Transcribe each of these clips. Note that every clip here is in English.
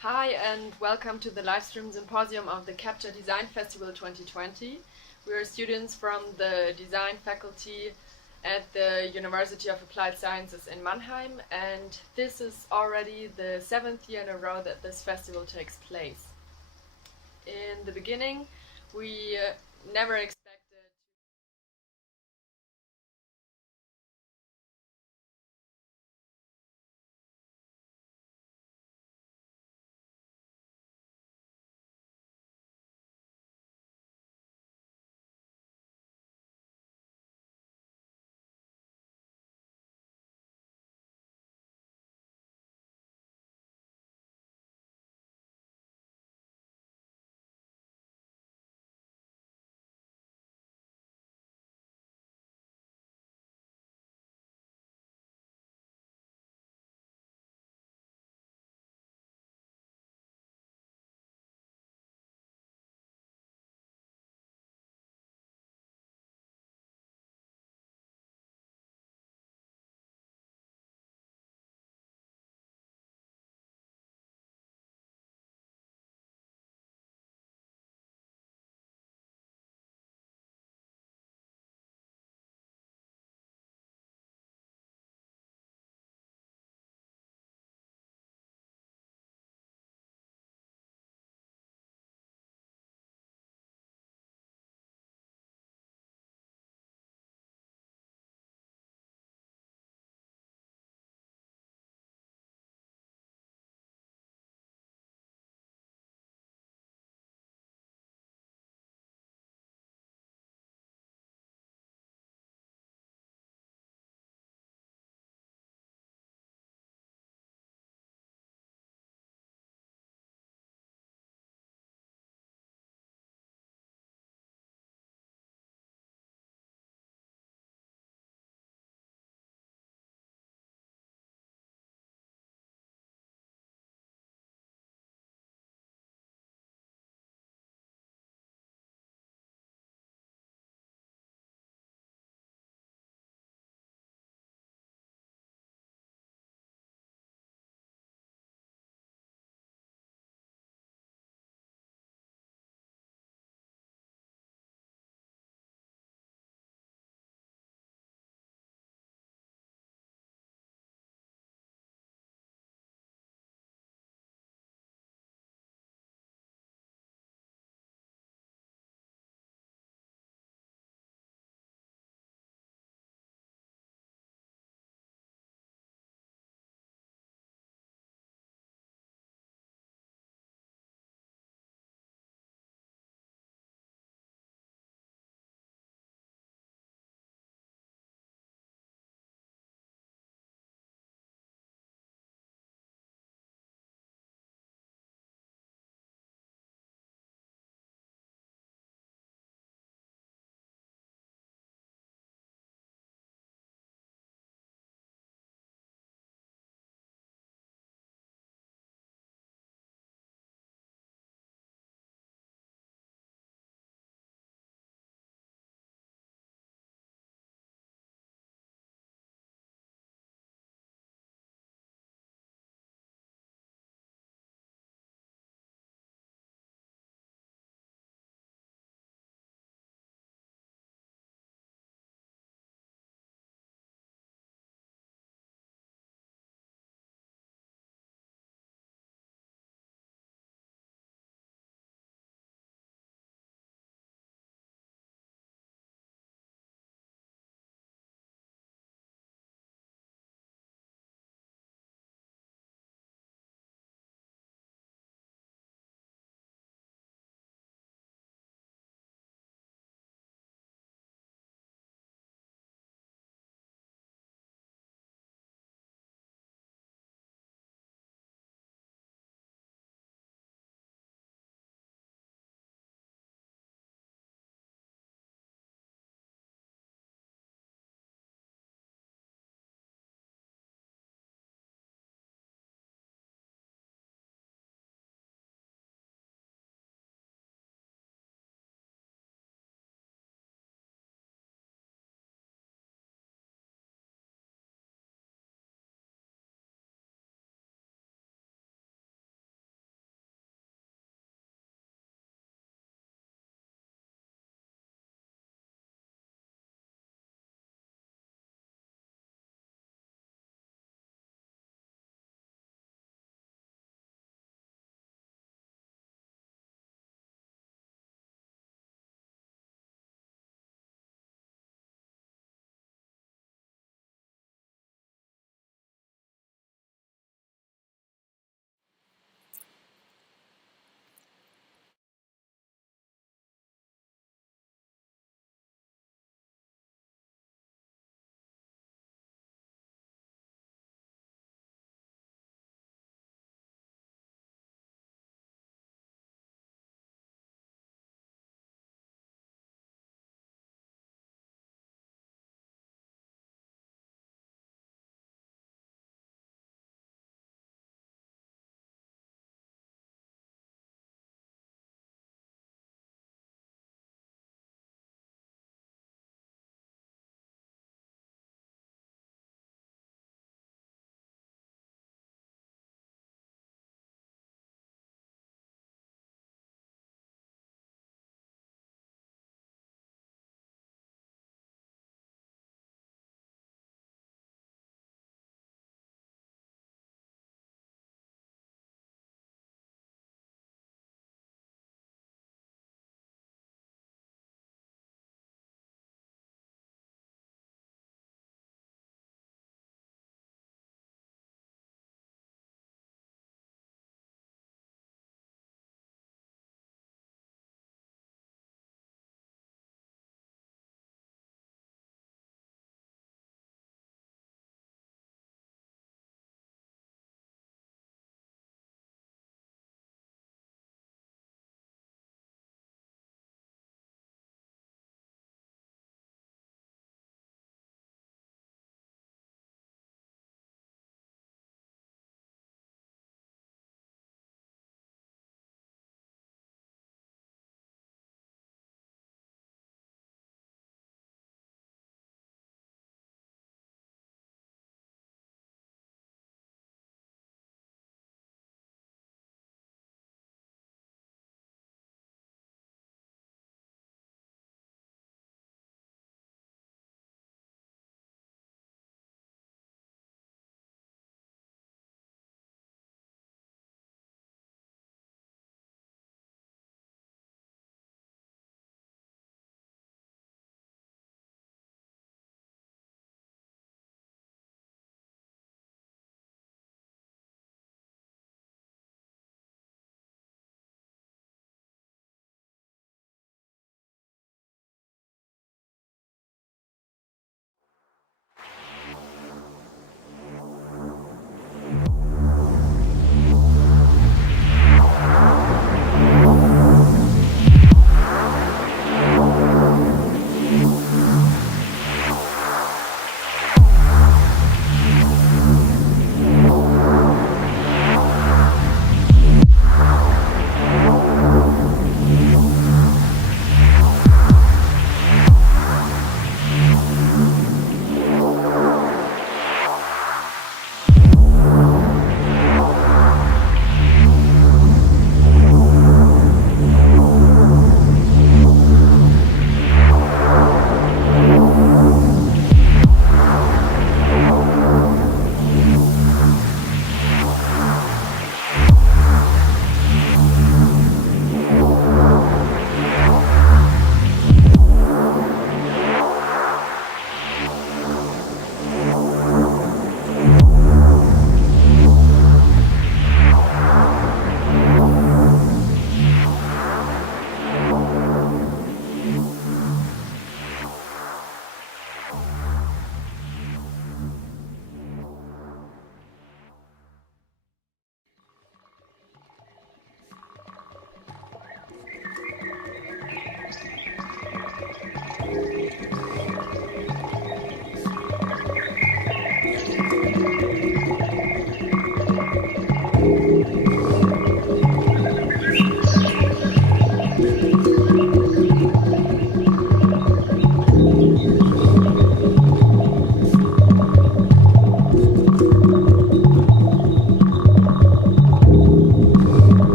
Hi and welcome to the livestream symposium of the Captcha Design Festival 2020. We are students from the design faculty at the University of Applied Sciences in Mannheim, and this is already the 7th year in a row that this festival takes place. In the beginning, we never expected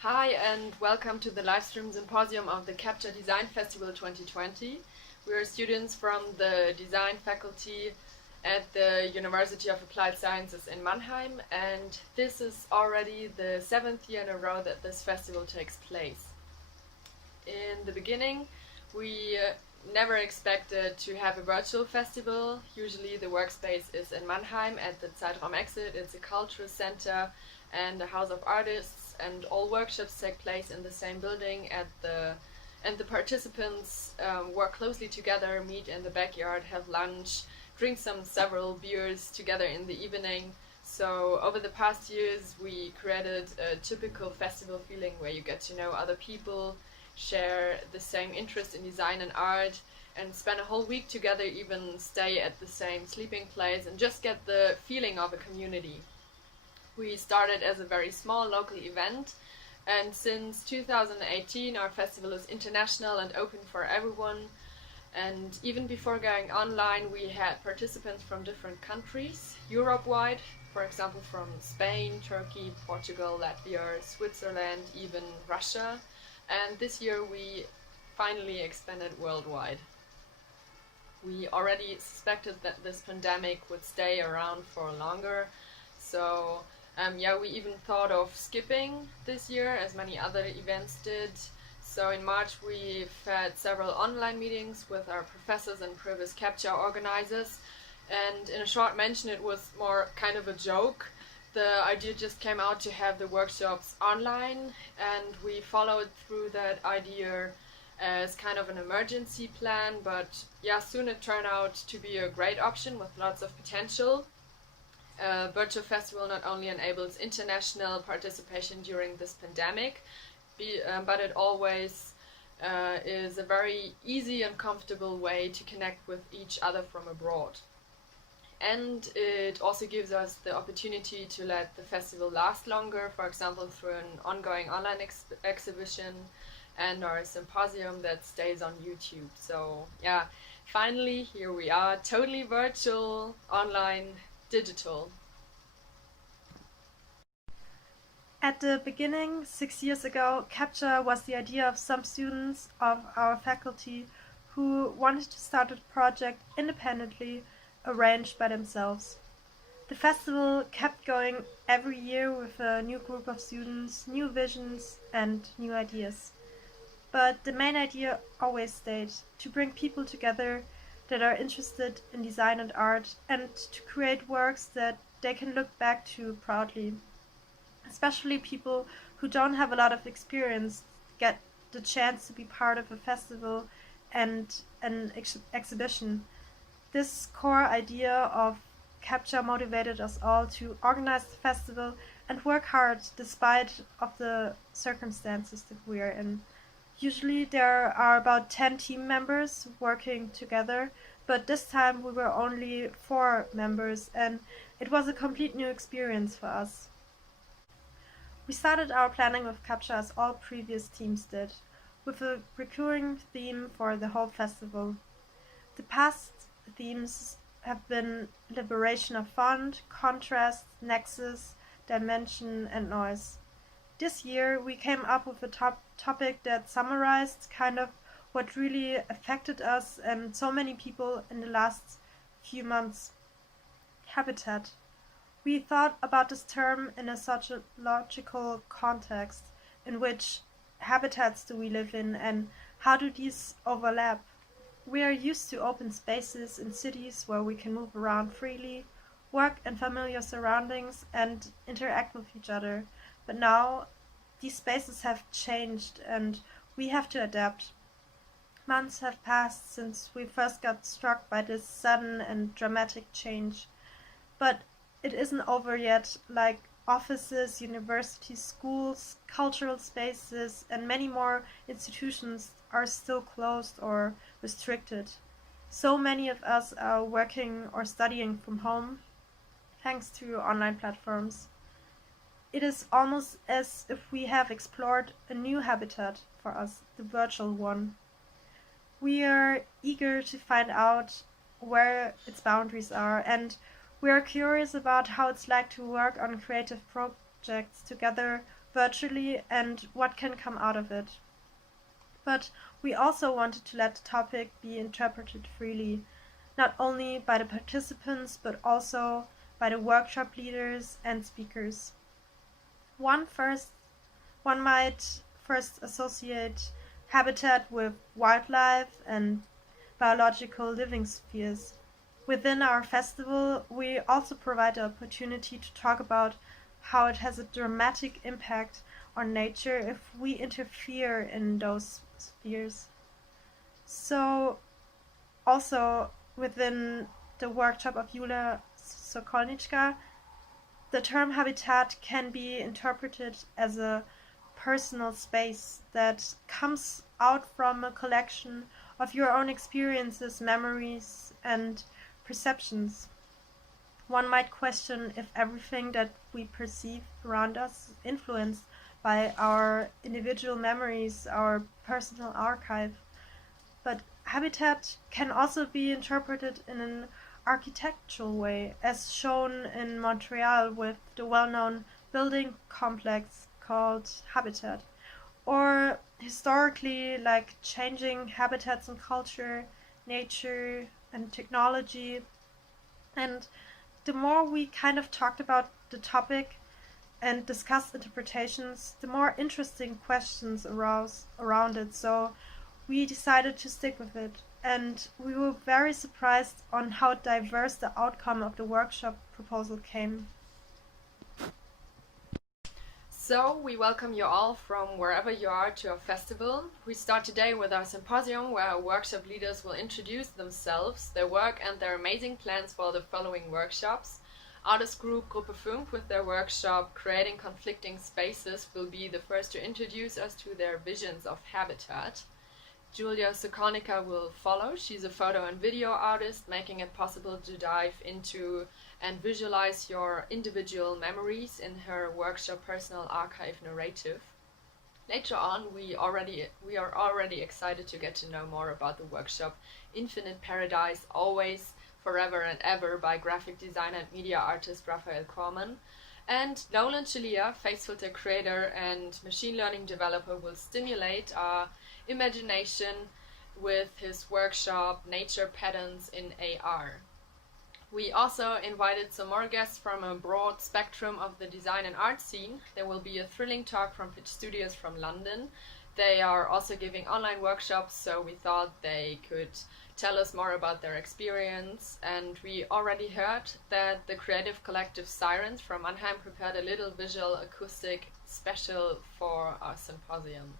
Hi and welcome to the livestream symposium of the Captcha Design Festival 2020. We are students from the design faculty at the University of Applied Sciences in Mannheim, and this is already the 7th year in a row that this festival takes place. In the beginning, we never expected to have a virtual festival. Usually the workspace is in Mannheim at the Zeitraum Exit. It's a cultural center and a house of artists, and all workshops take place in the same building and the participants work closely together, meet in the backyard, have lunch, drink several beers together in the evening. So over the past years we created a typical festival feeling where you get to know other people, share the same interest in design and art, and spend a whole week together, even stay at the same sleeping place and just get the feeling of a community. We started as a very small local event, and since 2018 our festival is international and open for everyone. And even before going online, we had participants from different countries, Europe-wide, for example from Spain, Turkey, Portugal, Latvia, Switzerland, even Russia. And this year we finally expanded worldwide. We already suspected that this pandemic would stay around for longer, so we even thought of skipping this year, as many other events did. So in March we've had several online meetings with our professors and previous Captcha organizers, and in a short mention it was more kind of a joke. The idea just came out to have the workshops online, and we followed through that idea as kind of an emergency plan, but soon it turned out to be a great option with lots of potential. Virtual festival not only enables international participation during this pandemic, but it always is a very easy and comfortable way to connect with each other from abroad. And it also gives us the opportunity to let the festival last longer, for example through an ongoing online exhibition and our symposium that stays on YouTube. So yeah, finally here we are, totally virtual, online, digital. At the beginning, 6 years ago, Captcha was the idea of some students of our faculty who wanted to start a project independently, arranged by themselves. The festival kept going every year with a new group of students, new visions and new ideas. But the main idea always stayed: to bring people together that are interested in design and art, and to create works that they can look back to proudly. Especially people who don't have a lot of experience get the chance to be part of a festival and an exhibition. This core idea of Captcha motivated us all to organize the festival and work hard despite of the circumstances that we are in. Usually there are about 10 team members working together, but this time we were only 4 members, and it was a complete new experience for us. We started our planning with Captcha as all previous teams did, with a recurring theme for the whole festival. The past themes have been liberation of font, contrast, nexus, dimension, and noise. This year we came up with a topic that summarized kind of what really affected us and so many people in the last few months: habitat. We thought about this term in a sociological context. In which habitats do we live in, and how do these overlap? We are used to open spaces in cities where we can move around freely, work in familiar surroundings, and interact with each other. But now these spaces have changed and we have to adapt. Months have passed since we first got struck by this sudden and dramatic change. But it isn't over yet. Like offices, universities, schools, cultural spaces, and many more institutions are still closed or restricted. So many of us are working or studying from home, thanks to online platforms. It is almost as if we have explored a new habitat for us, the virtual one. We are eager to find out where its boundaries are, and we are curious about how it's like to work on creative projects together virtually and what can come out of it. But we also wanted to let the topic be interpreted freely, not only by the participants but also by the workshop leaders and speakers. One might first associate habitat with wildlife and biological living spheres. Within our festival, we also provide the opportunity to talk about how it has a dramatic impact on nature if we interfere in those spheres. So, also within the workshop of Julia Sokolnicka, the term habitat can be interpreted as a personal space that comes out from a collection of your own experiences, memories, and perceptions. One might question if everything that we perceive around us is influenced by our individual memories, our personal archive. But habitat can also be interpreted in an architectural way, as shown in Montreal with the well-known building complex called Habitat, or historically, like changing habitats in culture, nature, and technology. And the more we kind of talked about the topic and discussed interpretations, the more interesting questions arose around it. So we decided to stick with it. And we were very surprised on how diverse the outcome of the workshop proposal came. So we welcome you all from wherever you are to our festival. We start today with our symposium, where our workshop leaders will introduce themselves, their work and their amazing plans for the following workshops. Artist group Gruppe 5 with their workshop Creating Conflicting Spaces will be the first to introduce us to their visions of habitat. Julia Sokolnicka will follow. She's a photo and video artist, making it possible to dive into and visualize your individual memories in her workshop Personal Archive Narrative. Later on, we are already excited to get to know more about the workshop Infinite Paradise, Always, Forever and Ever by graphic designer and media artist Raffael Kormann. And Noland Chaliha, FaceFilter creator and machine learning developer, will stimulate our imagination with his workshop Nature Patterns in AR. We also invited some more guests from a broad spectrum of the design and art scene. There will be a thrilling talk from Pitch Studios from London. They are also giving online workshops, so we thought they could tell us more about their experience. And we already heard that the creative collective SIRENS from Mannheim prepared a little visual acoustic special for our symposium.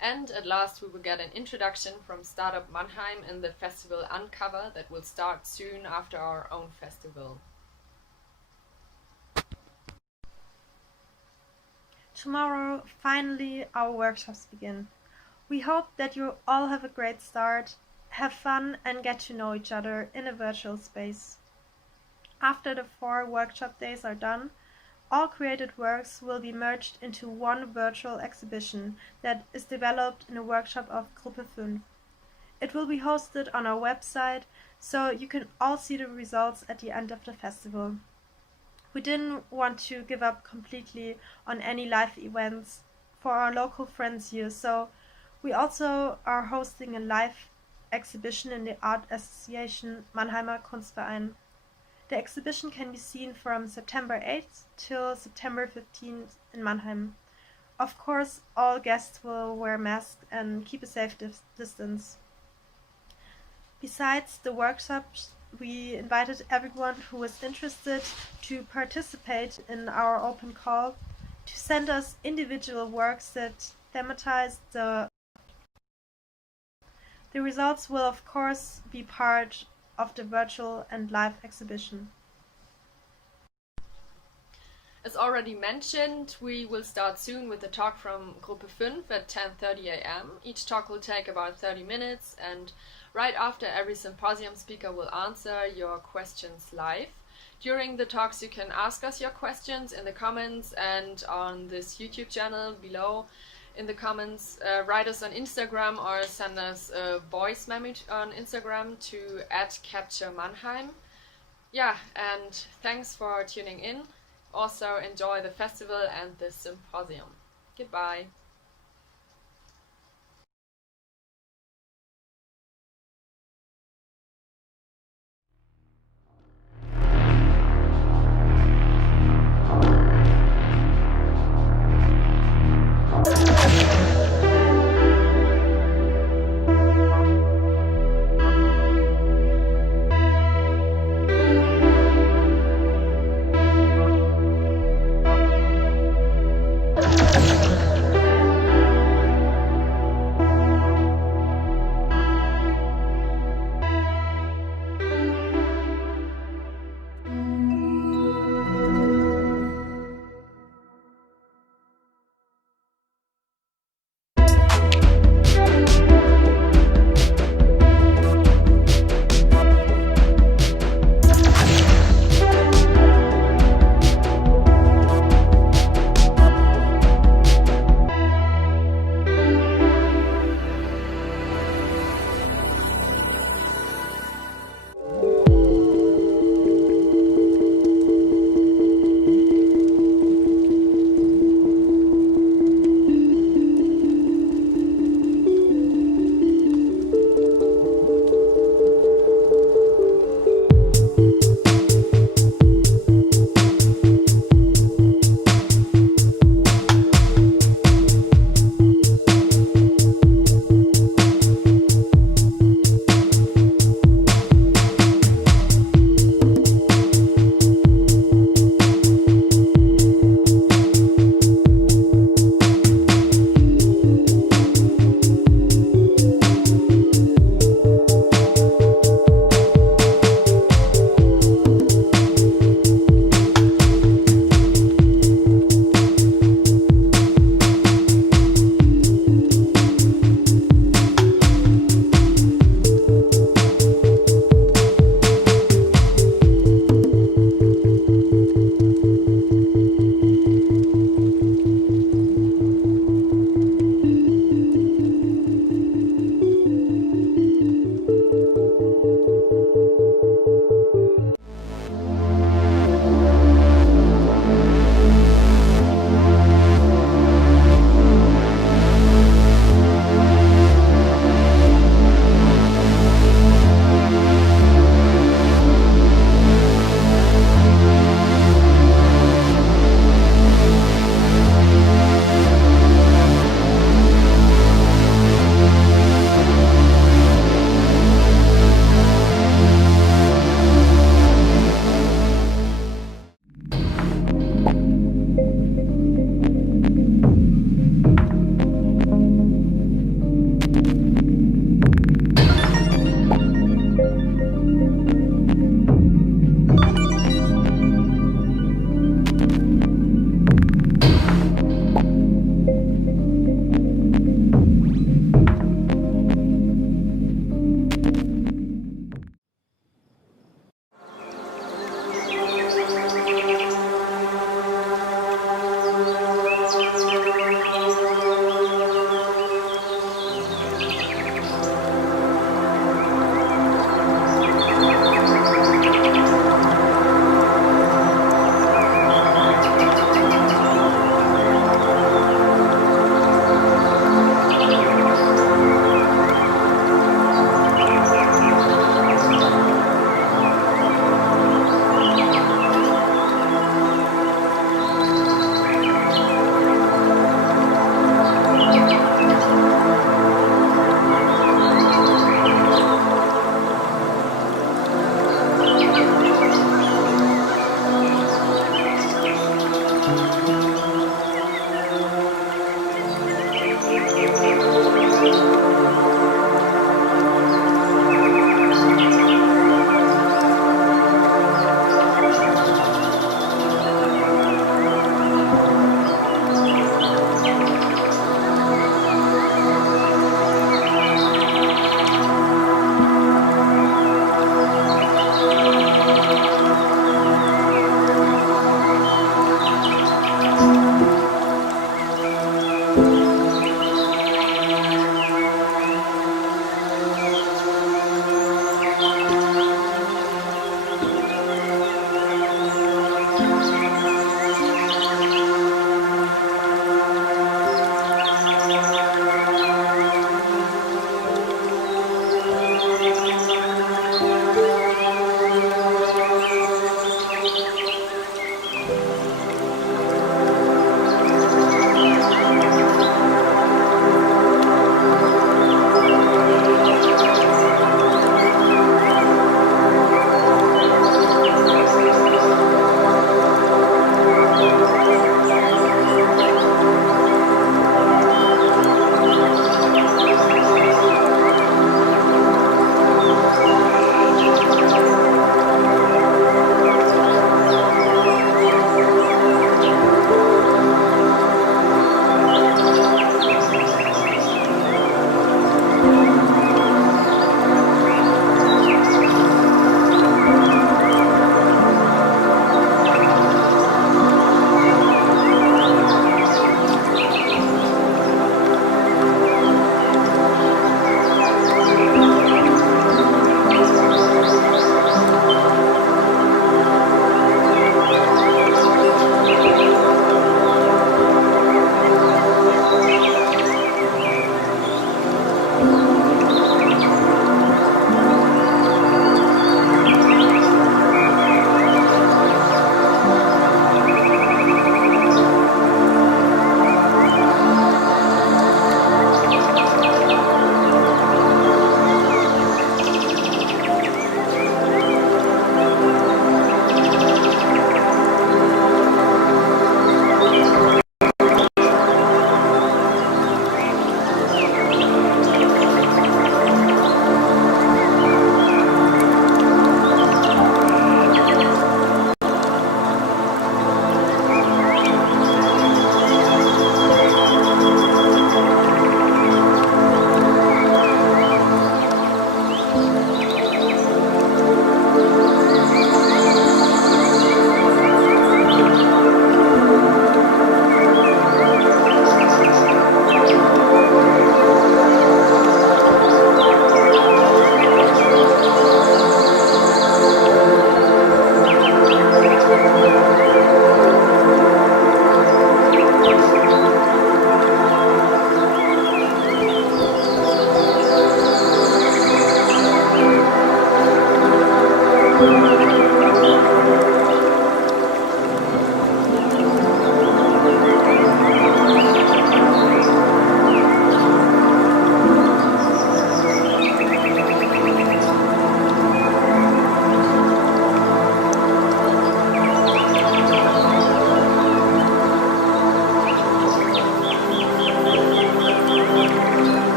And at last we will get an introduction from Startup Mannheim in the festival Uncover that will start soon after our own festival. Tomorrow, finally, our workshops begin. We hope that you all have a great start, have fun and get to know each other in a virtual space. After the 4 workshop days are done, all created works will be merged into one virtual exhibition that is developed in a workshop of Gruppe 5. It will be hosted on our website, so you can all see the results at the end of the festival. We didn't want to give up completely on any live events for our local friends here, so we also are hosting a live exhibition in the Art Association Mannheimer Kunstverein. The exhibition can be seen from September 8th till September 15th in Mannheim. Of course, all guests will wear masks and keep a safe distance. Besides the workshops, we invited everyone who was interested to participate in our open call to send us individual works that thematize the results will of course be part of the virtual and live exhibition. As already mentioned, we will start soon with a talk from Gruppe 5 at 10:30 a.m. Each talk will take about 30 minutes, and right after, every symposium speaker will answer your questions live. During the talks you can ask us your questions in the comments and on this YouTube channel below. In the comments, write us on Instagram or send us a voice memo on Instagram to @Captcha Mannheim. Yeah, and thanks for tuning in. Also enjoy the festival and the symposium. Goodbye.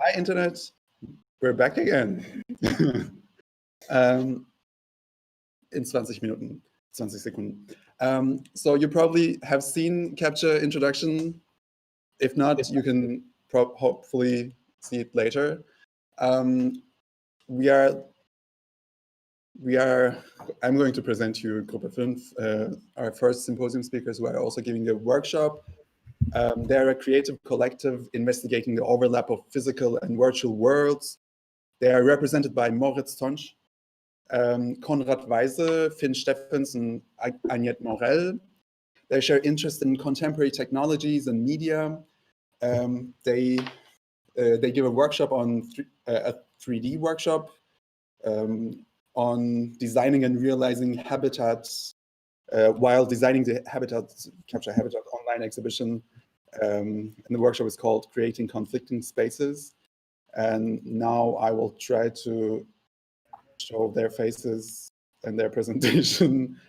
Hi, Internet. We're back again. In 20 Minuten, 20 Sekunden. So you probably have seen Captcha introduction. If not, you can hopefully see it later. I'm going to present you Gruppe 5, our first symposium speakers who are also giving a workshop. They're a creative collective investigating the overlap of physical and virtual worlds. They are represented by Moritz Tonsch, Konrad Weise, Finn Steffens, and Agnette Morel. They share interest in contemporary technologies and media. They give a workshop on a 3D workshop on designing and realizing habitats while designing the Captcha Habitat online exhibition. And the workshop is called Creating Conflicting Spaces. And now I will try to show their faces and their presentation.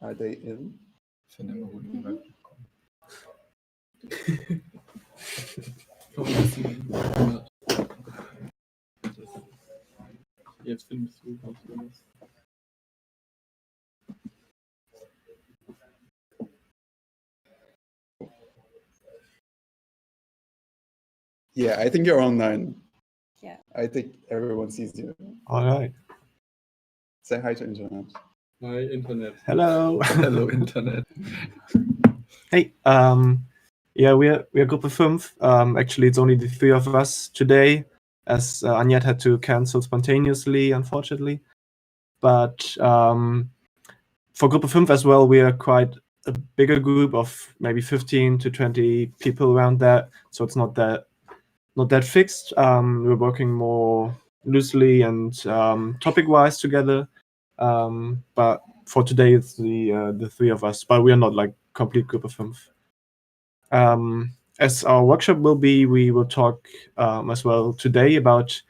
Are they in? Jetzt findest du raus, was. Yeah, I think you're online. Yeah. I think everyone sees you. All right. Say hi to Internet. Hi, Internet. Hello. Hello, Internet. Hey. Yeah, we're Gruppe 5. Actually, it's only the three of us today, as Agnette had to cancel spontaneously, unfortunately. But for Gruppe 5 as well, we are quite a bigger group of maybe 15 to 20 people around that. So it's not that fixed. We're working more loosely and topic-wise together. But for today, it's the three of us. But we are not like complete Gruppe 5. As our workshop will be, we will talk as well today about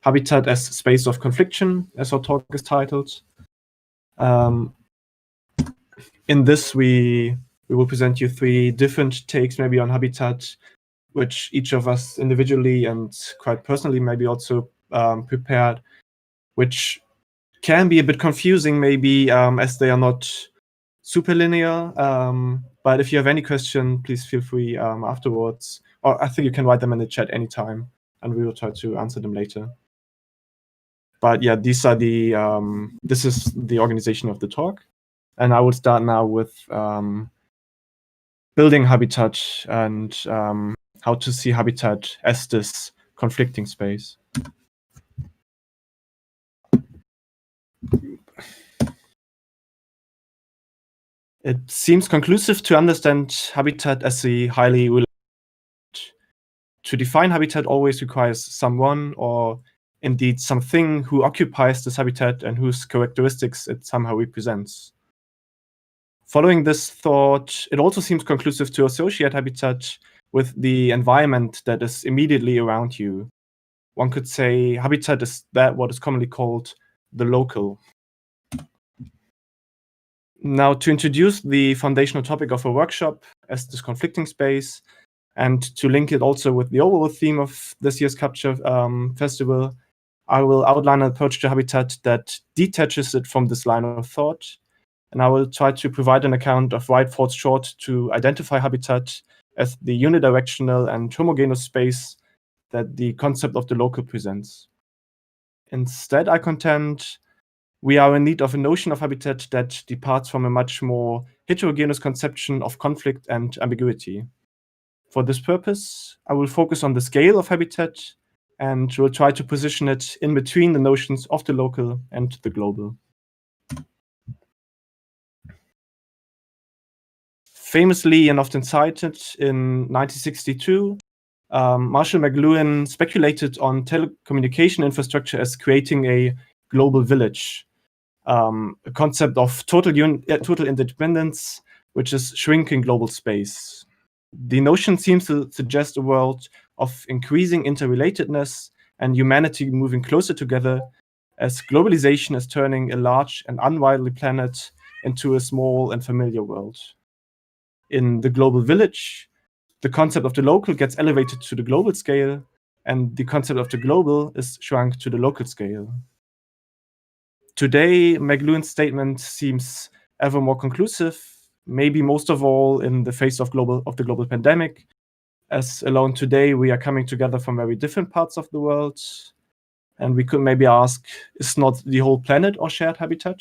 habitat as space of confliction, as our talk is titled. In this, we will present you three different takes maybe on habitat, which each of us individually and quite personally maybe also prepared, which can be a bit confusing maybe as they are not super linear. But if you have any question, please feel free afterwards. Or I think you can write them in the chat anytime, and we will try to answer them later. But yeah, this is the organization of the talk. And I will start now with building habitat and how to see habitat as this conflicting space. It seems conclusive to understand habitat as a highly related. To define habitat always requires someone or indeed something who occupies this habitat and whose characteristics it somehow represents. Following this thought, it also seems conclusive to associate habitat with the environment that is immediately around you. One could say habitat is what is commonly called the local. Now, to introduce the foundational topic of a workshop as this conflicting space, and to link it also with the overall theme of this year's Captcha Festival, I will outline an approach to habitat that detaches it from this line of thought, and I will try to provide an account of why it falls short to identify habitat as the unidirectional and homogeneous space that the concept of the local presents. Instead, I contend we are in need of a notion of habitat that departs from a much more heterogeneous conception of conflict and ambiguity. For this purpose, I will focus on the scale of habitat and will try to position it in between the notions of the local and the global. Famously and often cited, in 1962, Marshall McLuhan speculated on telecommunication infrastructure as creating a global village, a concept of total interdependence, which is shrinking global space. The notion seems to suggest a world of increasing interrelatedness and humanity moving closer together as globalization is turning a large and unwieldy planet into a small and familiar world. In the global village, the concept of the local gets elevated to the global scale, and the concept of the global is shrunk to the local scale. Today, McLuhan's statement seems ever more conclusive, maybe most of all in the face of the global pandemic, as alone today we are coming together from very different parts of the world, and we could maybe ask, is not the whole planet our shared habitat?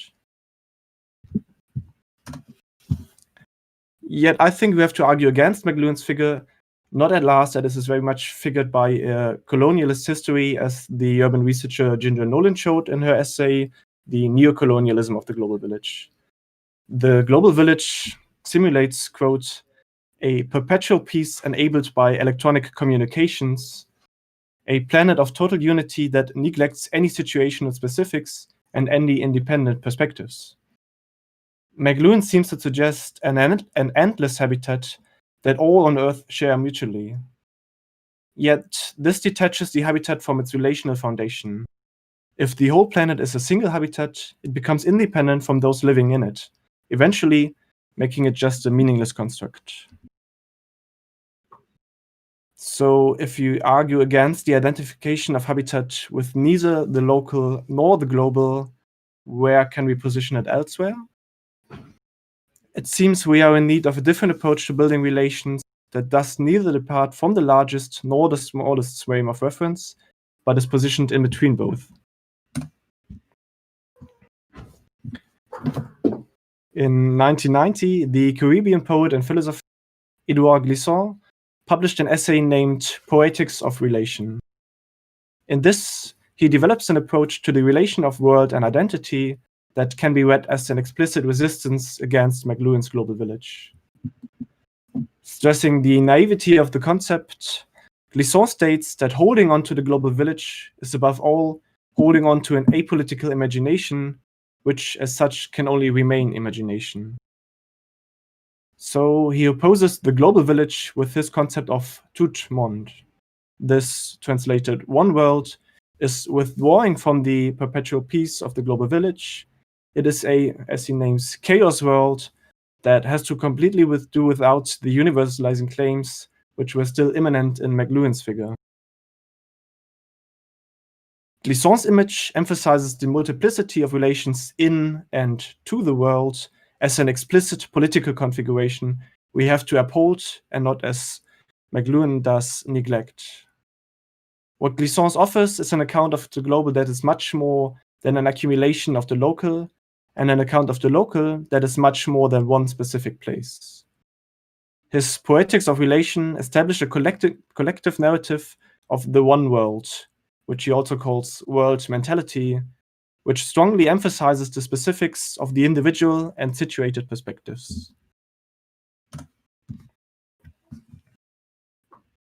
Yet I think we have to argue against McLuhan's figure, not at last that this is very much figured by a colonialist history, as the urban researcher Ginger Noland showed in her essay, The Neocolonialism of the Global Village. The global village simulates, quote, a perpetual peace enabled by electronic communications, a planet of total unity that neglects any situational specifics and any independent perspectives. McLuhan seems to suggest an endless habitat that all on Earth share mutually. Yet this detaches the habitat from its relational foundation. If the whole planet is a single habitat, it becomes independent from those living in it, eventually making it just a meaningless construct. So if you argue against the identification of habitat with neither the local nor the global, where can we position it elsewhere? It seems we are in need of a different approach to building relations that does neither depart from the largest nor the smallest frame of reference, but is positioned in between both. In 1990, the Caribbean poet and philosopher Edouard Glissant published an essay named Poetics of Relation. In this, he develops an approach to the relation of world and identity that can be read as an explicit resistance against McLuhan's global village. Stressing the naivety of the concept, Glissant states that holding on to the global village is above all holding on to an apolitical imagination, which as such can only remain imagination. So he opposes the global village with his concept of tout monde. This, translated one world, is withdrawing from the perpetual peace of the global village. It is a, as he names, chaos world that has to completely do without the universalizing claims which were still immanent in McLuhan's figure. Glissant's image emphasizes the multiplicity of relations in and to the world as an explicit political configuration we have to uphold and not, as McLuhan does, neglect. What Glissant offers is an account of the global that is much more than an accumulation of the local, and an account of the local that is much more than one specific place. His Poetics of Relation established a collective narrative of the one world, which he also calls world mentality, which strongly emphasizes the specifics of the individual and situated perspectives.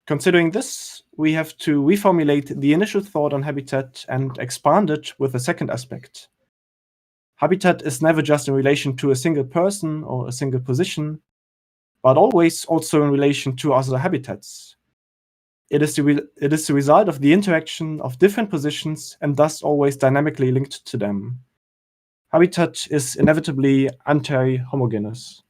Considering this, we have to reformulate the initial thought on habitat and expand it with a second aspect. Habitat is never just in relation to a single person or a single position, but always also in relation to other habitats. It is the result of the interaction of different positions and thus always dynamically linked to them. Habitat is inevitably anti-homogeneous.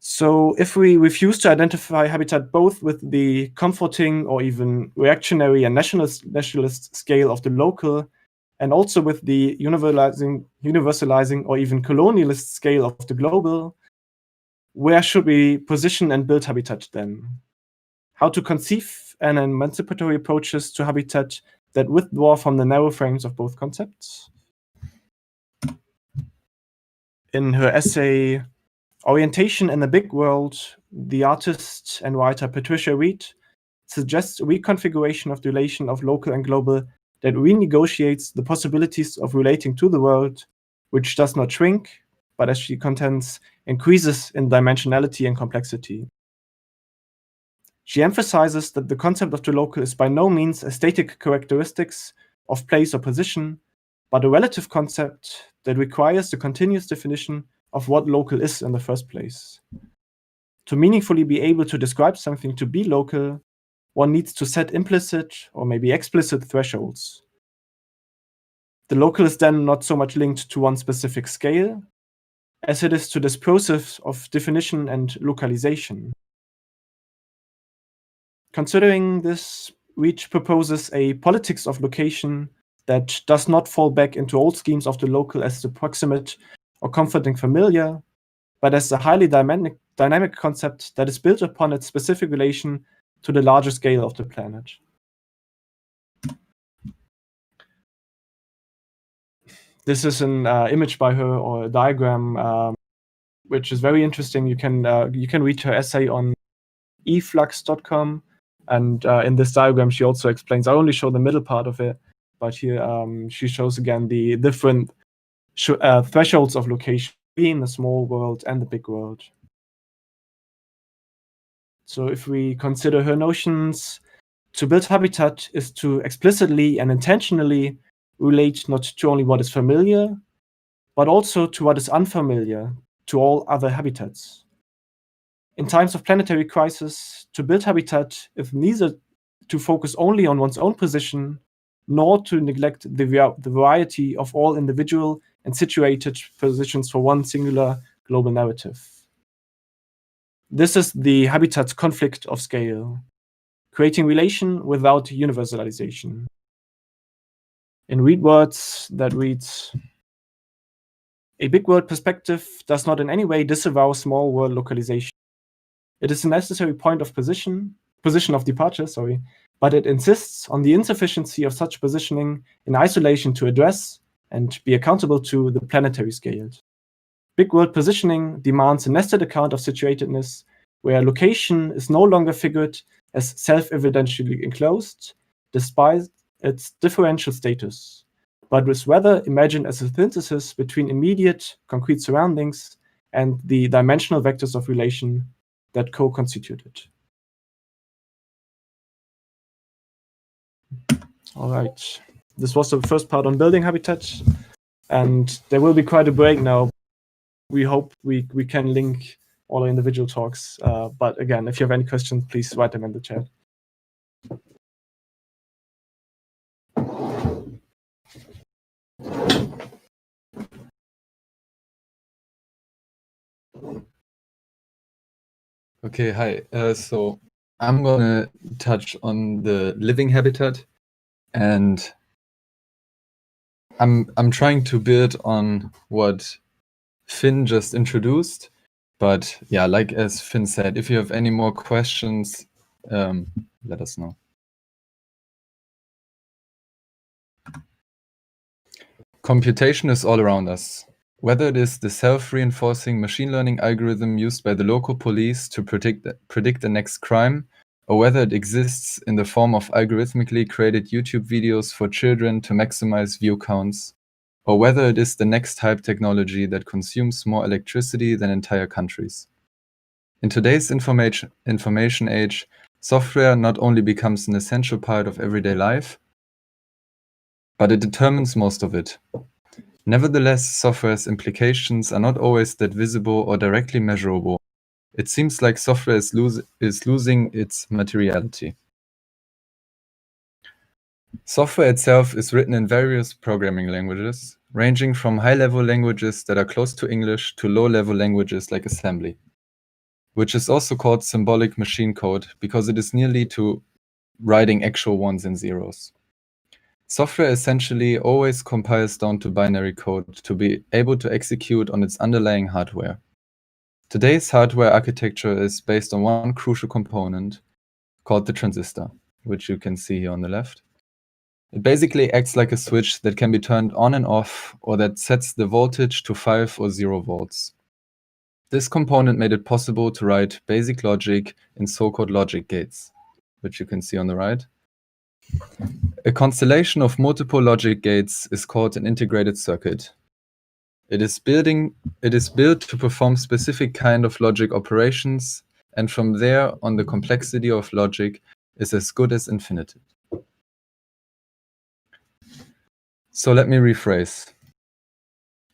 So if we refuse to identify habitat both with the comforting or even reactionary and nationalist scale of the local, and also with the universalizing or even colonialist scale of the global, where should we position and build habitat then? How to conceive an emancipatory approaches to habitat that withdraw from the narrow frames of both concepts? In her essay, Orientation in the Big World, the artist and writer Patricia Reed suggests a reconfiguration of the relation of local and global that renegotiates the possibilities of relating to the world, which does not shrink, but as she contends, increases in dimensionality and complexity. She emphasizes that the concept of the local is by no means a static characteristics of place or position, but a relative concept that requires the continuous definition of what local is in the first place. To meaningfully be able to describe something to be local, one needs to set implicit or maybe explicit thresholds. The local is then not so much linked to one specific scale as it is to this process of definition and localization. Considering this, Reach proposes a politics of location that does not fall back into old schemes of the local as the proximate or comforting familiar, but as a highly dynamic concept that is built upon its specific relation to the larger scale of the planet. This is an image by her, or a diagram, which is very interesting. You can read her essay on eflux.com, and in this diagram she also explains. I only show the middle part of it, but here she shows again the different thresholds of location between the small world and the big world. So if we consider her notions, to build habitat is to explicitly and intentionally relate not to only what is familiar, but also to what is unfamiliar, to all other habitats. In times of planetary crisis, to build habitat is neither to focus only on one's own position, nor to neglect the variety of all individual and situated positions for one singular global narrative. This is the habitat conflict of scale, creating relation without universalization. In Read words, that reads, a big world perspective does not in any way disavow small world localization. It is a necessary point of position of departure, but it insists on the insufficiency of such positioning in isolation to address and be accountable to the planetary scales. Big world positioning demands a nested account of situatedness, where location is no longer figured as self-evidentially enclosed, despite its differential status, but was rather imagined as a synthesis between immediate, concrete surroundings and the dimensional vectors of relation that co-constitute it. All right, this was the first part on building habitat, and there will be quite a break now. We hope we can link all our individual talks, but again, if you have any questions, please write them in the chat. Okay, hi. So I'm gonna touch on the living habitat, and I'm trying to build on what Finn just introduced. But yeah, like as Finn said, if you have any more questions, let us know. Computation is all around us. Whether it is the self-reinforcing machine learning algorithm used by the local police to predict the next crime, or whether it exists in the form of algorithmically created YouTube videos for children to maximize view counts, or whether it is the next hype technology that consumes more electricity than entire countries. In today's information age, software not only becomes an essential part of everyday life, but it determines most of it. Nevertheless, software's implications are not always that visible or directly measurable. It seems like software is losing its materiality. Software itself is written in various programming languages, ranging from high-level languages that are close to English to low-level languages like assembly, which is also called symbolic machine code because it is nearly to writing actual ones and zeros. Software essentially always compiles down to binary code to be able to execute on its underlying hardware. Today's hardware architecture is based on one crucial component called the transistor, which you can see here on the left. It basically acts like a switch that can be turned on and off, or that sets the voltage to 5 or 0 volts. This component made it possible to write basic logic in so-called logic gates, which you can see on the right. A constellation of multiple logic gates is called an integrated circuit. It is built to perform specific kind of logic operations, and from there on the complexity of logic is as good as infinite. So let me rephrase.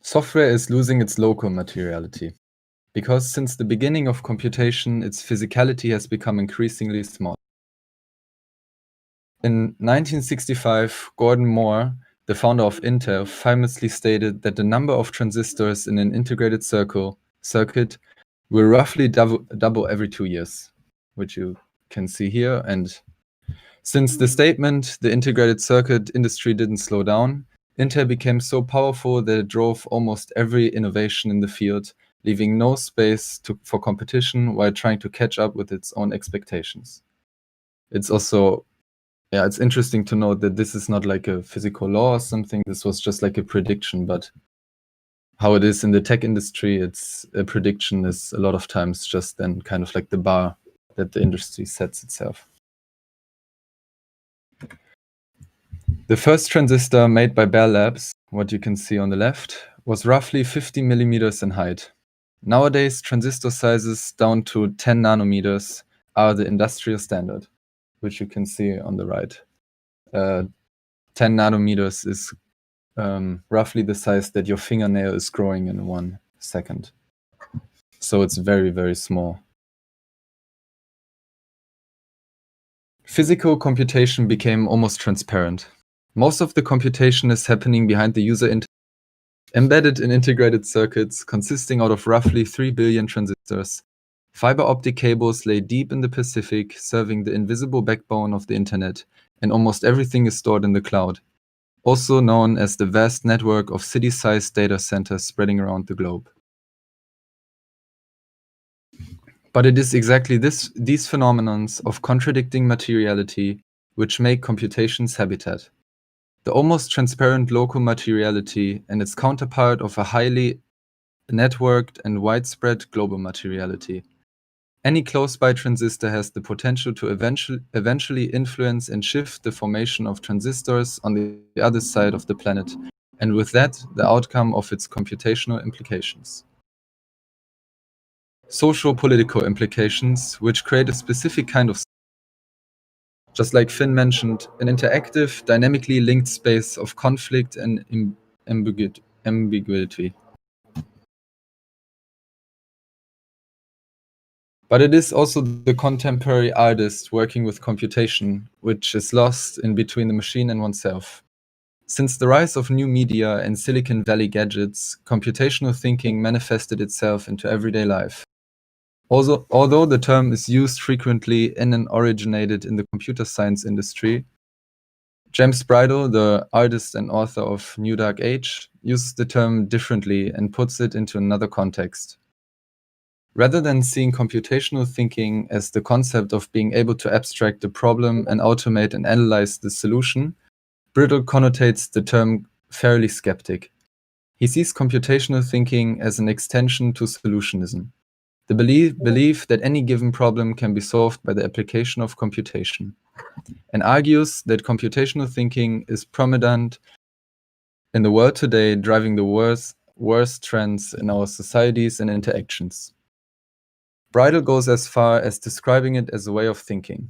Software is losing its local materiality, because since the beginning of computation, its physicality has become increasingly small. In 1965, Gordon Moore, the founder of Intel, famously stated that the number of transistors in an integrated circuit will roughly double every 2 years, which you can see here. And since the statement, the integrated circuit industry didn't slow down, Intel became so powerful that it drove almost every innovation in the field, leaving no space for competition while trying to catch up with its own expectations. It's also, it's interesting to note that this is not like a physical law or something. This was just like a prediction, but how it is in the tech industry, it's a prediction is a lot of times just then kind of like the bar that the industry sets itself. The first transistor made by Bell Labs, what you can see on the left, was roughly 50 millimeters in height. Nowadays, transistor sizes down to 10 nanometers are the industrial standard, which you can see on the right. 10 nanometers is roughly the size that your fingernail is growing in 1 second. So it's very, very small. Physical computation became almost transparent. Most of the computation is happening behind the user interface, embedded in integrated circuits consisting out of roughly 3 billion transistors. Fiber optic cables lay deep in the Pacific, serving the invisible backbone of the internet, and almost everything is stored in the cloud, also known as the vast network of city-sized data centers spreading around the globe. But it is exactly these phenomena of contradicting materiality which make computation's habitat. The almost transparent local materiality and its counterpart of a highly networked and widespread global materiality. Any close-by transistor has the potential to eventually influence and shift the formation of transistors on the other side of the planet, and with that, the outcome of its computational implications. Social-political implications, which create a specific kind of, just like Finn mentioned, an interactive, dynamically linked space of conflict and ambiguity. But it is also the contemporary artist working with computation, which is lost in between the machine and oneself. Since the rise of new media and Silicon Valley gadgets, computational thinking manifested itself into everyday life. Although the term is used frequently and originated in the computer science industry, James Bridle, the artist and author of New Dark Age, uses the term differently and puts it into another context. Rather than seeing computational thinking as the concept of being able to abstract a problem and automate and analyze the solution, Bridle connotates the term fairly skeptic. He sees computational thinking as an extension to solutionism, the belief that any given problem can be solved by the application of computation, and argues that computational thinking is prominent in the world today, driving the worst trends in our societies and interactions. Bridle goes as far as describing it as a way of thinking.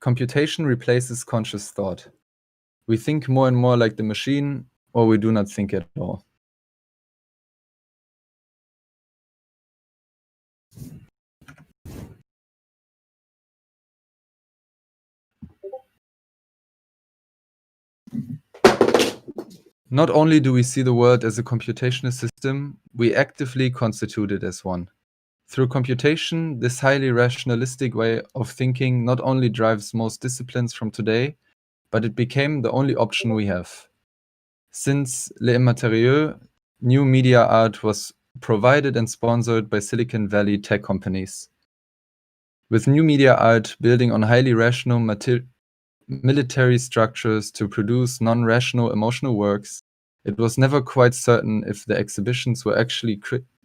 Computation replaces conscious thought. We think more and more like the machine, or we do not think at all. Not only do we see the world as a computational system, we actively constitute it as one. Through computation, this highly rationalistic way of thinking not only drives most disciplines from today, but it became the only option we have. Since Les Immatérieux, new media art was provided and sponsored by Silicon Valley tech companies. With new media art building on highly rational military structures to produce non-rational emotional works, it was never quite certain if the exhibitions were actually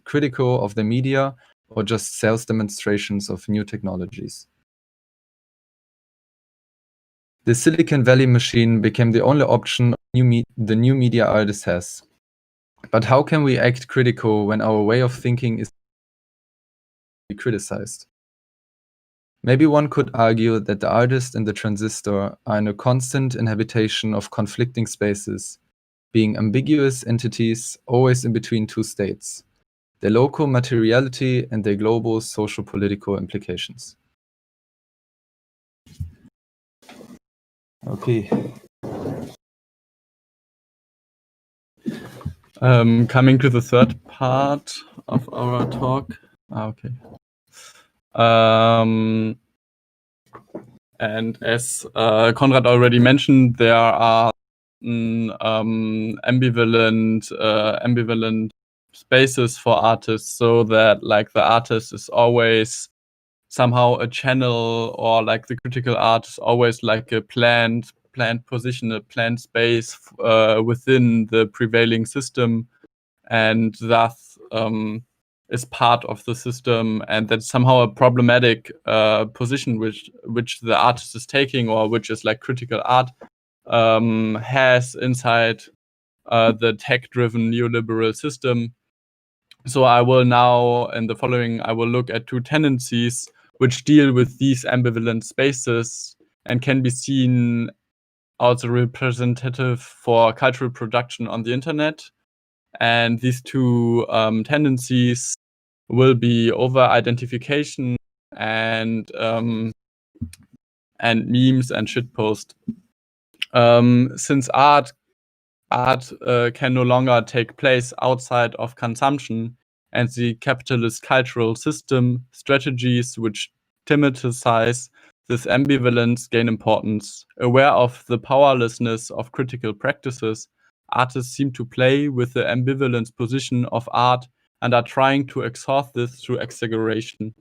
critical of the media or just sales demonstrations of new technologies. The Silicon Valley machine became the only option the new media artist has. But how can we act critical when our way of thinking is criticized? Maybe one could argue that the artist and the transistor are in a constant inhabitation of conflicting spaces, being ambiguous entities always in between two states, their local materiality and their global social-political implications. Okay. Coming to the third part of our talk. Okay. And as Konrad already mentioned, there are ambivalent spaces for artists, so that like the artist is always somehow a channel, or like the critical art is always like a planned position, a planned space within the prevailing system, and thus is part of the system, and that's somehow a problematic position which the artist is taking, or which is like critical art has inside the tech-driven neoliberal system. So I will now, in the following, I will look at two tendencies which deal with these ambivalent spaces and can be seen also representative for cultural production on the internet. And these two tendencies will be over-identification and memes and shitpost. Since art can no longer take place outside of consumption, and the capitalist cultural system strategies which thematize this ambivalence gain importance. Aware of the powerlessness of critical practices, artists seem to play with the ambivalent position of art and are trying to exhaust this through exaggeration.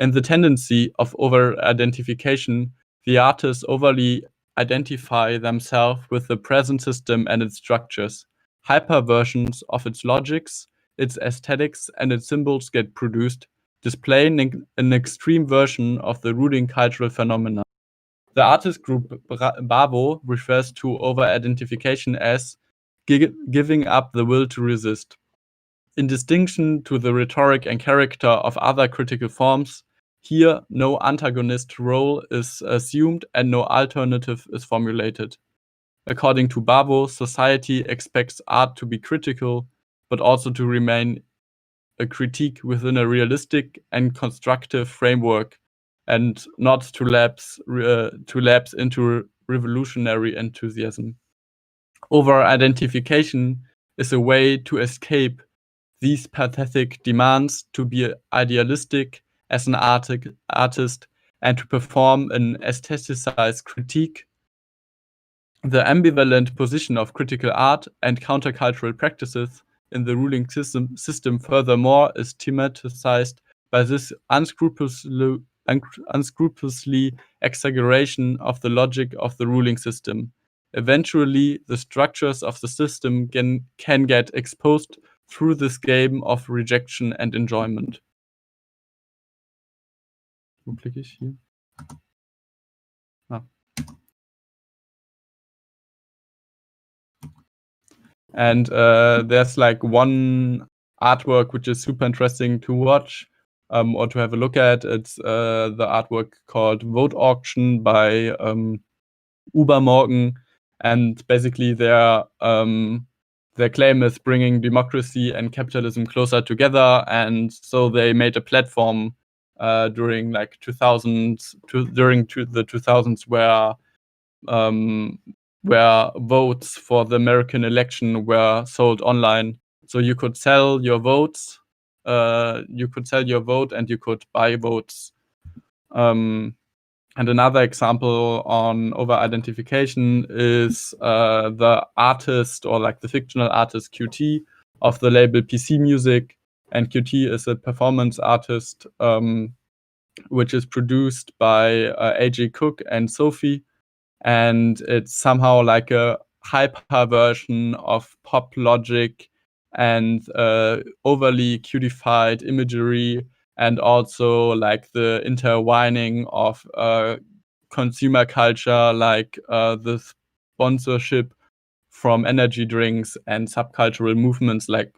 In the tendency of over-identification, the artists overly identify themselves with the present system and its structures. Hyper-versions of its logics, its aesthetics, and its symbols get produced, displaying an extreme version of the ruling cultural phenomena. The artist group Bavo refers to over-identification as giving up the will to resist. In distinction to the rhetoric and character of other critical forms, here no antagonist role is assumed and no alternative is formulated. According to Bavo, society expects art to be critical, but also to remain a critique within a realistic and constructive framework, and not to lapse into revolutionary enthusiasm. Over-identification is a way to escape these pathetic demands to be idealistic as an artist and to perform an aestheticized critique. The ambivalent position of critical art and countercultural practices in the ruling system furthermore is thematized by this unscrupulously exaggeration of the logic of the ruling system. Eventually, the structures of the system can get exposed through this game of rejection and enjoyment. Wo klicke ich hier? And there's like one artwork which is super interesting to watch or to have a look at. It's the artwork called Vote Auction by Übermorgen, and basically their claim is bringing democracy and capitalism closer together, and so they made a platform during like the 2000s where votes for the American election were sold online. So you could sell your votes, and you could buy votes. And another example on over-identification is the artist, or like the fictional artist QT of the label PC Music. And QT is a performance artist which is produced by AJ Cook and Sophie. And it's somehow like a hyper version of pop logic and overly cutified imagery, and also like the intertwining of consumer culture, like the sponsorship from energy drinks and subcultural movements like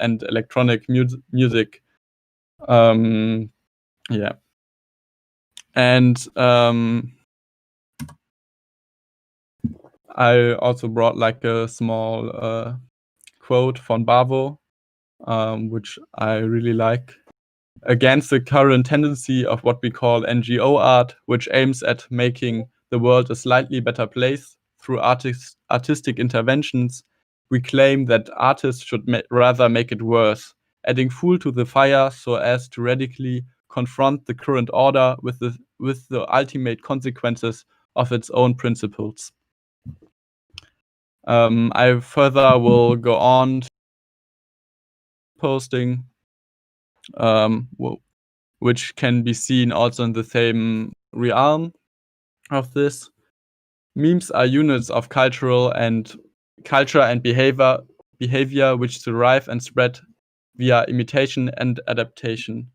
and electronic music. Yeah. And I also brought like a small quote from Bavo, which I really like. Against the current tendency of what we call NGO art, which aims at making the world a slightly better place through artistic interventions, we claim that artists should rather make it worse, adding fuel to the fire so as to radically confront the current order with the ultimate consequences of its own principles. I further will go on posting, which can be seen also in the same realm of this. Memes are units of culture and behavior which survive and spread via imitation and adaptation.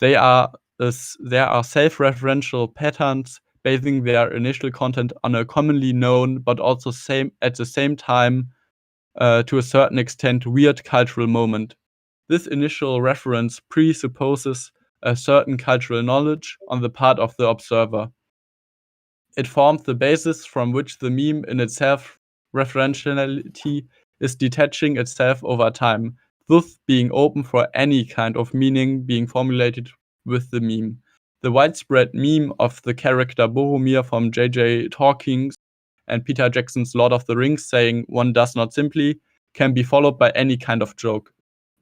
There are self-referential patterns basing their initial content on a commonly known but also at the same time to a certain extent weird cultural moment. This initial reference presupposes a certain cultural knowledge on the part of the observer. It forms the basis from which the meme in its self-referentiality is detaching itself over time, thus being open for any kind of meaning being formulated with the meme. The widespread meme of the character Boromir from J.J. Tolkien's and Peter Jackson's Lord of the Rings saying "one does not simply" can be followed by any kind of joke.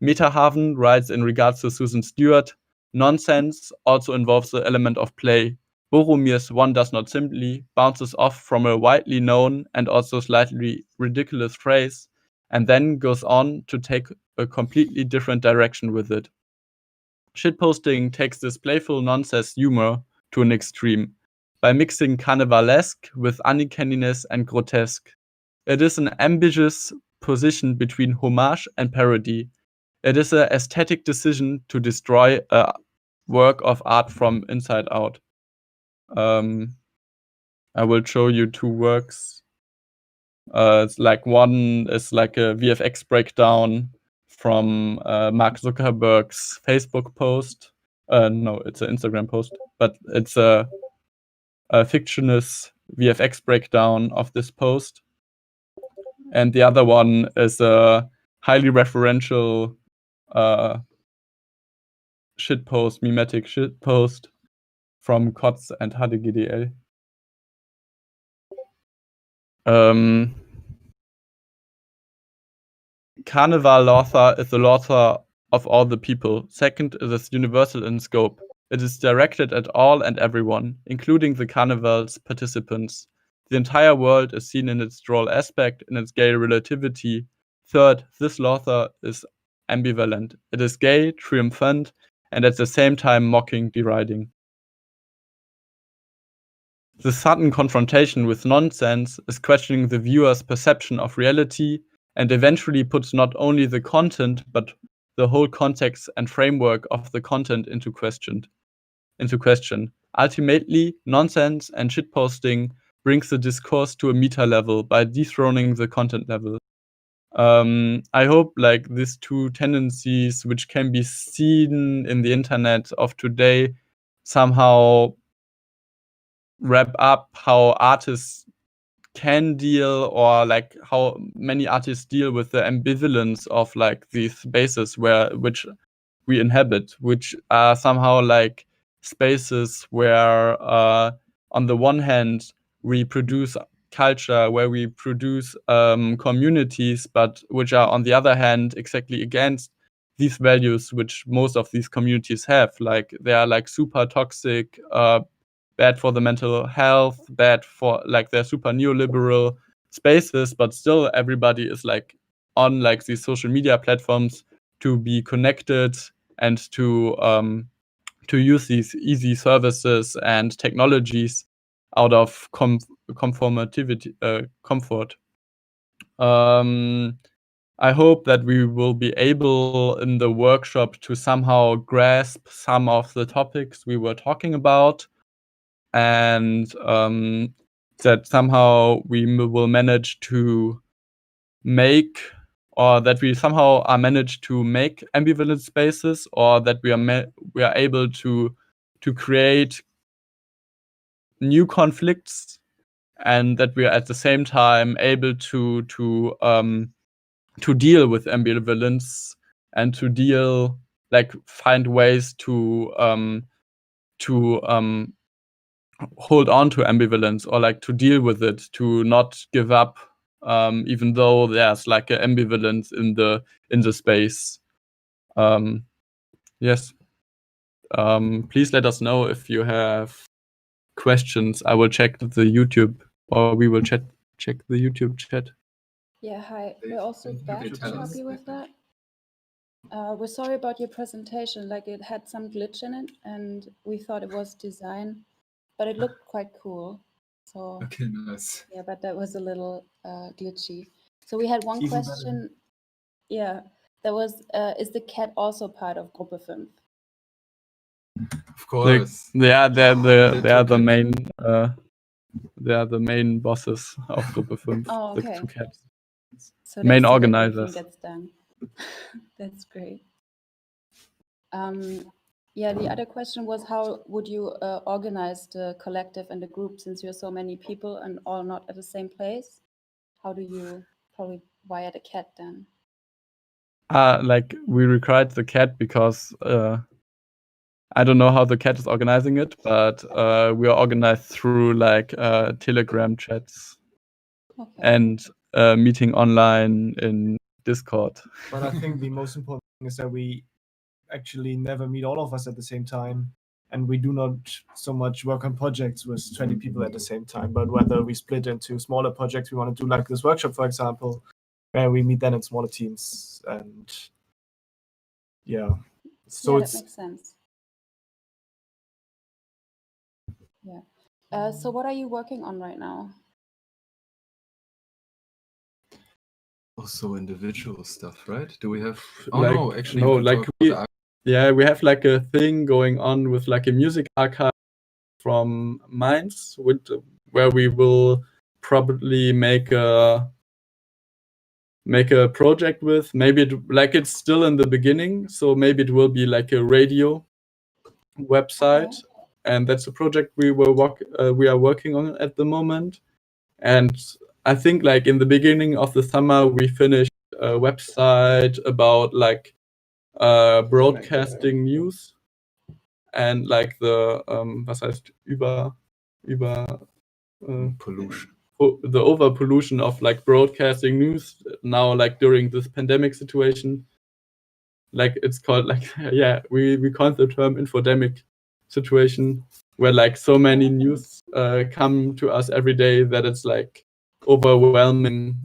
Metahaven writes in regards to Susan Stewart, nonsense also involves the element of play. Boromir's "one does not simply" bounces off from a widely known and also slightly ridiculous phrase, and then goes on to take a completely different direction with it. Shitposting takes this playful nonsense humor to an extreme, by mixing carnivalesque with uncanniness and grotesque. It is an ambiguous position between homage and parody. It is an aesthetic decision to destroy a work of art from inside out. I will show you two works. It's like one is like a VFX breakdown from Mark Zuckerberg's Facebook post. No, it's an Instagram post, but it's a fictionist VFX breakdown of this post. And the other one is a highly referential shitpost, mimetic shitpost from Kotz and HDGDL. Carnival Laughter is the laughter of all the people. Second, it is universal in scope. It is directed at all and everyone, including the carnival's participants. The entire world is seen in its droll aspect, in its gay relativity. Third, this laughter is ambivalent. It is gay, triumphant, and at the same time mocking, deriding. The sudden confrontation with nonsense is questioning the viewer's perception of reality and eventually puts not only the content but the whole context and framework of the content into question. Ultimately, nonsense and shitposting brings the discourse to a meta level by dethroning the content level. I hope like these two tendencies, which can be seen in the internet of today, somehow wrap up how artists can deal, or like how many artists deal with the ambivalence of like these spaces which we inhabit, which are somehow like spaces where on the one hand we produce culture, where we produce communities, but which are on the other hand exactly against these values which most of these communities have. Like they are like super toxic, bad for the mental health, bad for like they're super neoliberal spaces, but still everybody is like on like these social media platforms to be connected and to use these easy services and technologies out of comfort. I hope that we will be able in the workshop to somehow grasp some of the topics we were talking about, and that somehow we will manage to make, or that we somehow are managed to make ambivalent spaces, or that we are able to create new conflicts, and that we are at the same time able to deal with ambivalence and to find ways to hold on to ambivalence or like to deal with it, to not give up, even though there's like an ambivalence in the space. Yes. Please let us know if you have questions. I will check the YouTube, or we will check the YouTube chat. Yeah, hi. We're also back to help you with that. We're sorry about your presentation. Like, it had some glitch in it, and we thought it was design, but it looked quite cool. So Okay, nice. yeah, but that was a little glitchy. So we had one Even better. question. Yeah, that was, is the cat also part of Gruppe 5? Of course. They are the took it. main they are the main bosses of Gruppe 5. Oh, okay. The two cats. So Main they see that organizers. everything gets done. That's great. Yeah, the other question was, how would you organize the collective and the group, since you're so many people and all not at the same place? How do you probably wire the cat then? Like we required the cat because I don't know how the cat is organizing it, but we are organized through like Telegram chats Okay. and meeting online in Discord. But I think the most important thing is that we actually never meet all of us at the same time, and we do not so much work on projects with 20 people at the same time, but whether we split into smaller projects we want to do, like this workshop, for example, where we meet then in smaller teams. And yeah, so yeah, it's that makes sense. Yeah. So what are you working on right now? Also individual stuff, right? Do we have? Oh Like, no, actually, no, you like talk we- about Yeah, we have like a thing going on with like a music archive from Mainz, where we will probably make a project with. Maybe it's still in the beginning, so maybe it will be like a radio website, Okay. and that's a project we are working on at the moment. And I think like in the beginning of the summer we finished a website about like broadcasting news and like the was heißt über pollution. the over pollution of like broadcasting news now, like during this pandemic situation. Like it's called like yeah, we coined the term infodemic situation, where like so many news come to us every day that it's like overwhelming.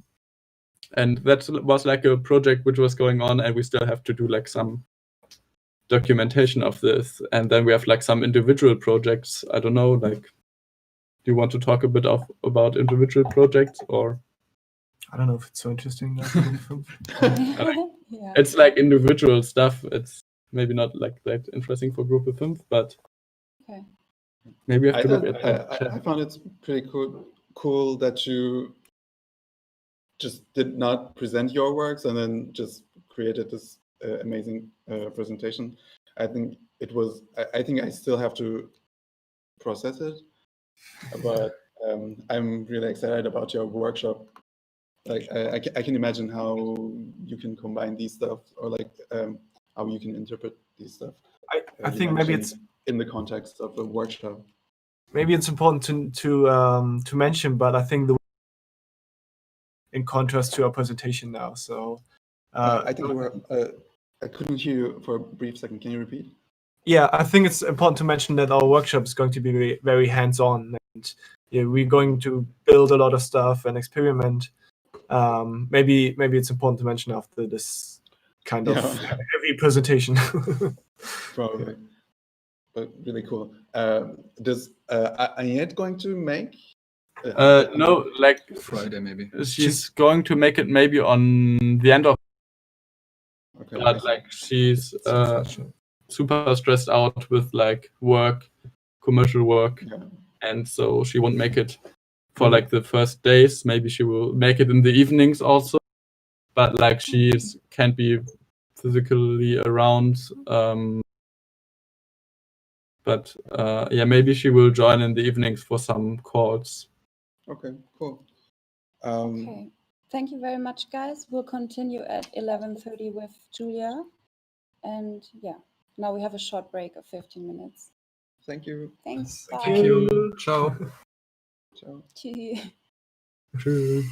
And that was like a project which was going on, and we still have to do like some documentation of this. And then we have like some individual projects. I don't know, like, do you want to talk a bit about individual projects, or? I don't know if it's so interesting. Yeah. It's like individual stuff. It's maybe not like that interesting for Gruppe 5, but Okay. maybe we have to look at the I found it pretty cool that you just did not present your works and then just created this amazing presentation. I think it was. I think I still have to process it, but I'm really excited about your workshop. Like I can imagine how you can combine these stuff, or like how you can interpret these stuff. I think maybe it's in the context of a workshop. Maybe it's important to mention, but I think in contrast to our presentation now. So I think I couldn't hear you for a brief second. Can you repeat? Yeah, I think it's important to mention that our workshop is going to be very, very hands-on, and yeah, we're going to build a lot of stuff and experiment. Maybe it's important to mention after this kind of heavy presentation. Probably, but really cool. Does Agnette going to make? No, like Friday maybe. She's going to make it maybe on the end of. Okay. But like she's super stressed out with like work, commercial work, and so she won't make it for like the first days. Maybe she will make it in the evenings also, but like she can't be physically around. But yeah, maybe she will join in the evenings for some calls. Okay, cool. Okay. Thank you very much, guys. We'll continue at 11:30 with Julia. And yeah, now we have a short break of 15 minutes. Thank you. Thanks. Thank Bye. you. Ciao. Ciao. Tschüss. Tschüss.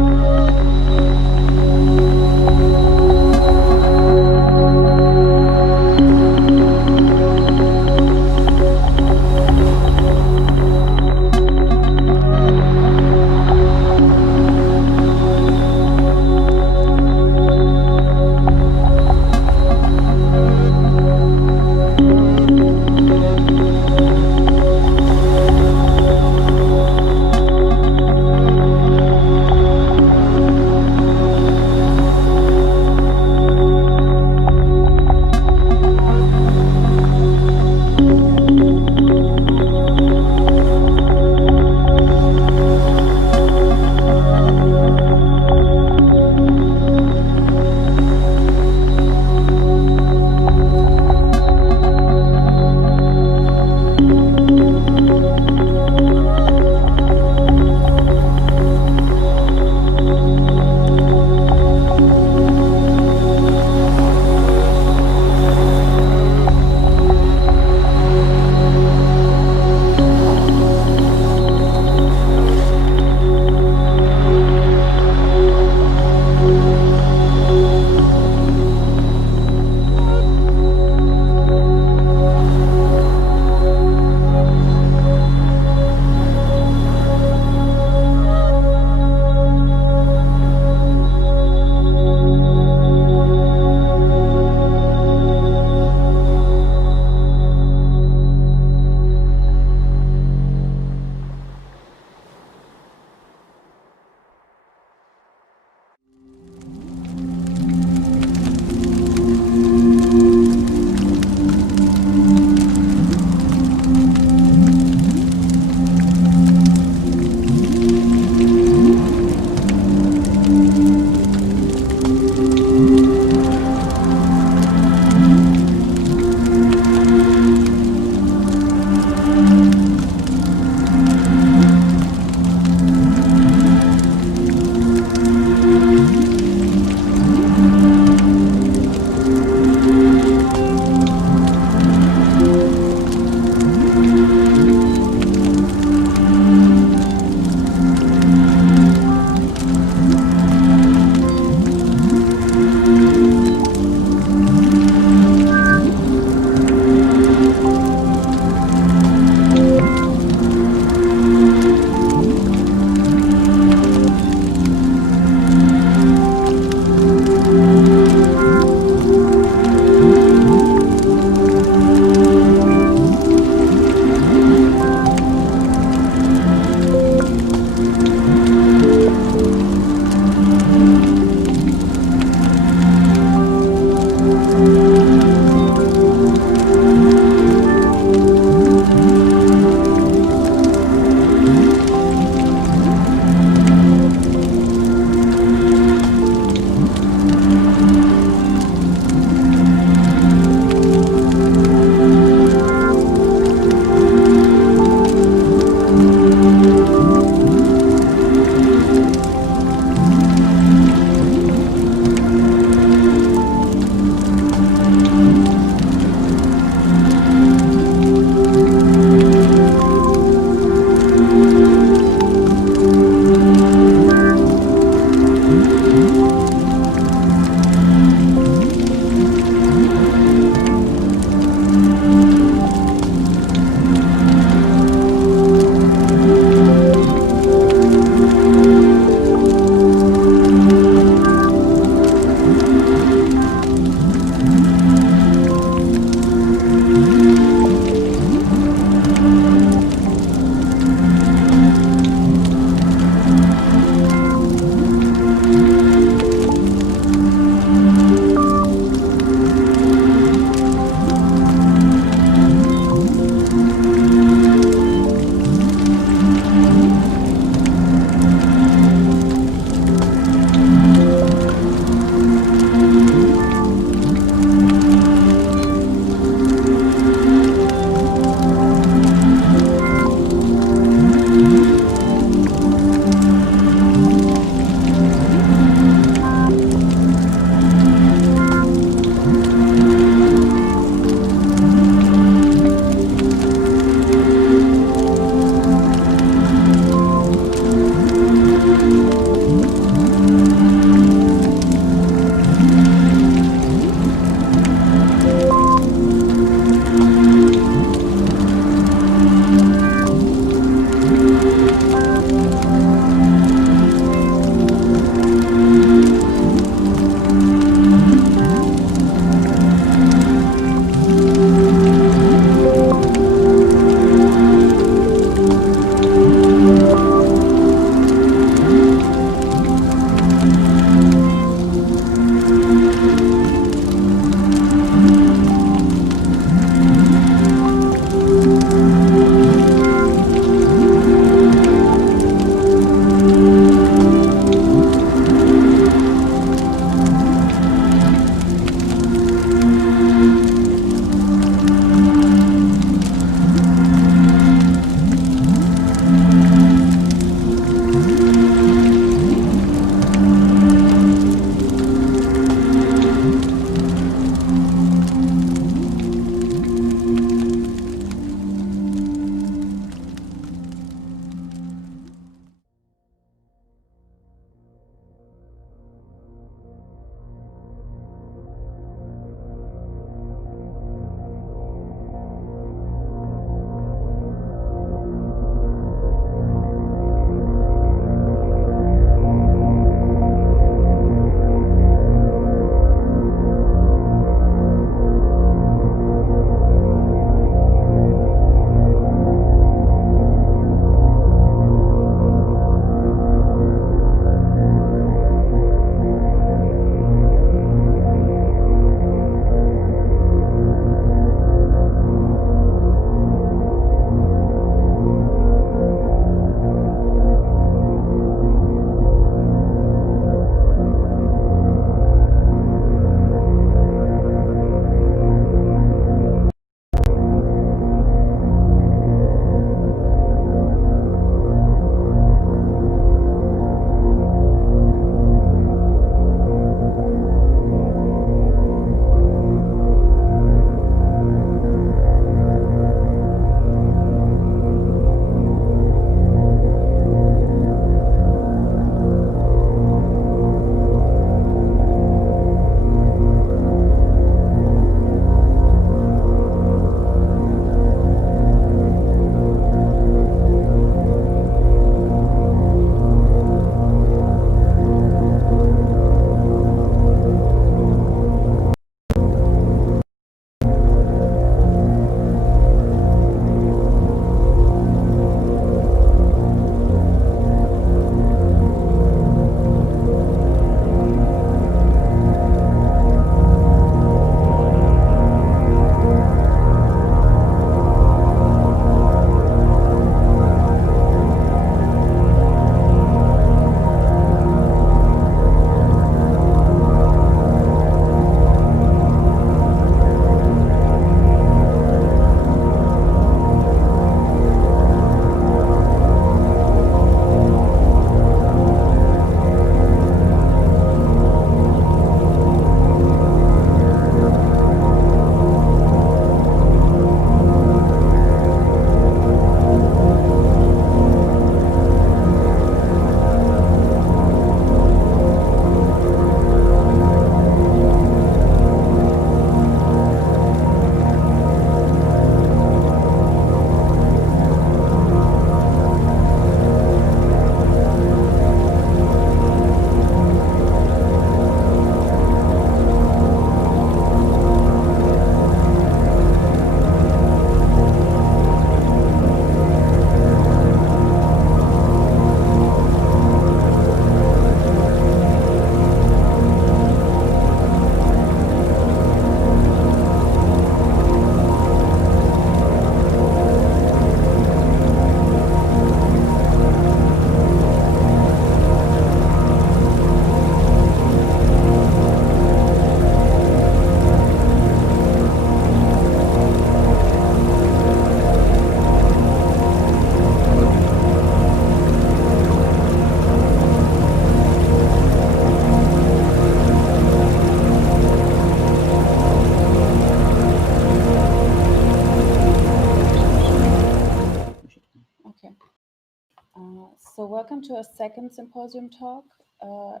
welcome to our second symposium talk. Our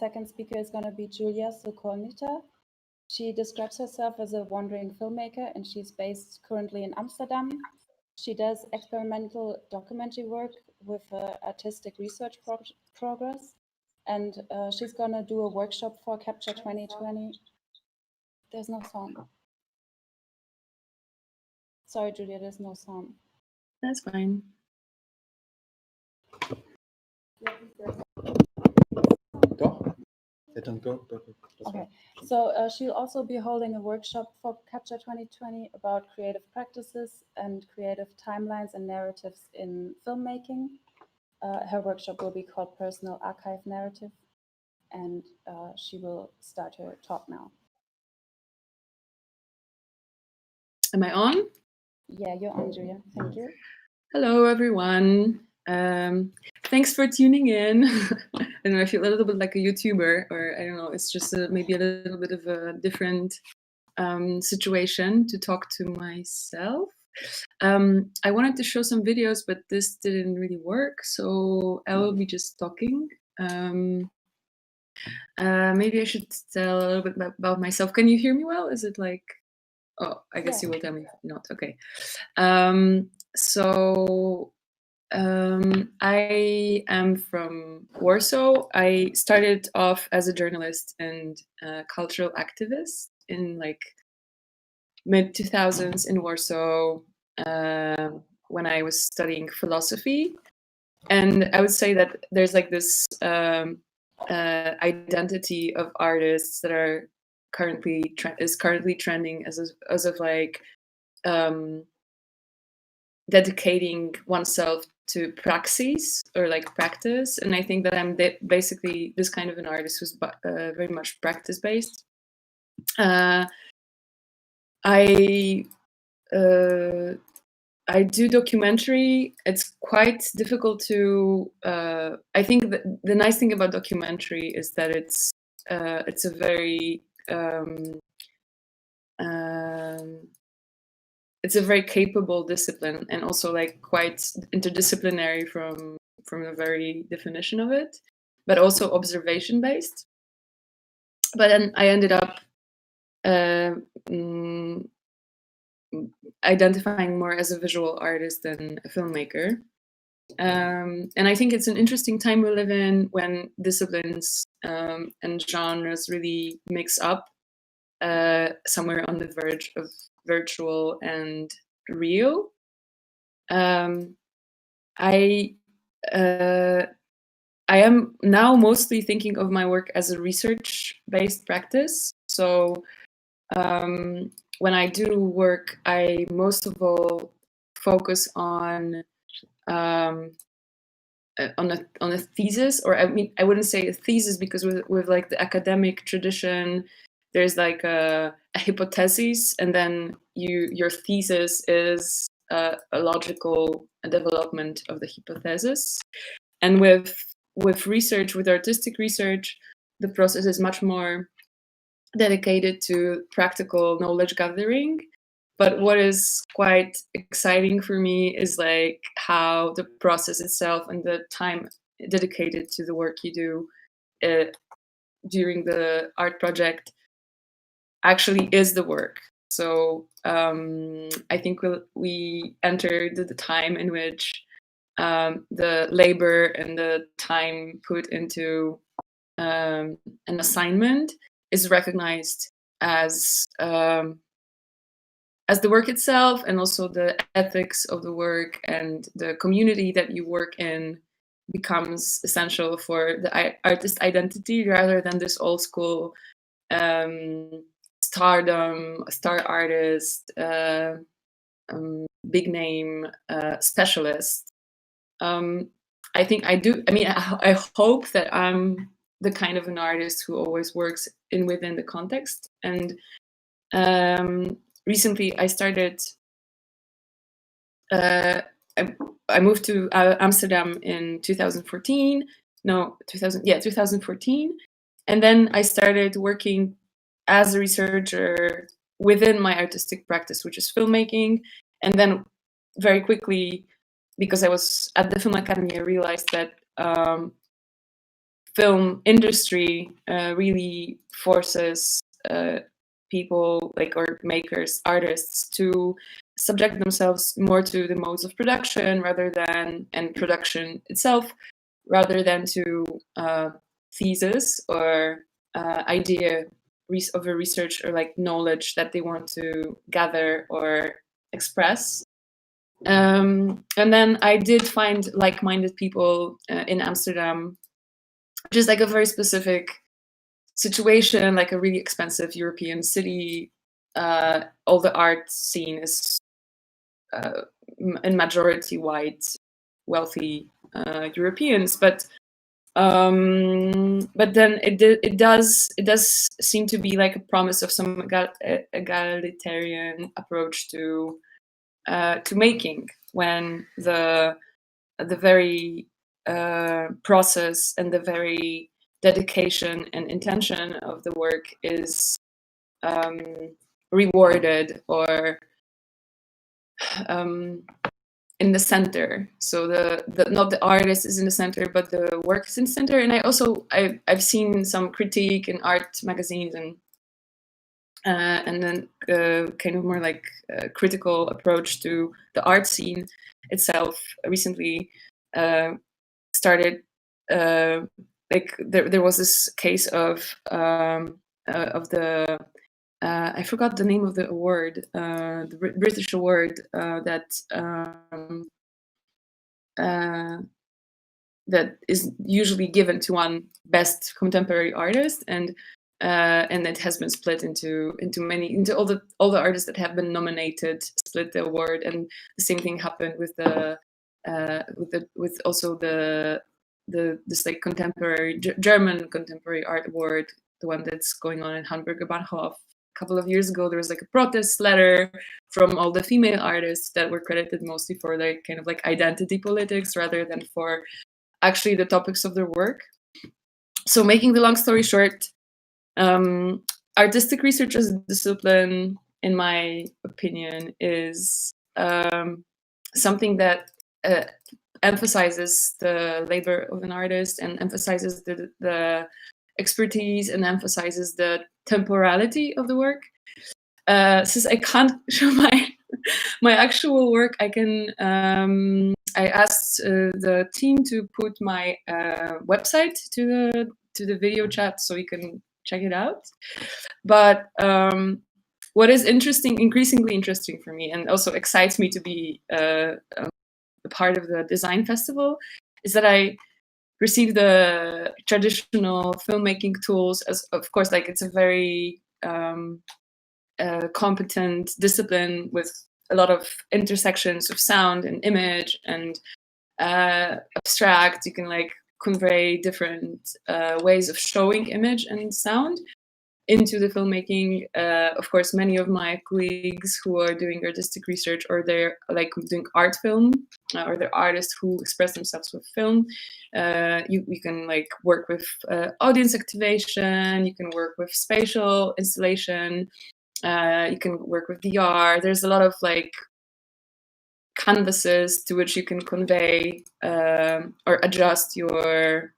second speaker is going to be Julia Sokolnicka. She describes herself as a wandering filmmaker, and she's based currently in Amsterdam. She does experimental documentary work with artistic research progress, and she's going to do a workshop for Captcha 2020. There's no sound. Sorry, Julia, there's no sound. That's fine. Okay, so she'll also be holding a workshop for Captcha 2020 about creative practices and creative timelines and narratives in filmmaking. Her workshop will be called Personal Archive Narrative, and she will start her talk now. Am I on? Yeah, you're on, Julia. Thank you. Hello, everyone. Thanks for tuning in. I know I feel a little bit like a YouTuber, or I don't know, it's just maybe a little bit of a different situation to talk to myself. I wanted to show some videos, but this didn't really work, so I will be just talking. Maybe I should tell a little bit about myself. Can you hear me well? Is it like, oh, I guess you will tell me if not. Okay. I am from Warsaw. I started off as a journalist and cultural activist in like mid-2000s in Warsaw when I was studying philosophy. And I would say that there's like this identity of artists that are currently trending as of like dedicating oneself to praxis or like practice. And I think that I'm basically this kind of an artist who's very much practice based. I do documentary. It's quite difficult to. I think that the nice thing about documentary is that it's a very it's a very capable discipline, and also like quite interdisciplinary from the very definition of it, but also observation based. But then I ended up identifying more as a visual artist than a filmmaker. And I think it's an interesting time we live in when disciplines and genres really mix up somewhere on the verge of virtual and real. I am now mostly thinking of my work as a research-based practice. So when I do work, I most of all focus on a thesis, or I mean, I wouldn't say a thesis because with like the academic tradition, there's like a hypothesis, and then your thesis is a logical development of the hypothesis. And with research, with artistic research, the process is much more dedicated to practical knowledge gathering. But what is quite exciting for me is like how the process itself and the time dedicated to the work you do during the art project actually is the work. So I think we entered the time in which the labor and the time put into an assignment is recognized as the work itself, and also the ethics of the work and the community that you work in becomes essential for the artist identity, rather than this old school stardom, star artist, big name specialist. I think I hope that I'm the kind of an artist who always works within the context. And recently I started, I moved to Amsterdam in 2014. 2014. And then I started working as a researcher within my artistic practice, which is filmmaking. And then very quickly, because I was at the Film Academy, I realized that film industry really forces people or makers, artists, to subject themselves more to the modes of production and production itself, rather than to thesis or idea of a research or knowledge that they want to gather or express. And then I did find like-minded people in Amsterdam, just a very specific situation, a really expensive European city. All the art scene is in majority white, wealthy Europeans, but then it does seem to be a promise of some egalitarian approach to making, when the very process and the very dedication and intention of the work is rewarded or in the center. So not the artist is in the center, but the work is in the center. And I've seen some critique in art magazines and then kind of more critical approach to the art scene itself recently started. There was this case of the I forgot the name of the award, the British award that is usually given to one best contemporary artist, and it has been split into all the artists that have been nominated split the award, and the same thing happened with also this contemporary German contemporary art award, the one that's going on in Hamburger Bahnhof. A couple of years ago, there was a protest letter from all the female artists that were credited mostly for kind of identity politics rather than for actually the topics of their work. So making the long story short, artistic research as a discipline, in my opinion, is something that emphasizes the labor of an artist and emphasizes the expertise and emphasizes the temporality of the work. Since I can't show my actual work, I asked the team to put my website to the video chat so you can check it out. But what is increasingly interesting for me, and also excites me to be a part of the design festival, is that I receive the traditional filmmaking tools as, of course, it's a very competent discipline with a lot of intersections of sound and image and abstract. You can convey different ways of showing image and sound into the filmmaking. Of course, many of my colleagues who are doing artistic research, or they're doing art film, or they're artists who express themselves with film. You can work with audience activation. You can work with spatial installation. You can work with VR. There's a lot of canvases to which you can convey or adjust your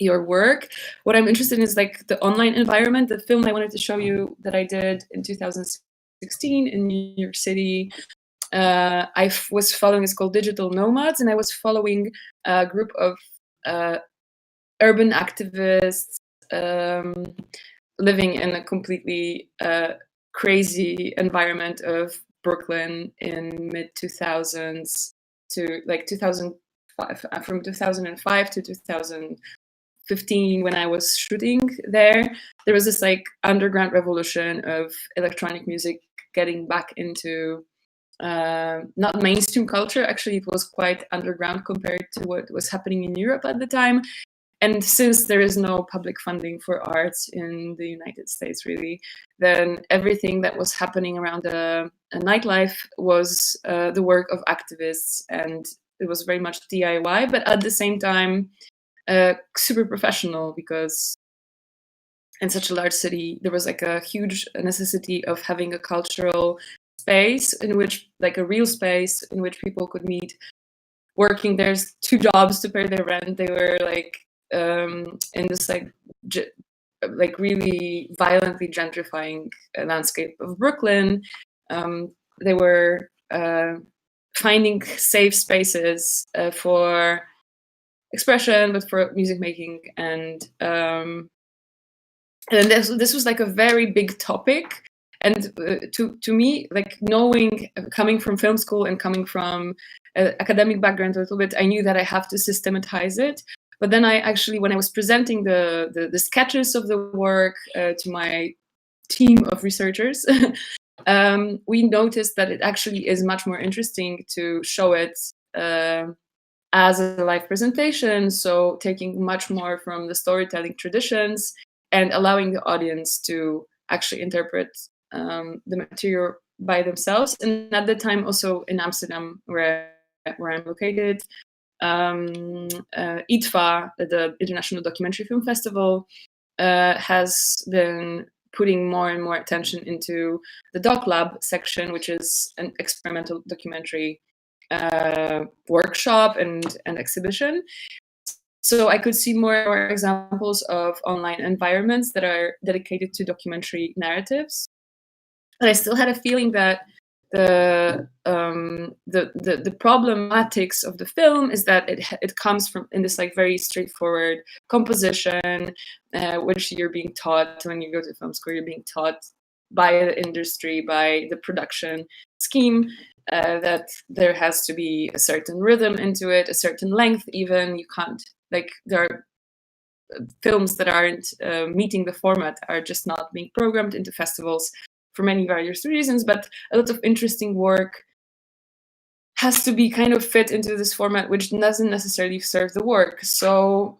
work. What I'm interested in is the online environment. The film I wanted to show you that I did in 2016 in New York City, I was following, it's called Digital Nomads, and I was following a group of urban activists living in a completely crazy environment of Brooklyn in mid 2000s to 2005, from 2005 to 2015, when I was shooting there was this underground revolution of electronic music getting back into not mainstream culture. Actually, it was quite underground compared to what was happening in Europe at the time. And since there is no public funding for arts in the United States, really, then everything that was happening around a nightlife was the work of activists, and it was very much DIY, but at the same time, super professional, because in such a large city, there was a huge necessity of having a cultural space in which, a real space in which people could meet working. There's 2 jobs to pay their rent. They were like in this like really violently gentrifying landscape of Brooklyn. They were finding safe spaces for expression, but for music making, and this was like a very big topic. And to me, like knowing, coming from film school and coming from an academic background a little bit, I knew that I have to systematize it. But then I actually, when I was presenting the sketches of the work to my team of researchers, we noticed that it actually is much more interesting to show it as a live presentation. So taking much more from the storytelling traditions and allowing the audience to actually interpret the material by themselves. And at the time, also in Amsterdam, where I'm located, ITFA, the International Documentary Film Festival, has been putting more and more attention into the Doc Lab section, which is an experimental documentary workshop and exhibition. So I could see more examples of online environments that are dedicated to documentary narratives. But I still had a feeling that the problematics of the film is that it comes from in this like very straightforward composition, which you're being taught when you go to film school. You're being taught by the industry, by the production scheme, that there has to be a certain rhythm into it, a certain length. Even you can't, like, there are films that aren't meeting the format are just not being programmed into festivals for many various reasons, but a lot of interesting work has to be kind of fit into this format, which doesn't necessarily serve the work. So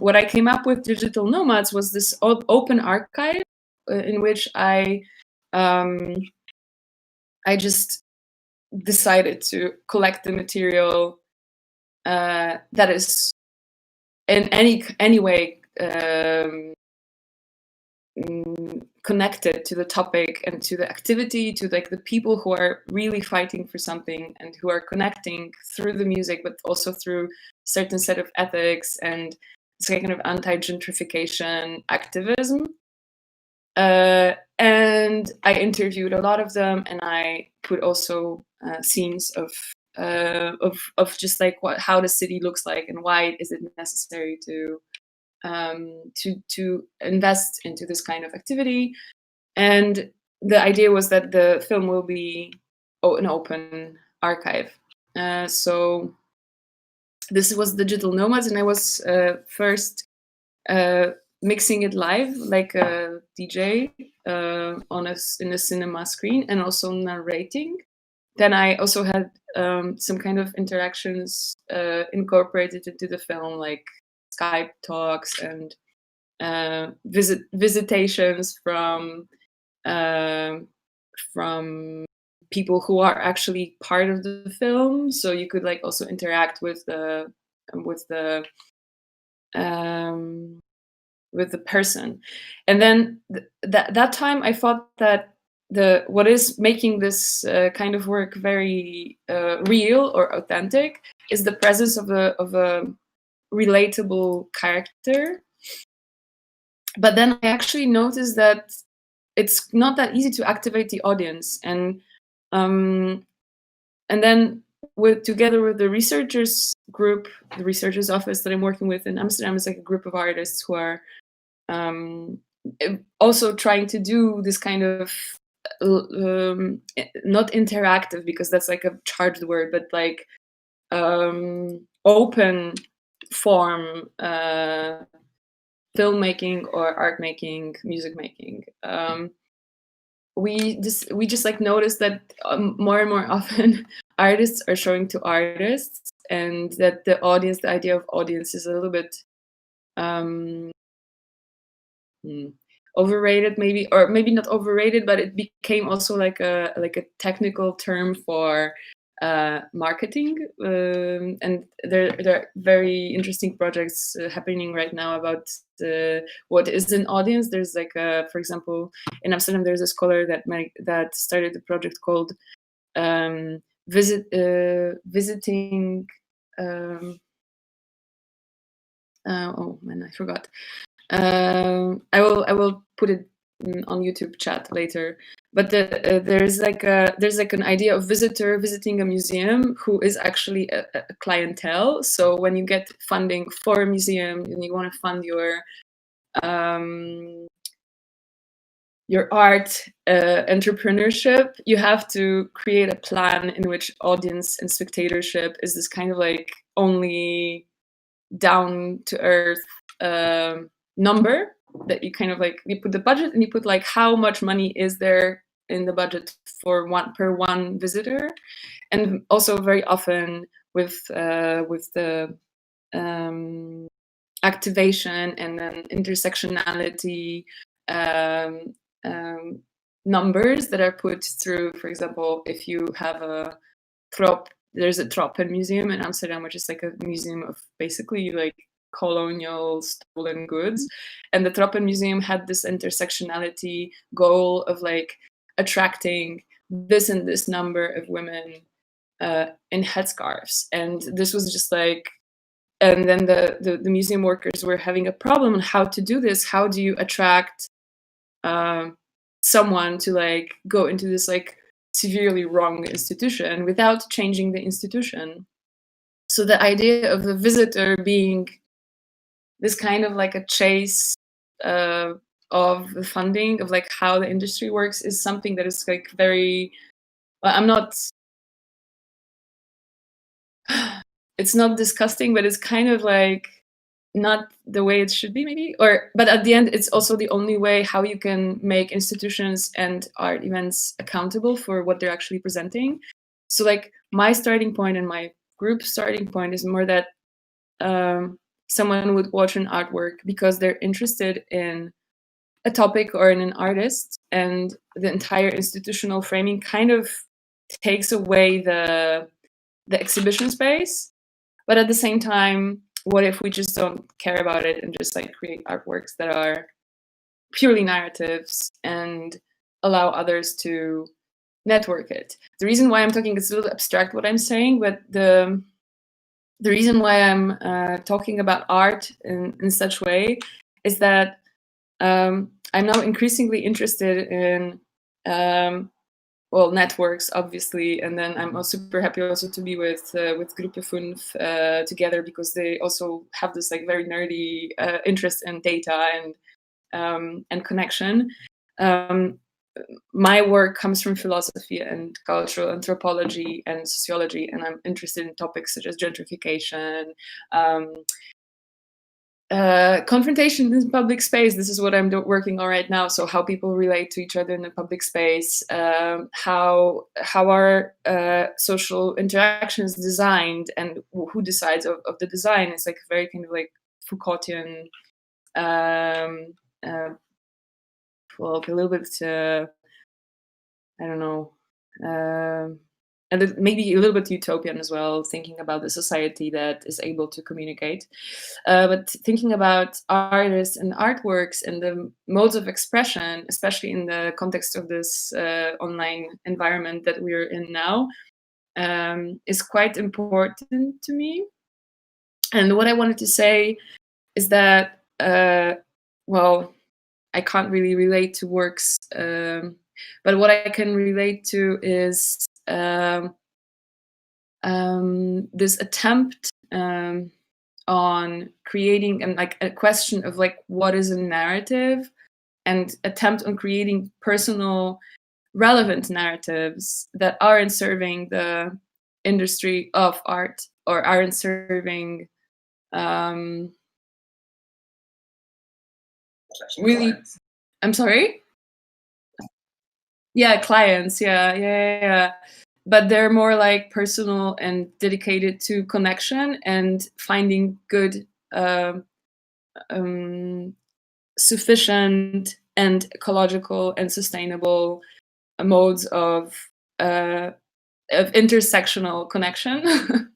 what I came up with Digital Nomads was this open archive in which I just decided to collect the material that is in any way connected to the topic and to the activity, to like the people who are really fighting for something and who are connecting through the music, but also through a certain set of ethics and this kind of anti-gentrification activism. And I interviewed a lot of them, and I put also scenes of just like how the city looks like and why is it necessary to invest into this kind of activity. And the idea was that the film will be an open archive. So this was Digital Nomads, and I was first mixing it live like a DJ in a cinema screen, and also narrating. Then I also had some kind of interactions incorporated into the film, like Skype talks and visitations from people who are actually part of the film. So you could like also interact with the person. And then that time I thought that what is making this kind of work very real or authentic is the presence of a relatable character. But then I actually noticed that it's not that easy to activate the audience, and then together with the researchers group, the researchers office that I'm working with in Amsterdam is like a group of artists who are also trying to do this kind of not interactive, because that's like a charged word, but like open form filmmaking or art making, music making. We just like noticed that more and more often artists are showing to artists, and that the idea of audience is a little bit overrated, maybe, or maybe not overrated, but it became also like a technical term for marketing. And there are very interesting projects happening right now about what is an audience. There's like for example, in Amsterdam, there's a scholar that started a project called visiting oh man, I forgot. I will put it on YouTube chat later. But there's like an idea of visitor visiting a museum who is actually a clientele. So when you get funding for a museum and you want to fund your art entrepreneurship, you have to create a plan in which audience and spectatorship is this kind of like only down to earth number that you kind of like, you put the budget and you put like how much money is there in the budget for one visitor. And also very often with the activation and then intersectionality numbers that are put through. For example, if you have a Trop, there's a Tropen museum in Amsterdam, which is like a museum of basically like colonial stolen goods. And the Tropen museum had this intersectionality goal of like attracting this and this number of women in headscarves. And this was just like, and then the museum workers were having a problem on how to do this. How do you attract someone to like go into this like severely wrong institution without changing the institution? So the idea of the visitor being this kind of like a chase of the funding, of like how the industry works, is something that is like very, I'm not, it's not disgusting, but it's kind of like not the way it should be maybe, but at the end it's also the only way how you can make institutions and art events accountable for what they're actually presenting. So like my starting point and my group starting point is more that someone would watch an artwork because they're interested in a topic or in an artist, and the entire institutional framing kind of takes away the exhibition space. But at the same time, what if we just don't care about it and just like create artworks that are purely narratives and allow others to network it? The reason why I'm talking, it's a little abstract what I'm saying, but the reason why I'm talking about art in such way is that I'm now increasingly interested in well, networks, obviously, and then I'm also super happy also to be with Gruppe 5 together, because they also have this like very nerdy interest in data and connection. My work comes from philosophy and cultural anthropology and sociology, and I'm interested in topics such as gentrification, confrontation in public space. This is what I'm working on right now. So how people relate to each other in the public space, how are social interactions designed, and who decides of the design. It's like very kind of like Foucaultian, well, a little bit, I don't know, and maybe a little bit utopian as well, thinking about the society that is able to communicate. But thinking about artists and artworks and the modes of expression, especially in the context of this online environment that we're in now, is quite important to me. And what I wanted to say is that, well, I can't really relate to works, but what I can relate to is this attempt on creating and like a question of like what is a narrative, and attempt on creating personal relevant narratives that aren't serving the industry of art, or aren't serving really, I'm sorry? Yeah, clients, yeah. But they're more like personal and dedicated to connection and finding good, sufficient and ecological and sustainable modes of intersectional connection.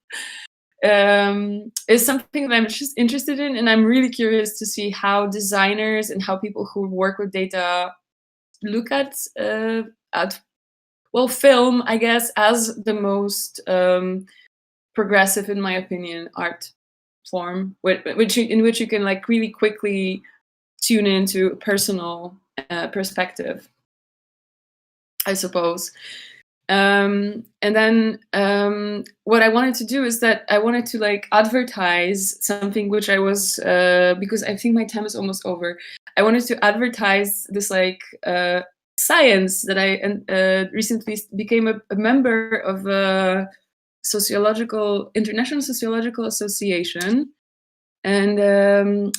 Is something that I'm just interested in, and I'm really curious to see how designers and how people who work with data look at well, film, I guess, as the most progressive, in my opinion, art form, in which you can like really quickly tune into a personal perspective, I suppose. And then what I wanted to do is that I wanted to like advertise something which I was because I think my time is almost over. I wanted to advertise this like science that I recently became a member of a International Sociological Association. And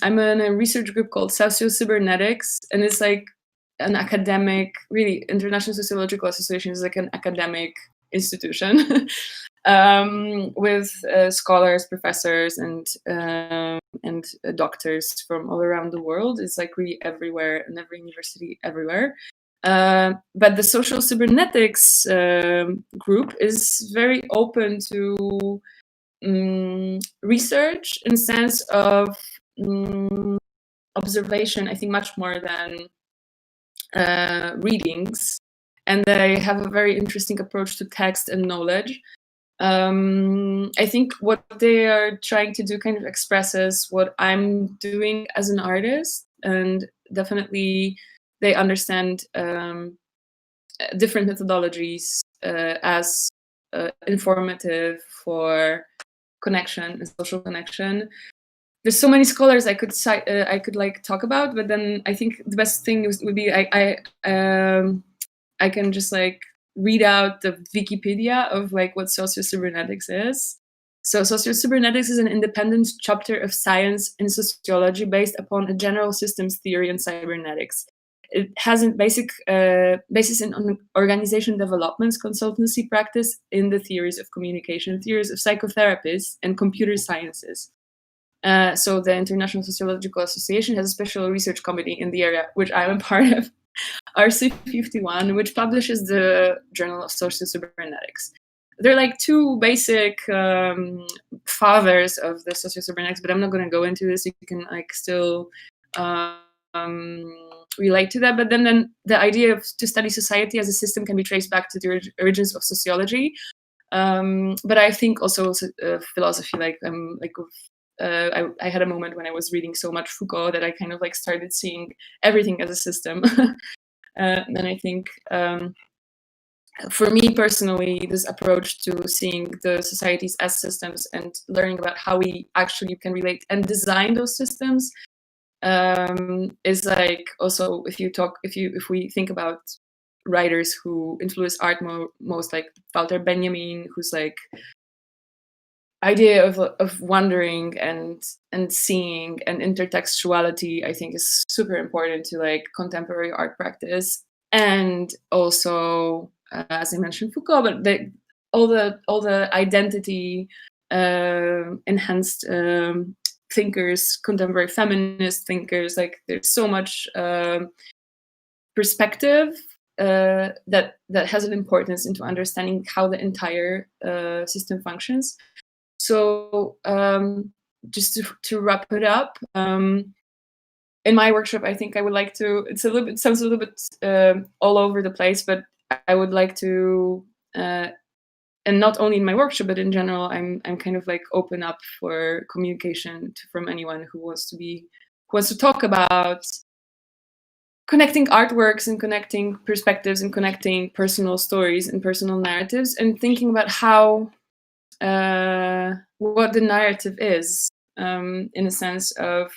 I'm in a research group called Socio-Cybernetics, and it's like an academic, really, International Sociological Association is like an academic institution with scholars, professors, and doctors from all around the world. It's like really everywhere, in every university, everywhere. But the social cybernetics group is very open to research in the sense of observation, I think much more than readings. And they have a very interesting approach to text and knowledge. I think what they are trying to do kind of expresses what I'm doing as an artist, and definitely they understand different methodologies as informative for connection and social connection. There's so many scholars I could cite, I could like talk about, but then I think the best thing would be I can just like read out the Wikipedia of like what socio-cybernetics is. So socio-cybernetics is an independent chapter of science and sociology based upon a general systems theory and cybernetics. It has a basic basis in organization development, consultancy practice in the theories of communication, theories of psychotherapies, and computer sciences. So the International Sociological Association has a special research committee in the area, which I'm a part of, RC51, which publishes the Journal of Social Cybernetics. They're like two basic fathers of the socio-cybernetics, but I'm not going to go into this. You can like still relate to that. But then the idea of to study society as a system can be traced back to the origins of sociology. But I think also philosophy, like I had a moment when I was reading so much Foucault that I kind of like started seeing everything as a system. And I think for me personally, this approach to seeing the societies as systems and learning about how we actually can relate and design those systems is like also if we think about writers who influence art most, like Walter Benjamin, who's like idea of wondering and seeing and intertextuality, I think is super important to like contemporary art practice. And also as I mentioned Foucault, but all the identity enhanced thinkers, contemporary feminist thinkers, like there's so much perspective that has an importance into understanding how the entire system functions. So just to wrap it up, in my workshop, I think I would like to, it sounds a little bit all over the place, but I would like to, and not only in my workshop, but in general, I'm kind of like open up for communication from anyone who wants to talk about connecting artworks and connecting perspectives and connecting personal stories and personal narratives and thinking about how what the narrative is, in a sense of,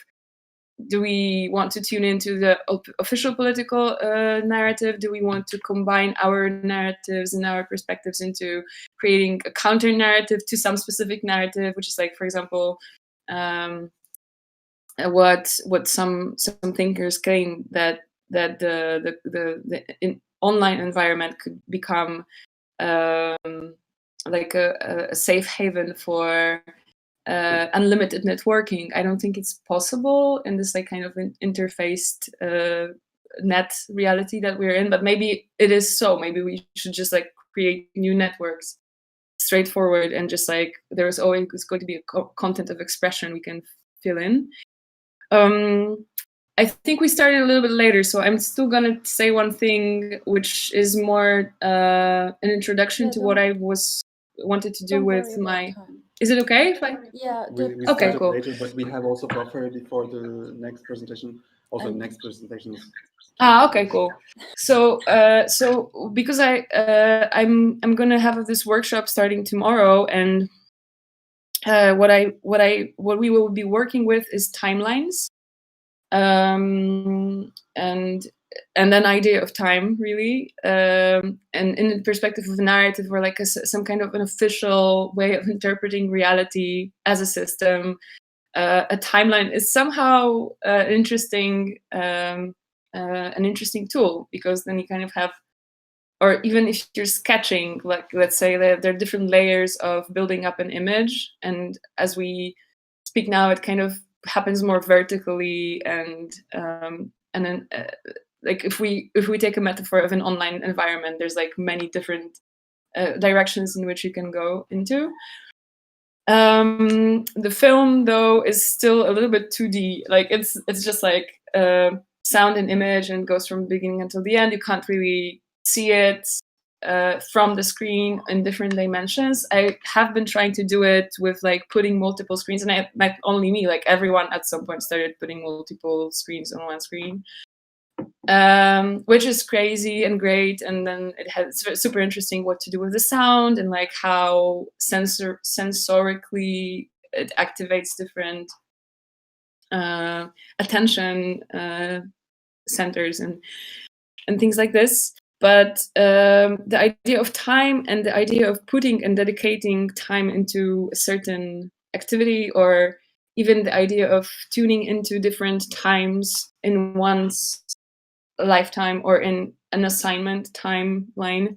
do we want to tune into the official political narrative? Do we want to combine our narratives and our perspectives into creating a counter narrative to some specific narrative, which is like, for example, what some thinkers claim that the online environment could become like a safe haven for unlimited networking. I don't think it's possible in this like kind of interfaced net reality that we're in, but maybe it is so. Maybe we should just like create new networks, straightforward, and just like there's always going to be a content of expression we can fill in. I think we started a little bit later, so I'm still gonna say one thing, which is more an introduction to what I wanted to do with my. Is it okay if I? Yeah. We Okay, started cool. later, but we have also buffer before the next presentation. Also, next presentations. Okay, cool. So, because I'm gonna have this workshop starting tomorrow, and what we will be working with is timelines, and an idea of time, really, and in the perspective of a narrative, or like some kind of an official way of interpreting reality as a system. A timeline is somehow an interesting tool, because then you kind of have, or even if you're sketching, like let's say that there are different layers of building up an image, and as we speak now, it kind of happens more vertically, and then like if we take a metaphor of an online environment, there's like many different directions in which you can go into. The film, though, is still a little bit 2D. Like it's just like sound and image, and goes from the beginning until the end. You can't really see it from the screen in different dimensions. I have been trying to do it with like putting multiple screens, and not only me, like everyone at some point started putting multiple screens on one screen. Which is crazy and great, and then it's super interesting what to do with the sound, and like how sensorically it activates different attention centers and things like this. But the idea of time, and the idea of putting and dedicating time into a certain activity, or even the idea of tuning into different times in one's lifetime or in an assignment timeline,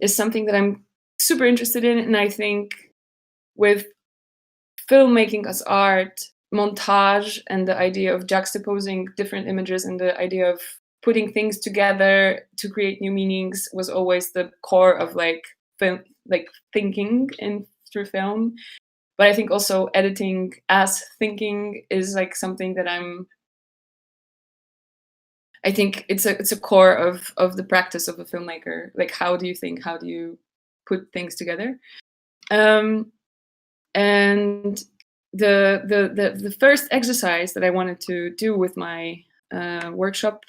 is something that I'm super interested in. And I think with filmmaking as art, montage, and the idea of juxtaposing different images, and the idea of putting things together to create new meanings, was always the core of like film, like thinking through film. But I think also editing as thinking is like something that I think it's a core of the practice of a filmmaker. Like, how do you think? How do you put things together? And the first exercise that I wanted to do with my workshop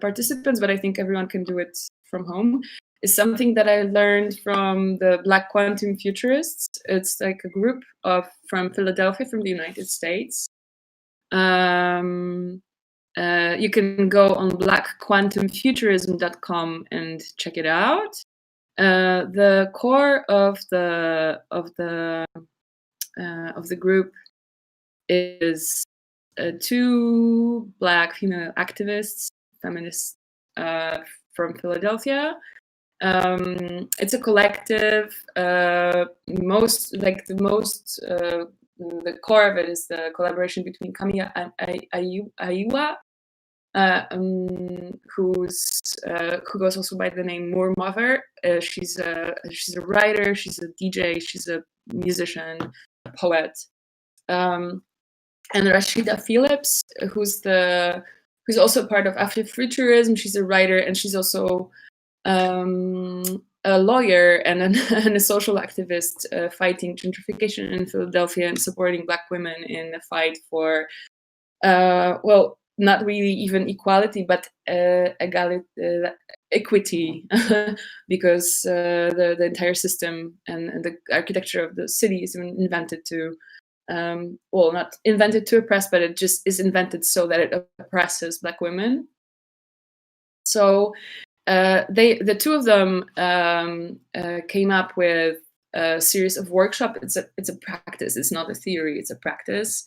participants, but I think everyone can do it from home, is something that I learned from the Black Quantum Futurists. It's like a group from Philadelphia, from the United States. You can go on blackquantumfuturism.com and check it out. The core of the group is 2 Black female activists, feminists from Philadelphia. It's a collective. The core of it is the collaboration between Kamiya Aiwa, who goes also by the name Moore Mother. She's a writer, she's a DJ, she's a musician, a poet, and Rashida Phillips, who's also part of Afrofuturism. She's a writer, and she's also a lawyer and a social activist fighting gentrification in Philadelphia and supporting Black women in the fight for, not really even equality, but equity, because the entire system and the architecture of the city is invented to, not invented to oppress, but it just is invented so that it oppresses Black women. So the 2 of them came up with a series of workshops. It's a practice. It's not a theory. It's a practice,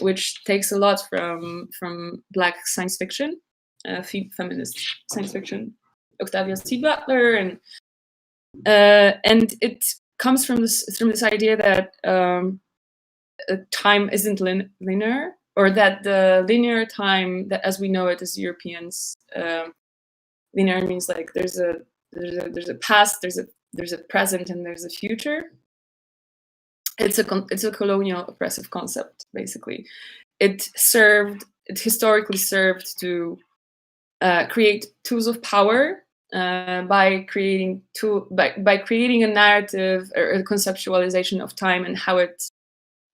which takes a lot from Black science fiction, feminist science fiction, Octavia C. Butler, and it comes from this idea that time isn't linear, or that the linear time that as we know it as Europeans, linear means like there's a past, there's a present, and there's a future. It's a colonial oppressive concept, basically. It historically served to create tools of power by creating a narrative or a conceptualization of time and how it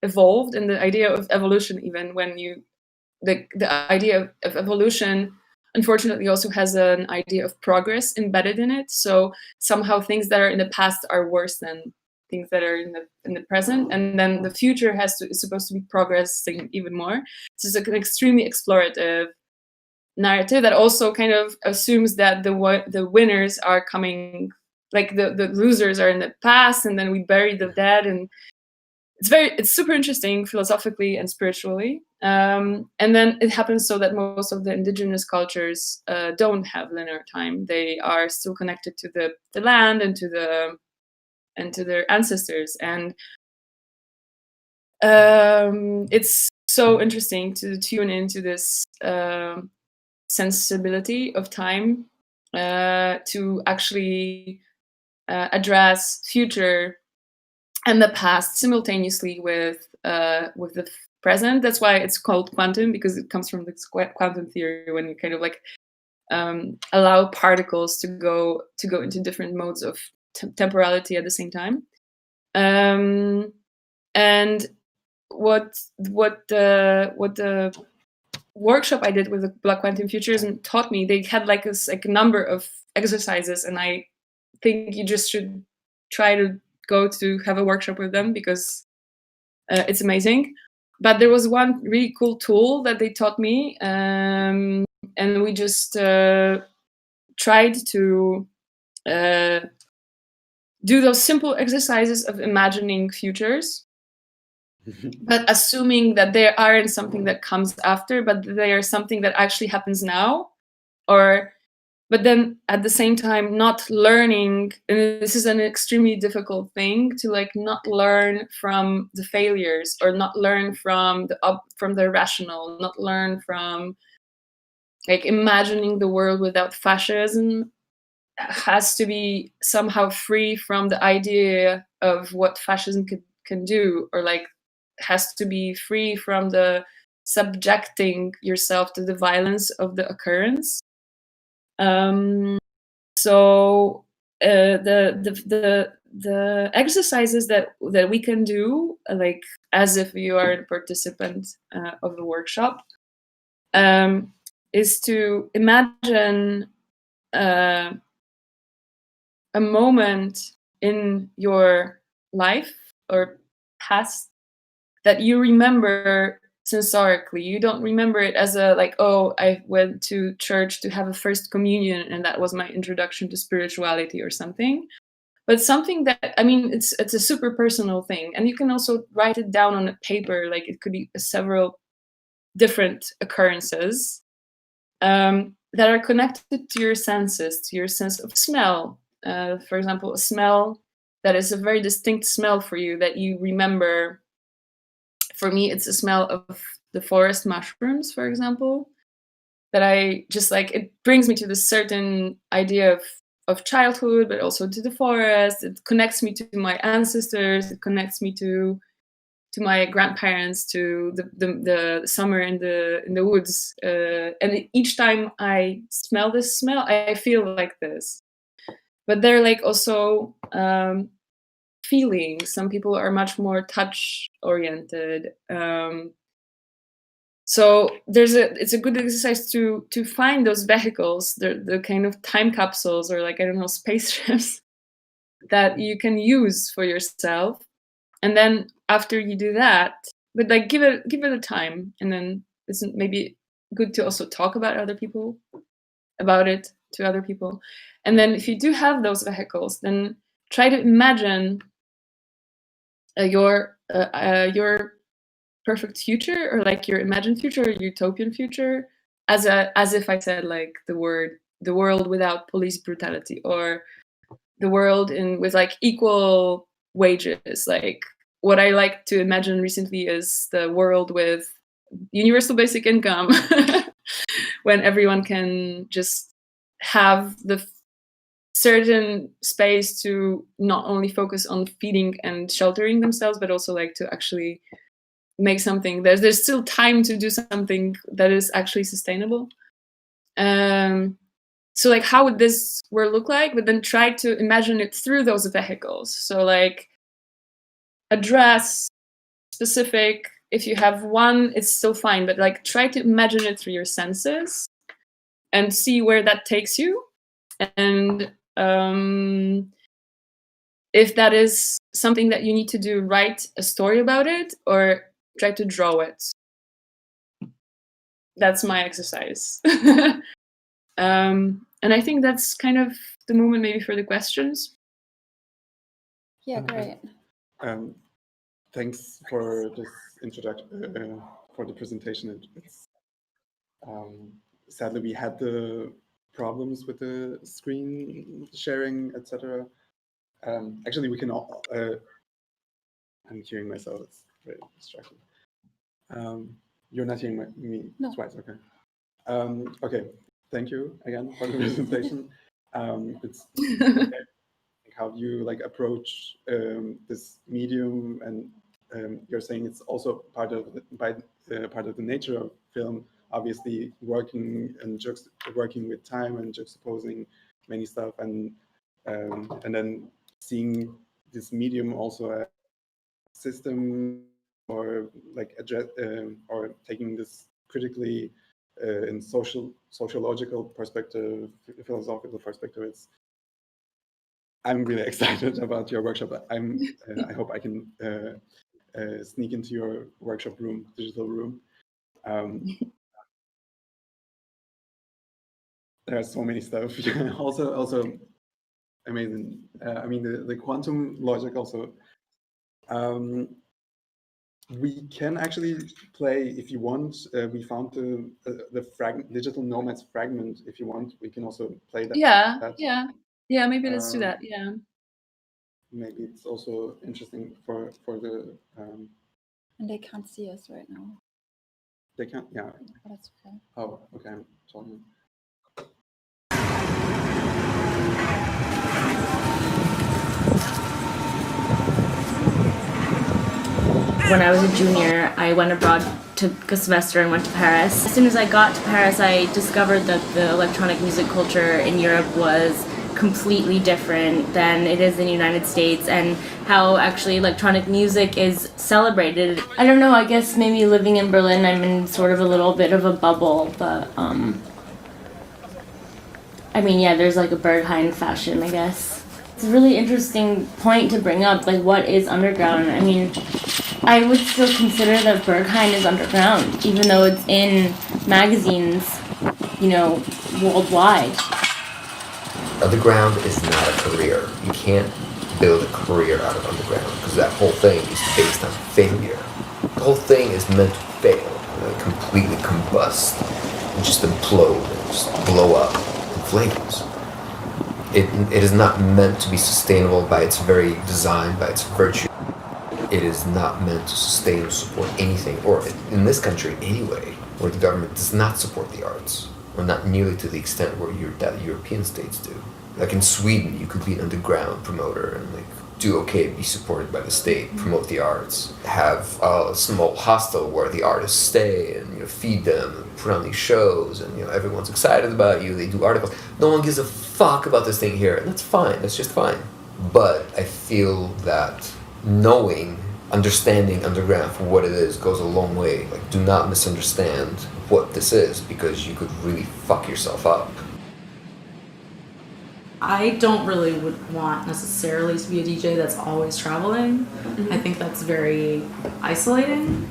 evolved, and the idea of evolution, even when the idea of evolution unfortunately also has an idea of progress embedded in it. So somehow things that are in the past are worse than things that are in the present, and then the future is supposed to be progressing even more. So it's an extremely explorative narrative that also kind of assumes that the winners are coming, like the losers are in the past, and then we bury the dead, and it's super interesting philosophically and spiritually. And then it happens so that most of the indigenous cultures don't have linear time. They are still connected to the land and to their ancestors. And it's so interesting to tune into this sensibility of time to actually address future and the past simultaneously with the present. That's why it's called quantum, because it comes from this quantum theory, when you kind of like allow particles to go into different modes of temporality at the same time. And what the workshop I did with the Black Quantum Futurism taught me, they had like a number of exercises, and I think you just should try to go to have a workshop with them, because it's amazing. But there was one really cool tool that they taught me, and we just tried to do those simple exercises of imagining futures, but assuming that they aren't something that comes after, but they are something that actually happens now. But then at the same time not learning, and this is an extremely difficult thing, to like not learn from the failures, or not learn from the irrational, not learn from like imagining the world without fascism has to be somehow free from the idea of what fascism can do, or like has to be free from the subjecting yourself to the violence of the occurrence. So the exercises that we can do, like as if you are a participant of the workshop, is to imagine a moment in your life or past that you remember sensorically. You don't remember it as a like, oh, I went to church to have a first communion and that was my introduction to spirituality or something, but something that, I mean, it's a super personal thing, and you can also write it down on a paper. Like it could be several different occurrences that are connected to your senses, to your sense of smell. For example, a smell that is a very distinct smell for you that you remember. For me, it's a smell of the forest mushrooms, for example, that I just like, it brings me to this certain idea of childhood, but also to the forest. It connects me to my ancestors. It connects me to my grandparents, to the summer in the woods. And each time I smell this smell, I feel like this. But they're like also feelings. Some people are much more touch oriented. So it's a good exercise to find those vehicles, the kind of time capsules, or like, I don't know, spaceships that you can use for yourself. And then after you do that, but like give it a time, and then it's maybe good to also talk about it to other people. And then if you do have those vehicles, then try to imagine your perfect future, or like your imagined future, utopian future, as if I said like the world without police brutality, or the world with like equal wages. Like what I like to imagine recently is the world with universal basic income, when everyone can just have the certain space to not only focus on feeding and sheltering themselves, but also like to actually make something. There's still time to do something that is actually sustainable. so like how would this world look like, but then try to imagine it through those vehicles. So like address specific, if you have one it's still fine, but like try to imagine it through your senses and see where that takes you, and if that is something that you need to do, write a story about it or try to draw it. That's my exercise. And I think that's kind of the moment maybe for the questions. Yeah, great. Thanks for this introduction, for the presentation. It's, sadly, we had the problems with the screen sharing, etc. Actually, we can all, I'm hearing myself, it's very distracting. You're not hearing me No. twice, okay. Okay, thank you again for the presentation. It's how you like approach this medium, and you're saying it's also part of the nature of film, obviously working with time and juxtaposing many stuff, and then seeing this medium also as a system, or like or taking this critically in sociological perspective, philosophical perspective. I'm really excited about your workshop. I hope I can sneak into your workshop room, digital room. There are so many stuff. also amazing. I mean, the quantum logic also. We can actually play if you want. We found the digital nomads fragment. If you want, we can also play that. Yeah. Maybe let's do that. Yeah. Maybe it's also interesting for the. And they can't see us right now. They can't. Yeah. But that's okay. Oh, okay. I'm talking. When I was a junior, I went abroad to a semester and went to Paris. As soon as I got to Paris, I discovered that the electronic music culture in Europe was completely different than it is in the United States, and how actually electronic music is celebrated. I don't know, I guess maybe living in Berlin, I'm in sort of a little bit of a bubble, but I mean, yeah, there's like a Berghain fashion, I guess. It's a really interesting point to bring up, like what is underground? I mean, I would still consider that Berghain is underground, even though it's in magazines, you know, worldwide. Underground is not a career. You can't build a career out of underground, because that whole thing is based on failure. The whole thing is meant to fail, completely combust, and just implode, and just blow up in flames. It is not meant to be sustainable by its very design, by its virtue. It is not meant to sustain or support anything, or in this country anyway, where the government does not support the arts, or not nearly to the extent where that European states do. Like in Sweden, you could be an underground promoter and like do okay, be supported by the state, promote the arts, have a small hostel where the artists stay, and feed them, and put on these shows, and everyone's excited about you. They do articles. No one gives a fuck about this thing here, and that's fine. That's just fine. But I feel that understanding underground for what it is goes a long way. Like, do not misunderstand what this is, because you could really fuck yourself up. I don't really would want necessarily to be a DJ that's always traveling. Mm-hmm. I think that's very isolating.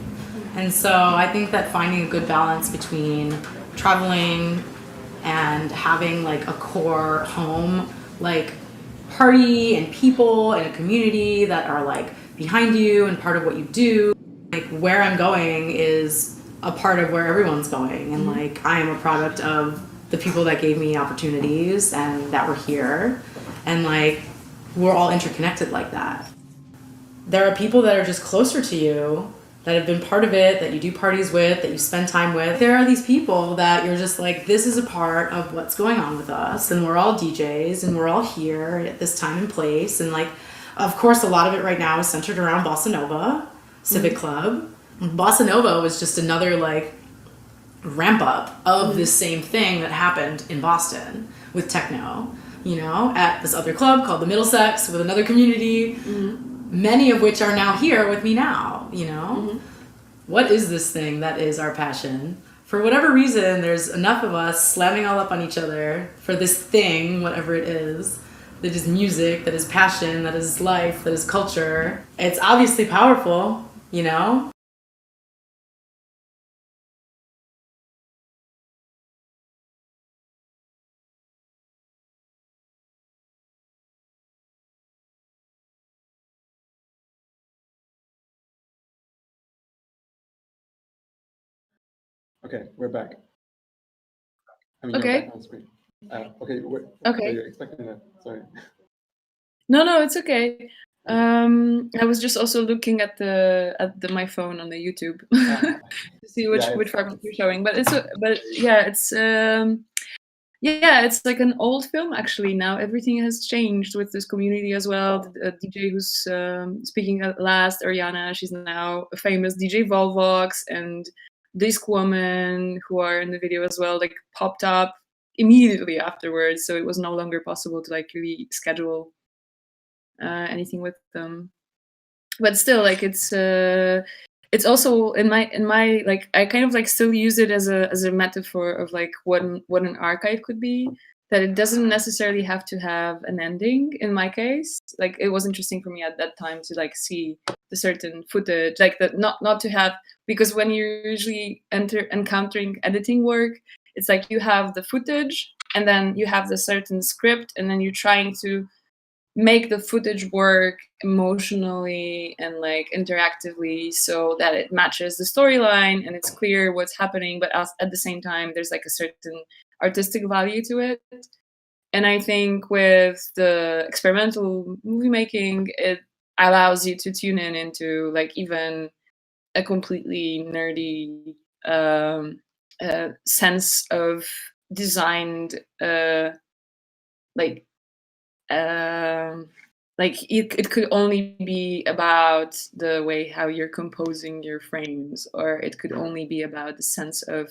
And so I think that finding a good balance between traveling and having like a core home, like party and people and a community that are like behind you and part of what you do. Like where I'm going is a part of where everyone's going, and like I am a product of the people that gave me opportunities and that were here, and like we're all interconnected like that. There are people that are just closer to you, that have been part of it, that you do parties with, that you spend time with. There are these people that you're just like, this is a part of what's going on with us, and we're all DJs and we're all here at this time and place. And like, of course, a lot of it right now is centered around Bossa Nova Civic Club. Bossa Nova was just another like ramp up of this same thing that happened in Boston with techno, at this other club called the Middlesex with another community, many of which are now here with me now, What is this thing that is our passion? For whatever reason, there's enough of us slamming all up on each other for this thing, whatever it is, that is music, that is passion, that is life, that is culture. It's obviously powerful, Okay, we're back. I mean, Okay. you're back on screen. Okay, Okay. you're expecting that. Sorry. No, it's okay. I was just also looking at my phone on the YouTube to see which fragment you're showing. But it's like an old film actually. Now everything has changed with this community as well. The DJ who's speaking at last, Ariana, she's now a famous DJ Volvox, and Disc Woman, who are in the video as well, like popped up immediately afterwards. So it was no longer possible to like really schedule anything with them. But still, like it's also in my like I kind of like still use it as a metaphor of like what an archive could be. That it doesn't necessarily have to have an ending. In my case, like it was interesting for me at that time to like see the certain footage, like that not to have, because when you're usually encountering editing work, it's like you have the footage and then you have the certain script and then you're trying to make the footage work emotionally and like interactively so that it matches the storyline and it's clear what's happening, but at the same time there's like a certain artistic value to it. And I think with the experimental movie making, it allows you to tune into like even a completely nerdy sense of designed it could only be about the way how you're composing your frames, or it could only be about the sense of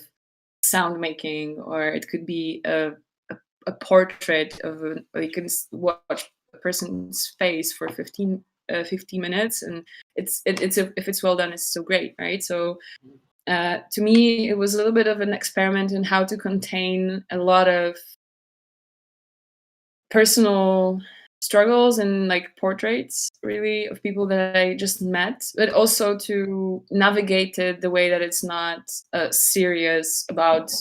sound making, or it could be a portrait of you can watch a person's face for 50 minutes, and if it's well done, it's so great, right? So to me, it was a little bit of an experiment in how to contain a lot of personal struggles and like portraits really of people that I just met, but also to navigate it the way that it's not serious about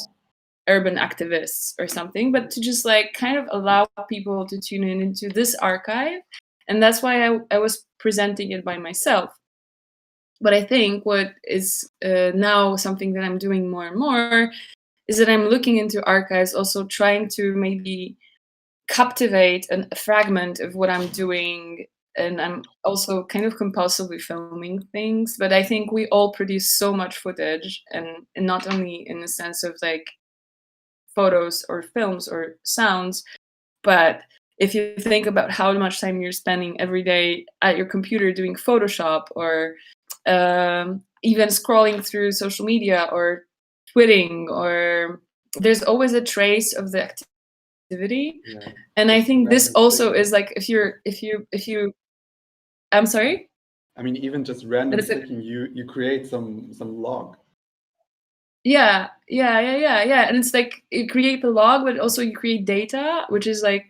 urban activists or something, but to just like kind of allow people to tune into this archive. And that's why I was presenting it by myself. But I think what is now something that I'm doing more and more is that I'm looking into archives, also trying to maybe captivate a fragment of what I'm doing. And I'm also kind of compulsively filming things, but I think we all produce so much footage, and not only in the sense of like photos or films or sounds, but if you think about how much time you're spending every day at your computer doing Photoshop, or even scrolling through social media or tweeting, or there's always a trace of the activity. Yeah. And I think this also is like if you I'm sorry? I mean, even just random clicking, you create some log. Yeah. And it's like you create the log, but also you create data, which is like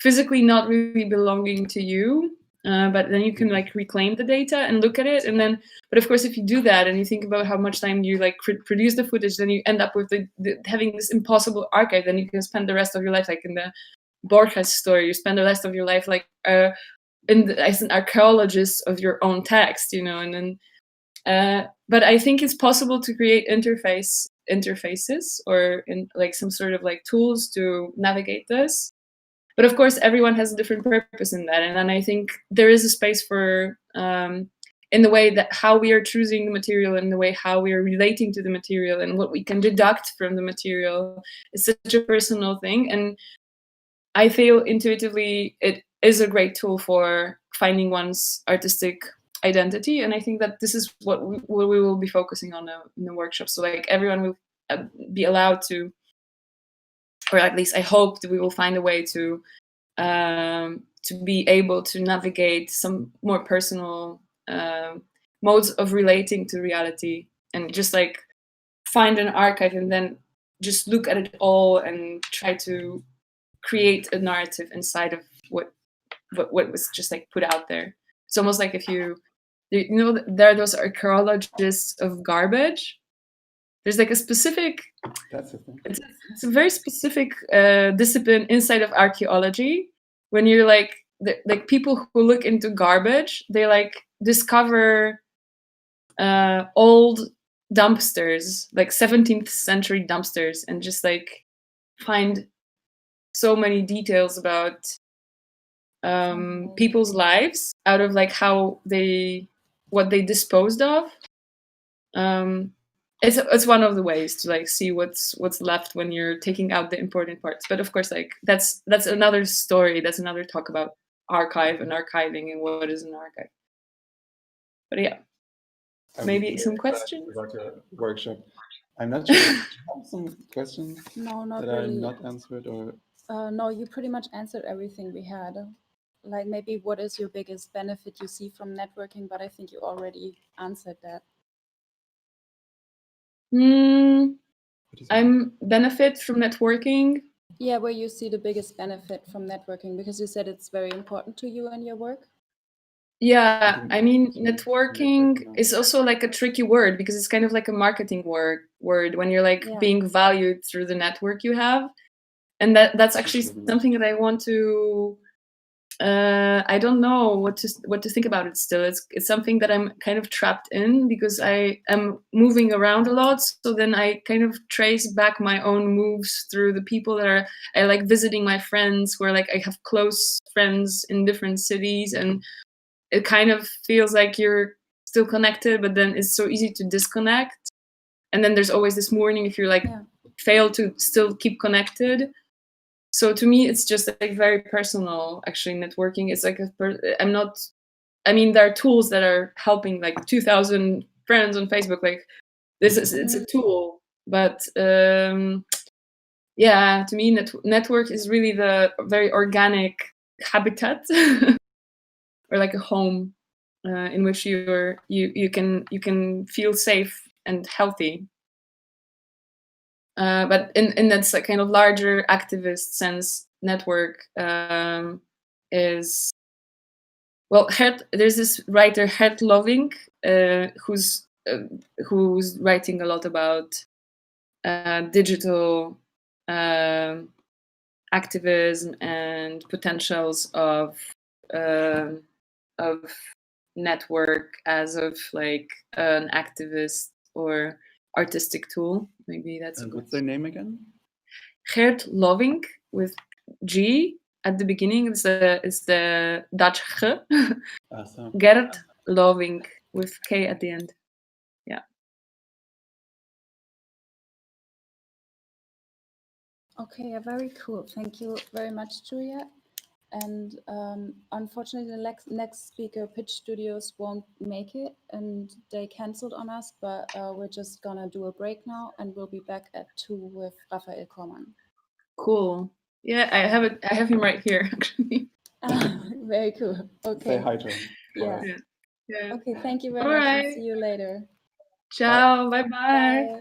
physically not really belonging to you. But then you can like reclaim the data and look at it, and then. But of course, if you do that and you think about how much time you like produce the footage, then you end up with having this impossible archive. Then you can spend the rest of your life, like in the Borges story, you spend the rest of your life like as an archaeologist of your own text, and then. But I think it's possible to create interfaces or in like some sort of like tools to navigate this. But of course, everyone has a different purpose in that. And then I think there is a space for, in the way that how we are choosing the material and the way how we are relating to the material and what we can deduct from the material is such a personal thing. And I feel intuitively it is a great tool for finding one's artistic identity. And I think that this is what we will be focusing on in the workshop. So like everyone will be allowed to, or at least I hope that we will find a way to be able to navigate some more personal modes of relating to reality, and just like find an archive and then just look at it all and try to create a narrative inside of what was just like put out there. It's almost like if you know, there are those archaeologists of garbage. There's like a specific, it's a very specific discipline inside of archaeology. When you're like people who look into garbage, they like discover old dumpsters, like 17th century dumpsters, and just like find so many details about people's lives out of like what they disposed of. It's one of the ways to like see what's left when you're taking out the important parts. But of course, like that's another story. That's another talk about archive and archiving and what is an archive. But yeah, maybe some questions about your workshop. I'm not sure. Do you have some questions No, not that are really. not answered, or No, you pretty much answered everything we had. Like maybe what is your biggest benefit you see from networking, but I think you already answered that. I'm benefit from networking. Yeah, where you see the biggest benefit from networking, because you said it's very important to you and your work. Yeah, I mean, networking is also like a tricky word because it's kind of like a marketing word when you're like being valued through the network you have. And that's actually something that I want to I don't know what to think about it still. It's something that I'm kind of trapped in because I am moving around a lot. So then I kind of trace back my own moves through the people that I like visiting my friends, who are like I have close friends in different cities, and it kind of feels like you're still connected, but then it's so easy to disconnect. And then there's always this warning if you're like fail to still keep connected. So to me, it's just like very personal. Actually, networking is like I mean, there are tools that are helping, like 2,000 friends on Facebook. Like it's a tool, but yeah, to me, network is really the very organic habitat, or like a home in which you can feel safe and healthy. But in that like kind of larger activist sense, network is, well, there's this writer Gert Lovink who's writing a lot about digital activism and potentials of network as of like an activist or artistic tool. Maybe that's. And what's their name again? Gert Lovink with G at the beginning. It's the Dutch G. Awesome. Gert Lovink with K at the end. Yeah. Okay, very cool. Thank you very much, Julia. And unfortunately, the next speaker, Pitch Studios, won't make it, and they canceled on us. But we're just gonna do a break now, and we'll be back at 2 with Raffael Kormann. Cool. Yeah, I have him right here, actually. Very cool. Okay. Say hi to him. Yeah. Okay. Thank you very much. And see you later. Ciao. Bye. Bye.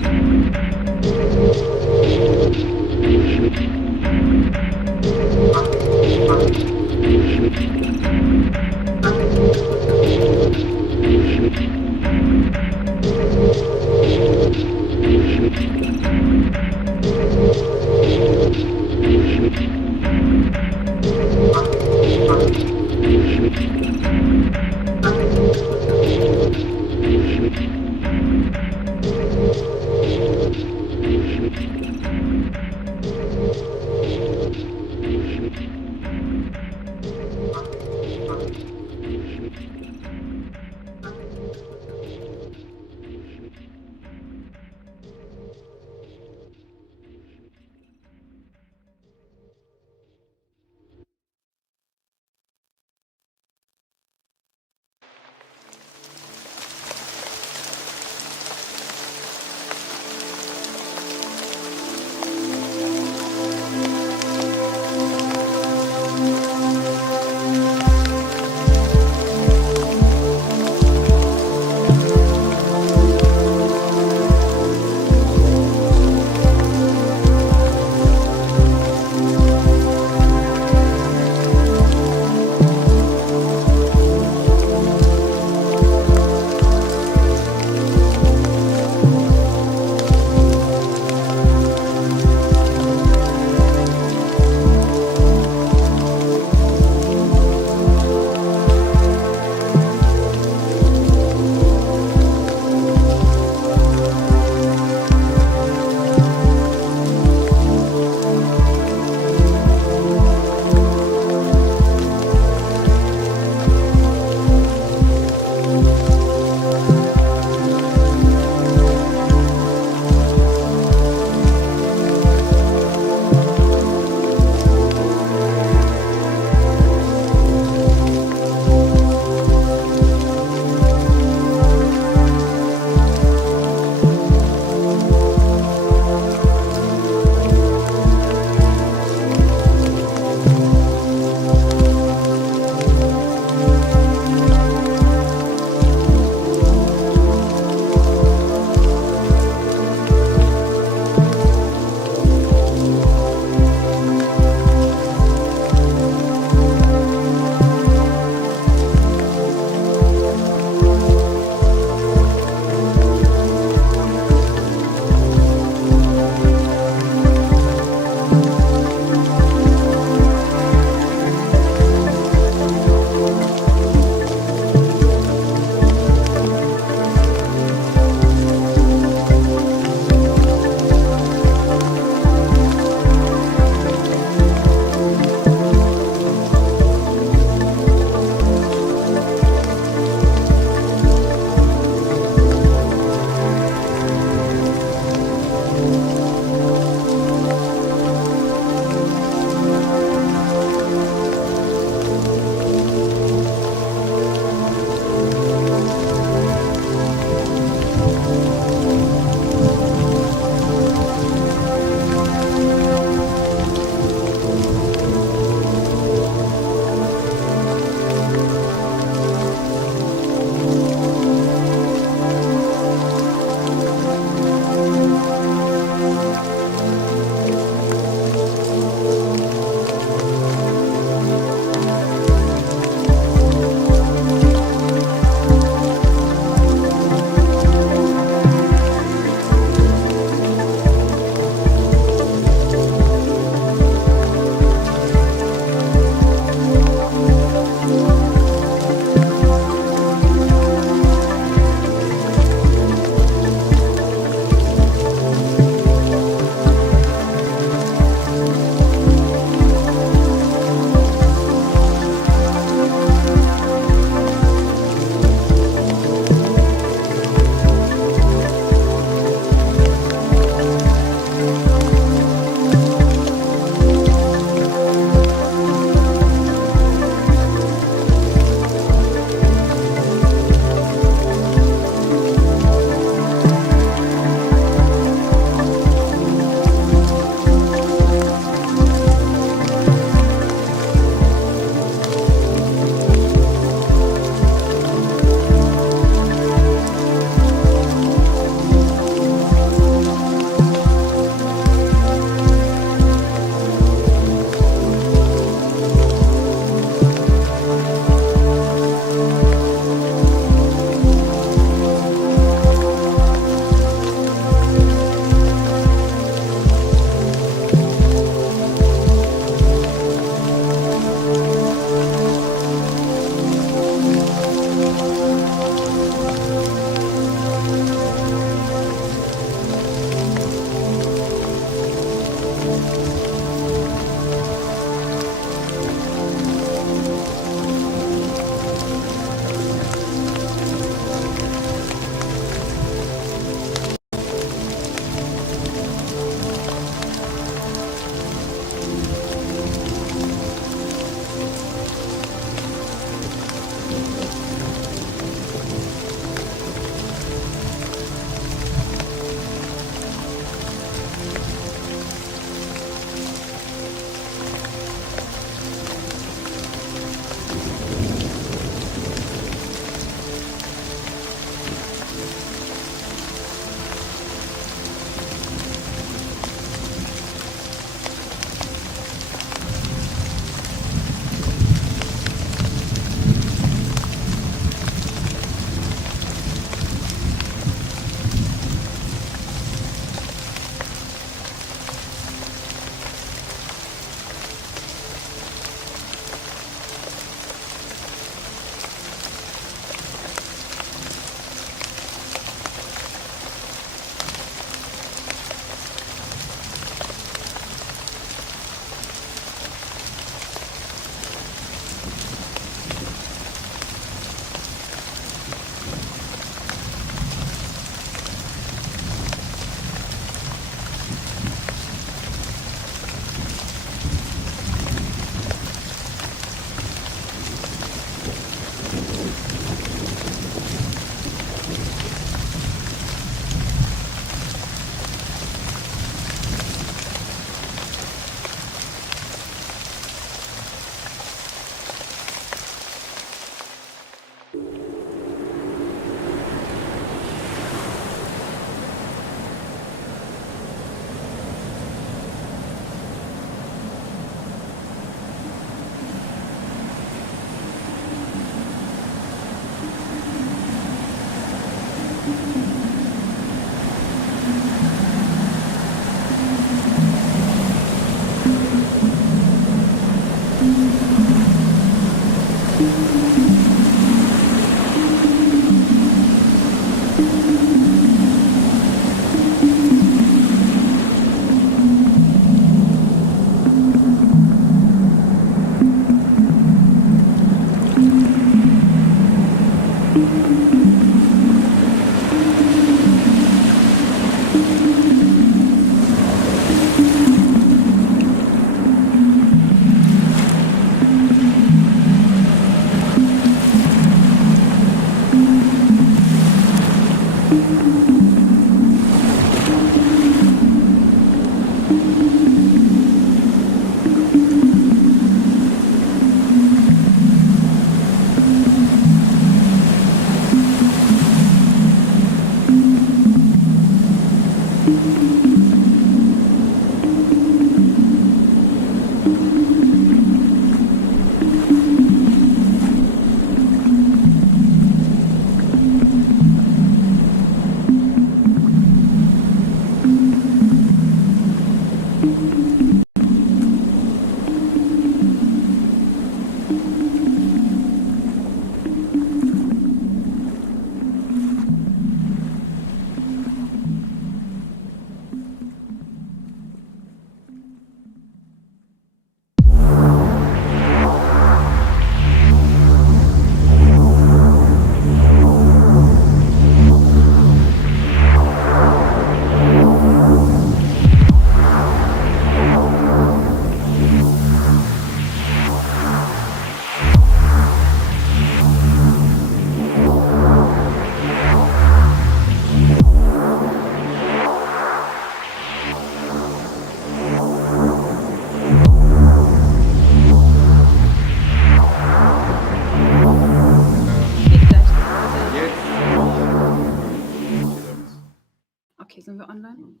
Okay, sind wir online?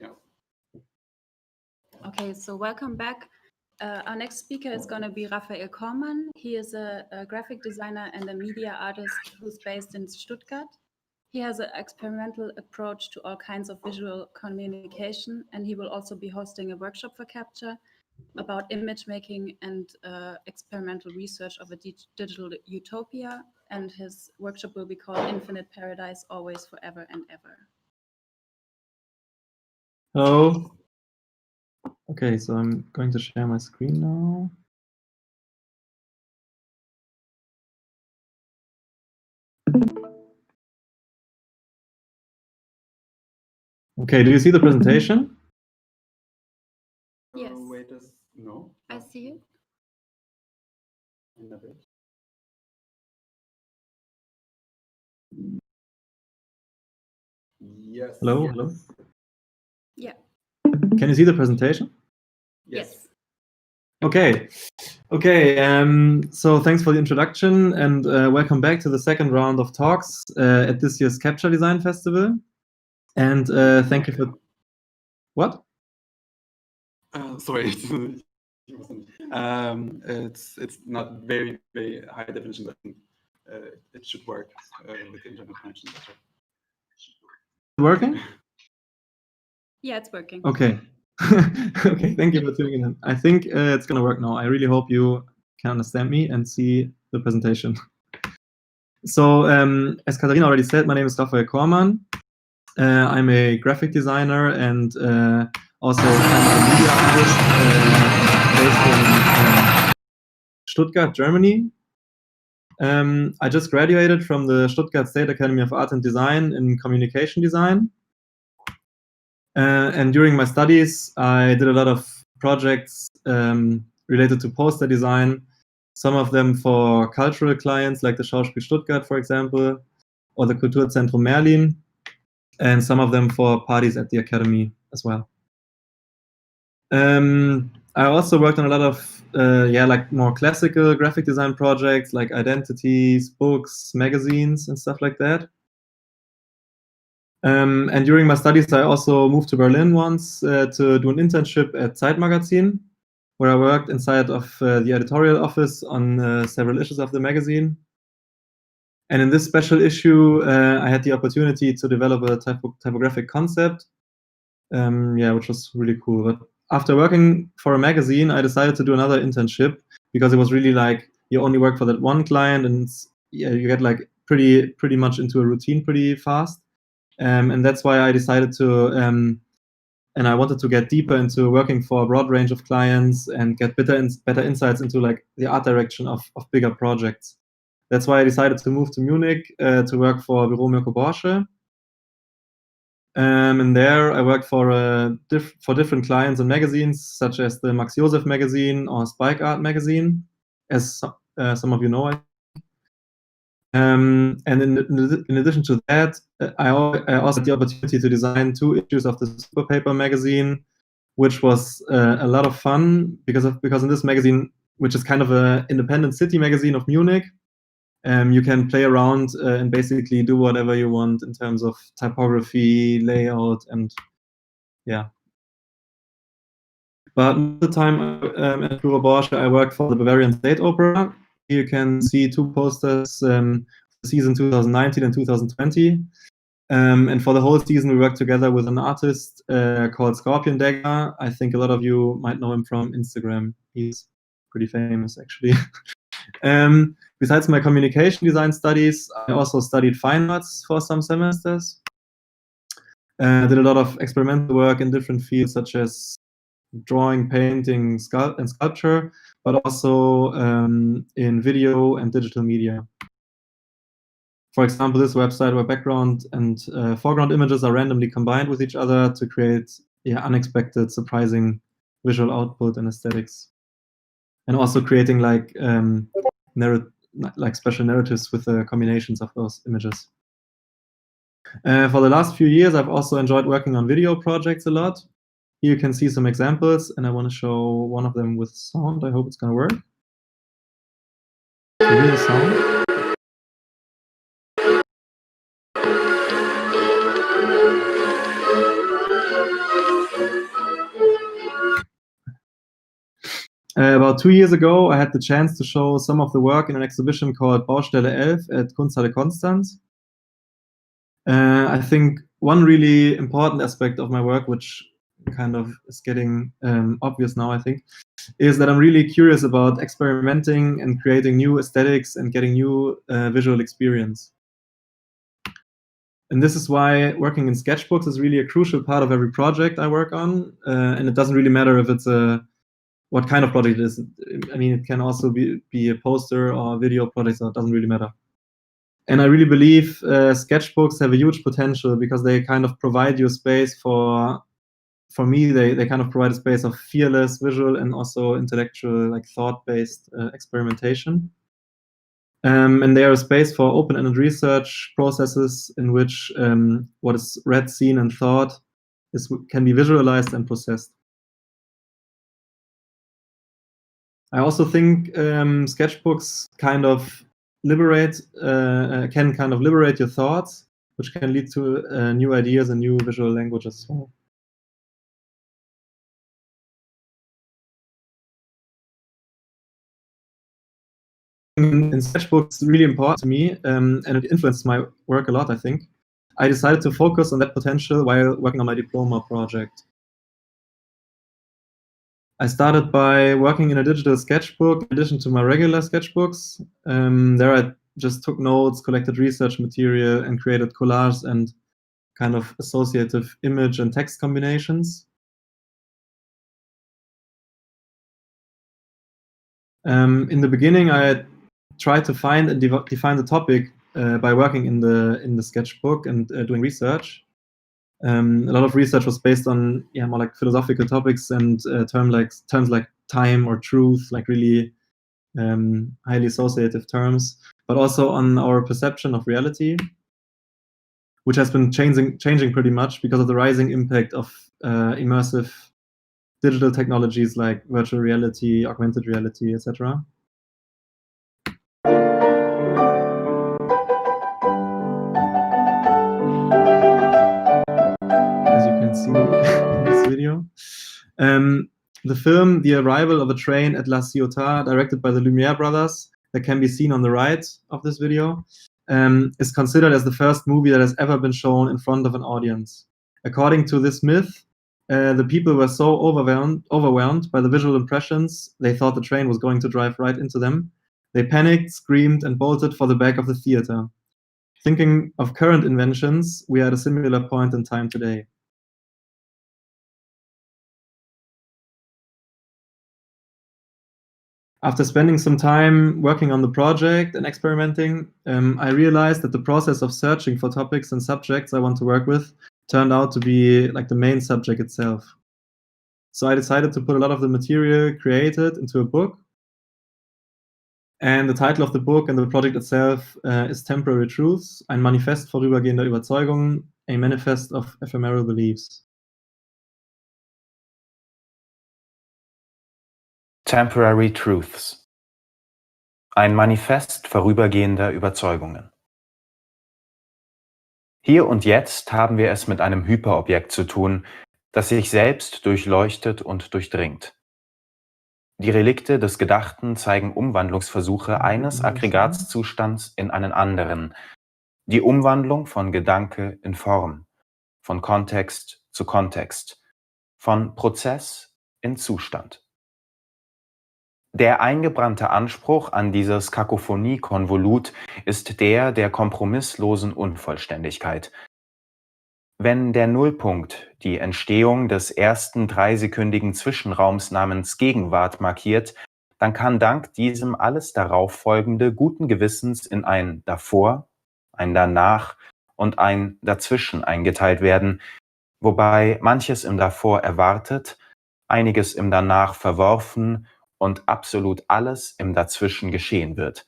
Yeah. Okay, so welcome back. Our next speaker is going to be Raffael Kormann. He is a graphic designer and a media artist who's based in Stuttgart. He has an experimental approach to all kinds of visual communication, and he will also be hosting a workshop for Captcha about image making and experimental research of a digital utopia. And his workshop will be called Infinite Paradise, Always, Forever and Ever. Hello. Okay, so I'm going to share my screen now. Okay, do you see the presentation? Yes. Wait, no. I see it. In a bit. Yes. Hello, hello. Yeah. Can you see the presentation? Yes. Okay. So thanks for the introduction, and welcome back to the second round of talks at this year's Captcha Design Festival. And thank you for what? Sorry. It's not very high definition, but it should work with the internet connection better. Working? Yeah, it's working. Okay. Okay, thank you for tuning in. I think it's gonna work now. I really hope you can understand me and see the presentation. So, as Katharina already said, my name is Raffael Kormann. I'm a graphic designer and also kind of a media artist based in Stuttgart, Germany. I just graduated from the Stuttgart State Academy of Art and Design in communication design. And during my studies, I did a lot of projects related to poster design, some of them for cultural clients like the Schauspiel Stuttgart, for example, or the Kulturzentrum Merlin, and some of them for parties at the Academy as well. I also worked on a lot of like more classical graphic design projects like identities, books, magazines, and stuff like that. And during my studies, I also moved to Berlin once to do an internship at Zeitmagazin, where I worked inside of the editorial office on several issues of the magazine. And in this special issue, I had the opportunity to develop a typographic concept, which was really cool. But after working for a magazine, I decided to do another internship because it was really like you only work for that one client, and you get like pretty much into a routine pretty fast. And that's why I decided to, and I wanted to get deeper into working for a broad range of clients and get better insights into like the art direction of bigger projects. That's why I decided to move to Munich to work for Büro Mirko Borsche. And there I worked for different clients and magazines, such as the Max Josef magazine or Spike Art magazine, as some of you know. And in addition to that, I also had the opportunity to design 2 issues of the Super Paper magazine, which was a lot of fun because in this magazine, which is kind of an independent city magazine of Munich, you can play around and basically do whatever you want in terms of typography, layout, and yeah. But most of the time at Büro Borsche, I worked for the Bavarian State Opera. Here you can see 2 posters, season 2019 and 2020. And for the whole season, we worked together with an artist called Scorpion Dagger. I think a lot of you might know him from Instagram. He's pretty famous, actually. Besides my communication design studies, I also studied fine arts for some semesters. Did a lot of experimental work in different fields, such as drawing, painting, and sculpture, but also in video and digital media. For example, this website where background and foreground images are randomly combined with each other to create unexpected, surprising visual output and aesthetics. And also creating like special narratives with the combinations of those images. For the last few years, I've also enjoyed working on video projects a lot. Here you can see some examples, and I want to show one of them with sound. I hope it's going to work. Can you hear the sound? About 2 years ago, I had the chance to show some of the work in an exhibition called Baustelle 11 at Kunsthalle Konstanz. I think one really important aspect of my work, which kind of is getting obvious now, I think, is that I'm really curious about experimenting and creating new aesthetics and getting new visual experience. And this is why working in sketchbooks is really a crucial part of every project I work on. And it doesn't really matter if it's what kind of project it is. I mean, it can also be a poster or a video project, so it doesn't really matter. And I really believe sketchbooks have a huge potential because they kind of provide you a space for me, they kind of provide a space of fearless visual and also intellectual, like thought-based experimentation. And they are a space for open-ended research processes in which what is read, seen, and thought can be visualized and processed. I also think sketchbooks kind of can kind of liberate your thoughts, which can lead to new ideas and new visual languages as well. In sketchbooks, really important to me, and it influenced my work a lot, I think. I decided to focus on that potential while working on my diploma project. I started by working in a digital sketchbook in addition to my regular sketchbooks. There I just took notes, collected research material, and created collages and kind of associative image and text combinations. In the beginning, I tried to find and define the topic by working in the sketchbook and doing research. A lot of research was based on more like philosophical topics and terms like time or truth, like really highly associative terms, but also on our perception of reality, which has been changing pretty much because of the rising impact of immersive digital technologies like virtual reality, augmented reality, etc. As you can see in this video. The film The Arrival of a Train at La Ciotat, directed by the Lumiere brothers, that can be seen on the right of this video, is considered as the first movie that has ever been shown in front of an audience. According to this myth, the people were so overwhelmed by the visual impressions, they thought the train was going to drive right into them. They panicked, screamed, and bolted for the back of the theater. Thinking of current inventions, we are at a similar point in time today. After spending some time working on the project and experimenting, I realized that the process of searching for topics and subjects I want to work with turned out to be like the main subject itself. So I decided to put a lot of the material created into a book. And the title of the book and the project itself is Temporary Truths, ein Manifest vorübergehender Überzeugungen, a manifest of ephemeral beliefs. Temporary Truths. Ein Manifest vorübergehender Überzeugungen. Hier und jetzt haben wir es mit einem Hyperobjekt zu tun, das sich selbst durchleuchtet und durchdringt. Die Relikte des Gedachten zeigen Umwandlungsversuche eines Aggregatzustands in einen anderen, die Umwandlung von Gedanke in Form, von Kontext zu Kontext, von Prozess in Zustand. Der eingebrannte Anspruch an dieses Kakophonie-Konvolut ist der der kompromisslosen Unvollständigkeit. Wenn der Nullpunkt die Entstehung des ersten 3-sekündigen Zwischenraums namens Gegenwart markiert, dann kann dank diesem alles darauf folgende guten Gewissens in ein Davor, ein Danach und ein Dazwischen eingeteilt werden, wobei manches im Davor erwartet, einiges im Danach verworfen und absolut alles im Dazwischen geschehen wird.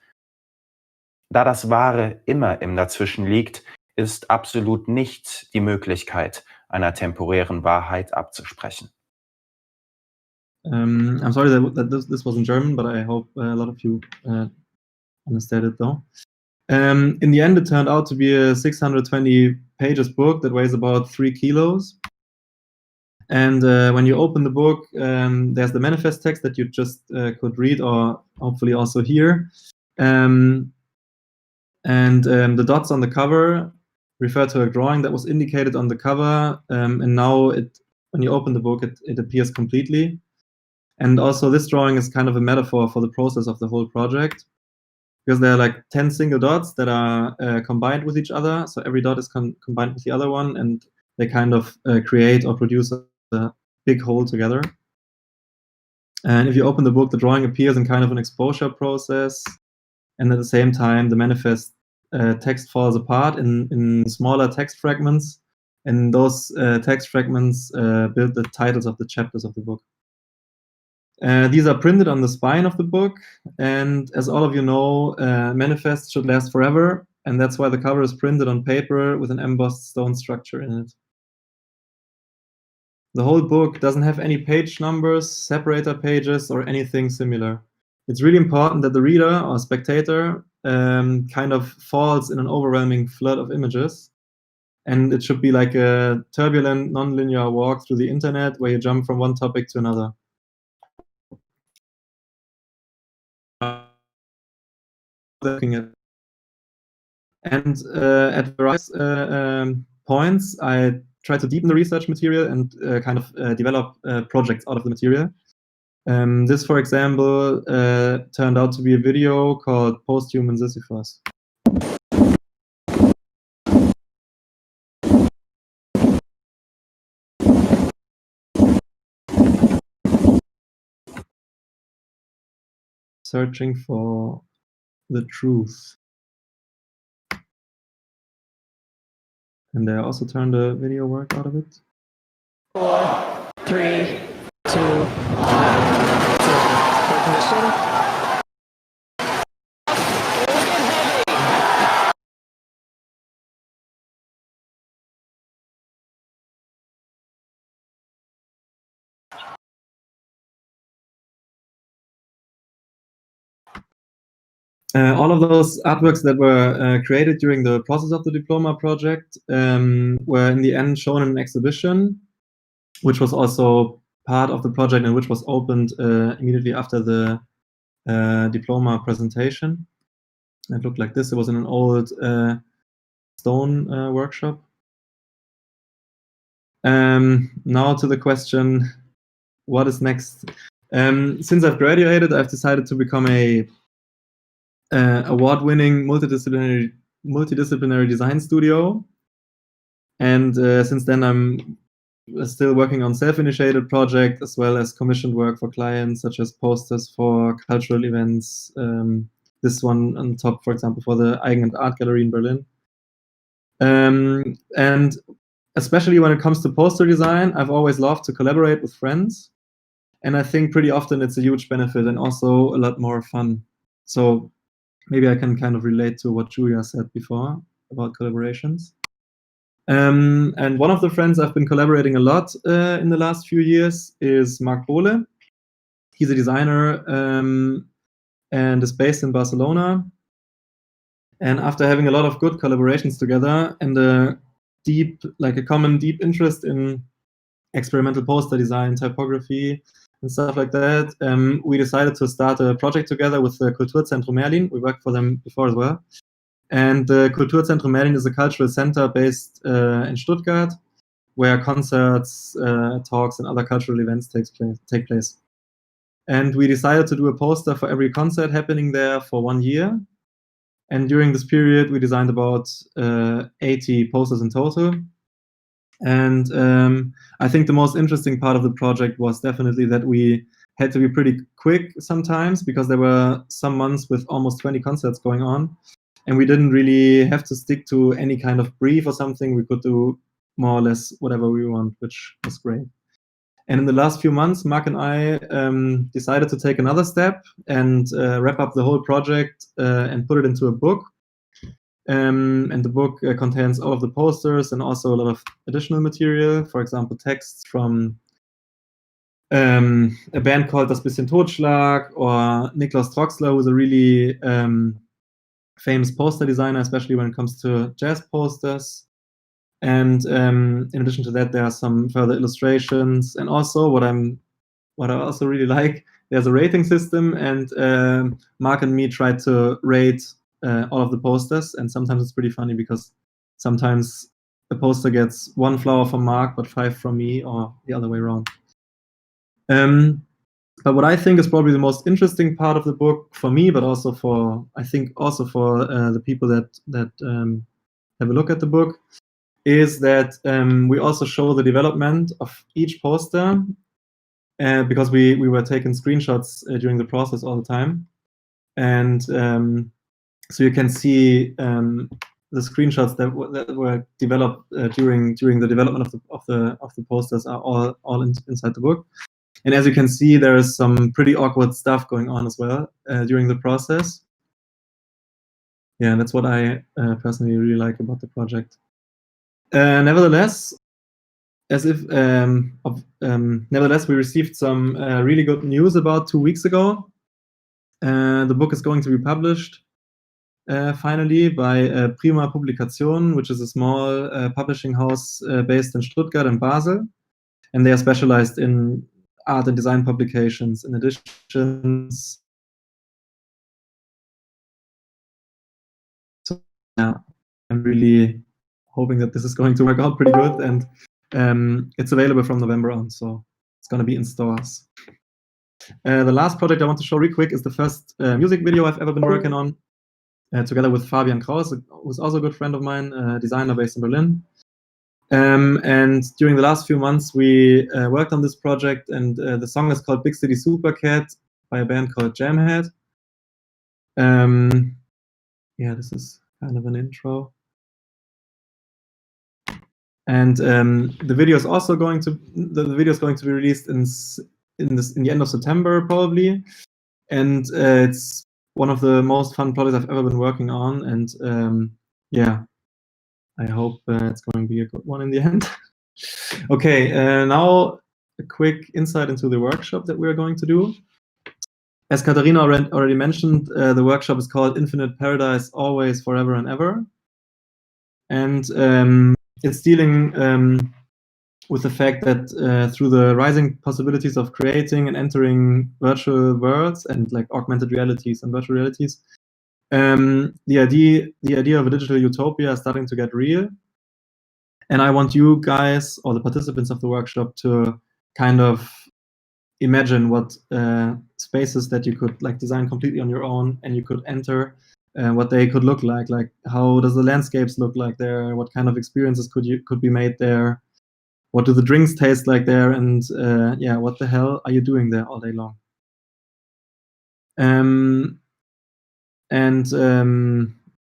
Da das Wahre immer im Dazwischen liegt, ist absolut nicht die Möglichkeit, einer temporären Wahrheit abzusprechen. I'm sorry that this was in German, but I hope a lot of you understood it though. In the end, it turned out to be a 620 pages book that weighs about 3 kilos. And when you open the book, there's the manifest text that you just could read or hopefully also hear. And the dots on the cover refer to a drawing that was indicated on the cover. And now when you open the book, it appears completely. And also this drawing is kind of a metaphor for the process of the whole project, because there are like 10 single dots that are combined with each other. So every dot is combined with the other one, and they kind of create or produce a big whole together. And if you open the book, the drawing appears in kind of an exposure process, and at the same time, the manifest text falls apart in smaller text fragments, and those text fragments build the titles of the chapters of the book. These are printed on the spine of the book, and as all of you know, manifests should last forever, and that's why the cover is printed on paper with an embossed stone structure in it. The whole book doesn't have any page numbers, separator pages, or anything similar. It's really important that the reader or spectator kind of falls in an overwhelming flood of images, and it should be like a turbulent, non-linear walk through the internet where you jump from one topic to another. And at various points, I try to deepen the research material and kind of develop projects out of the material. This, for example, turned out to be a video called Post-Human Sisyphus. Searching for the truth. And I also turned a video work out of it. 4, 3, 2, 1. Ignition. All of those artworks that were created during the process of the diploma project were in the end shown in an exhibition, which was also part of the project and which was opened immediately after the diploma presentation. It looked like this. It was in an old stone workshop. Now to the question, what is next? Since I've graduated, I've decided to become a award-winning multidisciplinary design studio, and since then I'm still working on self-initiated projects as well as commissioned work for clients, such as posters for cultural events. This one on top, for example, for the Eigen Art Gallery in Berlin. And especially when it comes to poster design, I've always loved to collaborate with friends, and I think pretty often it's a huge benefit and also a lot more fun. So maybe I can kind of relate to what Julia said before about collaborations. And one of the friends I've been collaborating a lot in the last few years is Marc Bohle. He's a designer and is based in Barcelona. And after having a lot of good collaborations together and a common deep interest in experimental poster design, typography, and stuff like that, we decided to start a project together with the Kulturzentrum Merlin. We worked for them before as well. And the Kulturzentrum Merlin is a cultural center based in Stuttgart, where concerts, talks, and other cultural events take place. And we decided to do a poster for every concert happening there for 1 year. And during this period, we designed about 80 posters in total. And I think the most interesting part of the project was definitely that we had to be pretty quick sometimes, because there were some months with almost 20 concerts going on. And we didn't really have to stick to any kind of brief or something. We could do more or less whatever we want, which was great. And in the last few months, Marc and I decided to take another step and wrap up the whole project and put it into a book. And the book contains all of the posters and also a lot of additional material, for example, texts from a band called Das Bisschen Totschlag, or Niklas Troxler, who's a really famous poster designer, especially when it comes to jazz posters. And in addition to that, there are some further illustrations. And also what I also really like, there's a rating system, and Marc and me tried to rate all of the posters. And sometimes it's pretty funny, because sometimes a poster gets 1 flower from Marc, but 5 from me, or the other way around. But what I think is probably the most interesting part of the book for me, but also for, I think also for the people that have a look at the book, is that we also show the development of each poster, because we were taking screenshots during the process all the time. And so you can see the screenshots that were developed during the development of the posters are all inside the book. And as you can see, there is some pretty awkward stuff going on as well during the process. Yeah, that's what I personally really like about the project. Nevertheless, nevertheless, we received some really good news about 2 weeks ago. The book is going to be published finally by Prima Publication, which is a small publishing house based in Stuttgart and Basel. And they are specialized in art and design publications, in editions. So, yeah, I'm really hoping that this is going to work out pretty good. And it's available from November on, so it's going to be in stores. The last project I want to show real quick is the first music video I've ever been working on, together with Fabian Kraus, who's also a good friend of mine, a designer based in Berlin. And during the last few months, we worked on this project, and the song is called Big City Super Cat by a band called Jamhead. Yeah, this is kind of an intro. And the video is also going to be released in the end of September probably, and it's one of the most fun projects I've ever been working on, and yeah, I hope it's going to be a good one in the end. Okay, now a quick insight into the workshop that we're going to do. As Katharina already mentioned, the workshop is called Infinite Paradise, Always, Forever and Ever. And it's dealing with the fact that through the rising possibilities of creating and entering virtual worlds and like augmented realities and virtual realities, the idea of a digital utopia is starting to get real. And I want you guys, or the participants of the workshop, to kind of imagine what spaces that you could like design completely on your own and you could enter, what they could look like how does the landscapes look like there, what kind of experiences could be made there, what do the drinks taste like there, and yeah, what the hell are you doing there all day long?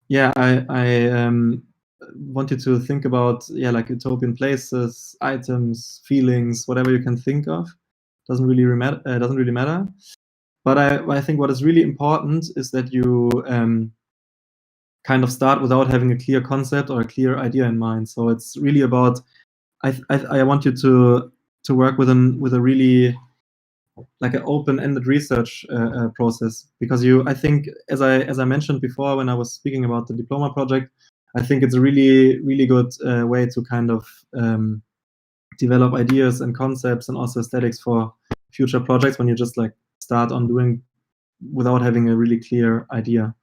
Yeah, I want you to think about like utopian places, items, feelings, whatever you can think of. Doesn't really matter. But I think what is really important is that you kind of start without having a clear concept or a clear idea in mind. So it's really about I want you to work with a really like an open-ended research process, because I think as I mentioned before when I was speaking about the diploma project, I think it's a really good way to kind of develop ideas and concepts and also aesthetics for future projects when you just like start on doing without having a really clear idea.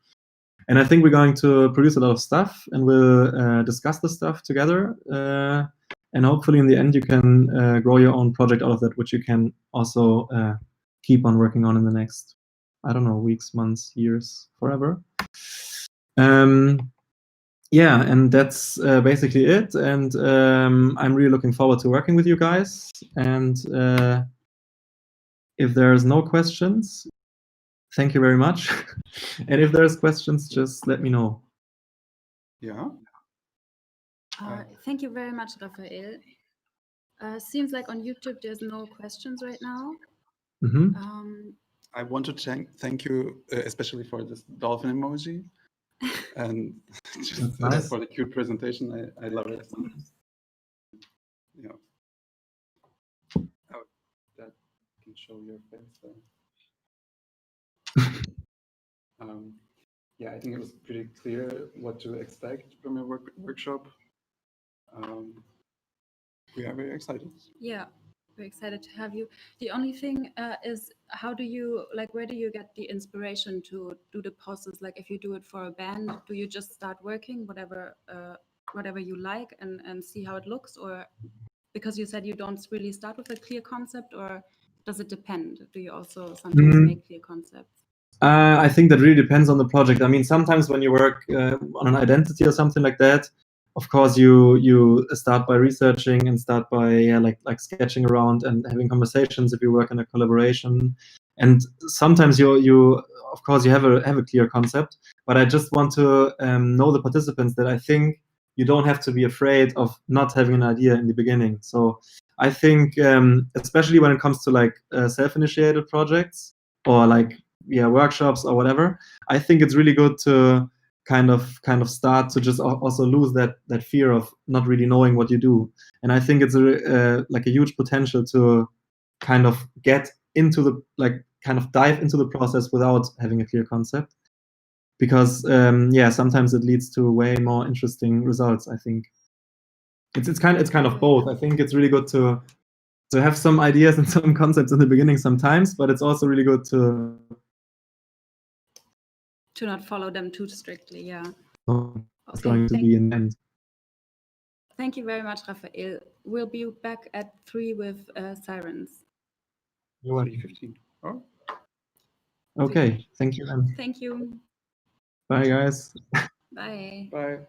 And I think we're going to produce a lot of stuff, and we'll discuss the stuff together. And hopefully in the end you can grow your own project out of that, which you can also keep on working on in the next, I don't know, weeks, months, years, forever. Yeah, and that's basically it. And I'm really looking forward to working with you guys. And if there's no questions, thank you very much. And if there's questions, just let me know. Yeah. Thank you very much, Raffael. Seems like on YouTube there's no questions right now. Mm-hmm. I want to thank you especially for this dolphin emoji and just nice. for the cute presentation. I love it. Yeah. Oh, that can show your face there. Yeah, I think it was pretty clear what to expect from a workshop. We are very excited. Yeah, we're excited to have you. The only thing is, how do you, like, where do you get the inspiration to do the posters? Like, if you do it for a band, do you just start working whatever you like and see how it looks? Or because you said you don't really start with a clear concept, or does it depend? Do you also sometimes make clear concepts? I think that really depends on the project. I mean, sometimes when you work on an identity or something like that, of course, you start by researching and start by like sketching around and having conversations if you work in a collaboration. And sometimes you of course you have a clear concept. But I just want to know the participants that I think you don't have to be afraid of not having an idea in the beginning. So I think, especially when it comes to like self-initiated projects or like workshops or whatever, I think it's really good to kind of start to just also lose that fear of not really knowing what you do. And I think it's like a huge potential to kind of get into the kind of dive into the process without having a clear concept, because sometimes it leads to way more interesting results. I think it's kind of both. I think it's really good to have some ideas and some concepts in the beginning sometimes, but it's also really good to not follow them too strictly. Yeah. It's going to be in the end. Thank you very much, Raffael. We'll be back at 3 with SIRENS. You're welcome. 3:15. Oh. Okay, thank you. Thank you. Bye, guys. Bye. Bye.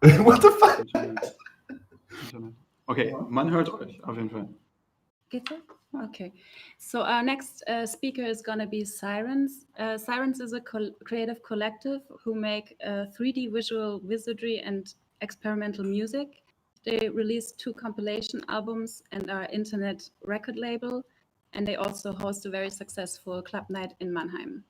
What the fuck? Internet. Okay, man hört euch auf jeden Fall. Geht so? Okay. So our next speaker is going to be SIRENS. SIRENS is a creative collective who make 3D visual wizardry and experimental music. They released 2 compilation albums and are internet record label, and they also host a very successful club night in Mannheim.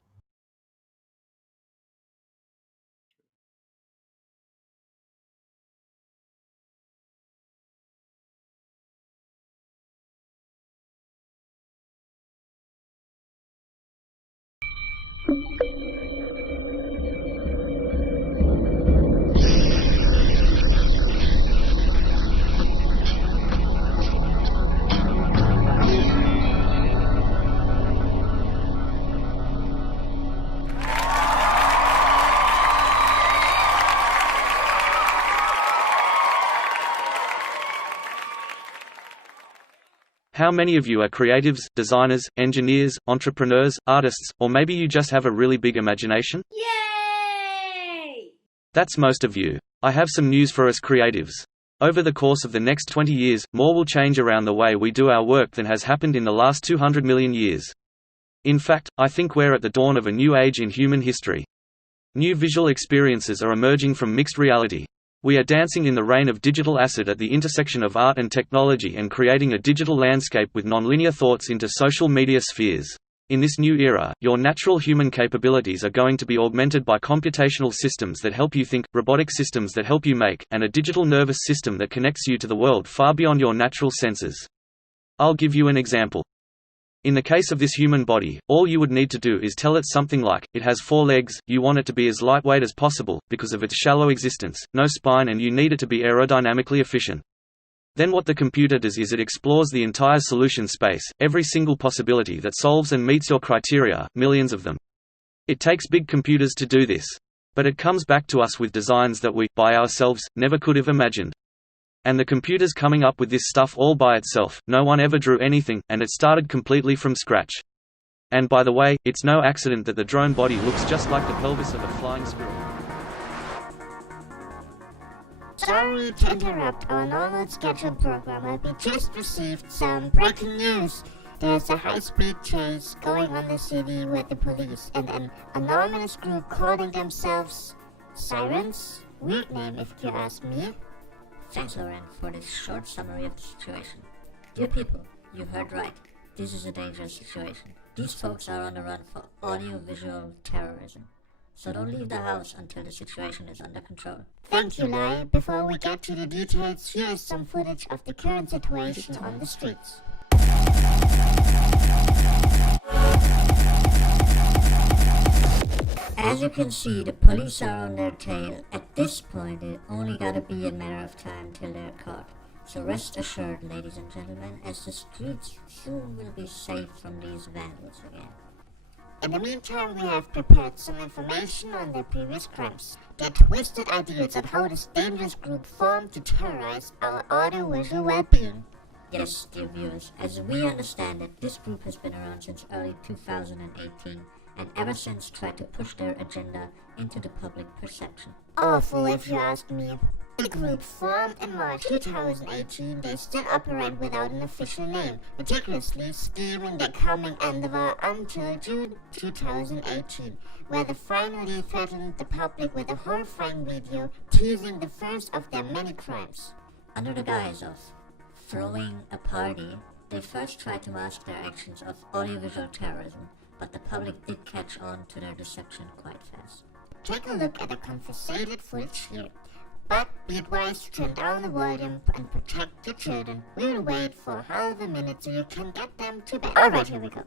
How many of you are creatives, designers, engineers, entrepreneurs, artists, or maybe you just have a really big imagination? Yay! That's most of you. I have some news for us creatives. Over the course of the next 20 years, more will change around the way we do our work than has happened in the last 200 million years. In fact, I think we're at the dawn of a new age in human history. New visual experiences are emerging from mixed reality. We are dancing in the rain of digital acid at the intersection of art and technology and creating a digital landscape with nonlinear thoughts into social media spheres. In this new era, your natural human capabilities are going to be augmented by computational systems that help you think, robotic systems that help you make, and a digital nervous system that connects you to the world far beyond your natural senses. I'll give you an example. In the case of this human body, all you would need to do is tell it something like, it has 4 legs, you want it to be as lightweight as possible, because of its shallow existence, no spine, and you need it to be aerodynamically efficient. Then what the computer does is it explores the entire solution space, every single possibility that solves and meets your criteria, millions of them. It takes big computers to do this. But it comes back to us with designs that we, by ourselves, never could have imagined. And the computer's coming up with this stuff all by itself, no one ever drew anything, and it started completely from scratch. And by the way, it's no accident that the drone body looks just like the pelvis of a flying squirrel. Sorry to interrupt our normal scheduled program, but we just received some breaking news. There's a high-speed chase going on the city with the police and an anonymous group calling themselves SIRENS. Weird name if you ask me. Thanks, Lauren, for this short summary of the situation. Dear people, you heard right. This is a dangerous situation. These folks are on the run for audio-visual terrorism. So don't leave the house until the situation is under control. Thank you, Lai. Before we get to the details, here is some footage of the current situation on the streets. As you can see, the police are on their tail. At this point, it only gotta be a matter of time till they're caught. So rest assured, ladies and gentlemen, as the streets soon will be safe from these vandals again. In the meantime, we have prepared some information on their previous crimes. Their twisted ideas on how this dangerous group formed to terrorize our audiovisual well-being. Yes, dear viewers, as we understand it, this group has been around since early 2018, and ever since tried to push their agenda into the public perception. Awful if you ask me. The group formed in March 2018, they still operate without an official name, meticulously scheming their coming endeavor until June 2018, where they finally threatened the public with a horrifying video teasing the first of their many crimes. Under the guise of throwing a party, they first tried to mask their actions of audiovisual terrorism, but the public did catch on to their deception quite fast. Take a look at the confiscated footage here. But be advised to turn down the volume and protect your children. We'll wait for half a minute so you can get them to bed. Alright, here we go.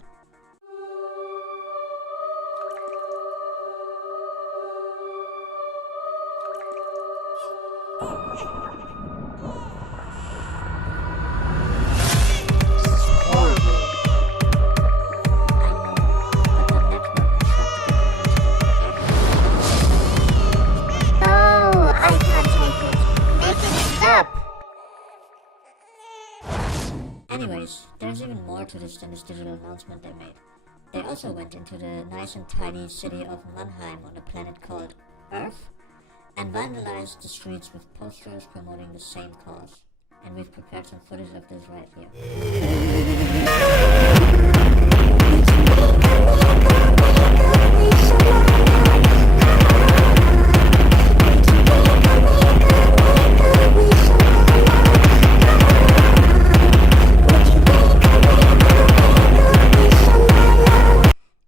Anyways, there's even more to this than this digital announcement they made. They also went into the nice and tiny city of Mannheim on a planet called Earth, and vandalized the streets with posters promoting the same cause. And we've prepared some footage of this right here.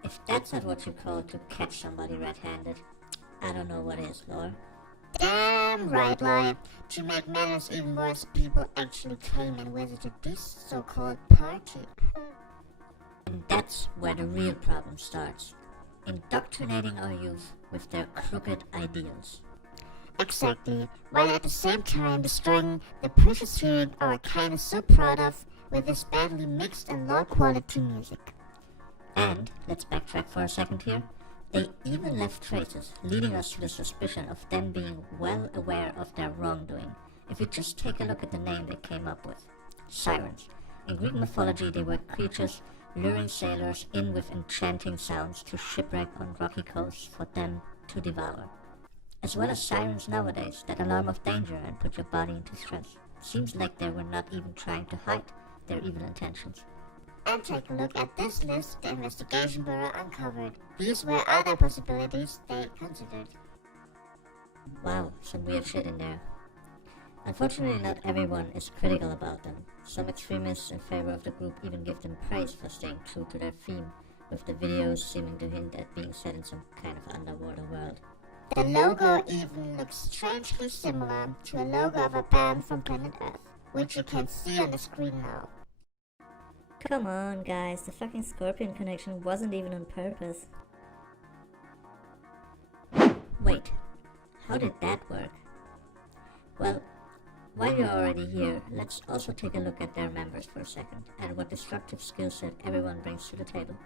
If that's not what you call to catch somebody red-handed, I don't know what is, Laura. Damn right, Lloyd. To make matters even worse, people actually came and visited this so-called party. And that's where the real problem starts. Indoctrinating our youth with their crooked ideals. Exactly, while at the same time destroying the precious hearing our kind is so proud of with this badly mixed and low-quality music. And, let's backtrack for a second here, they even left traces, leading us to the suspicion of them being well aware of their wrongdoing, if you just take a look at the name they came up with. Sirens. In Greek mythology, they were creatures luring sailors in with enchanting sounds to shipwreck on rocky coasts for them to devour. As well as sirens nowadays that alarm of danger and put your body into stress. Seems like they were not even trying to hide their evil intentions. And take a look at this list the investigation bureau uncovered. These were other possibilities they considered. Wow, some weird shit in there. Unfortunately, not everyone is critical about them. Some extremists in favor of the group even give them praise for staying true to their theme, with the videos seeming to hint at being set in some kind of underwater world. The logo even looks strangely similar to a logo of a band from planet Earth, which you can see on the screen now. Come on, guys, the fucking Scorpion connection wasn't even on purpose. Wait, how did that work? Well, while you're already here, let's also take a look at their members for a second, and what destructive skill set everyone brings to the table.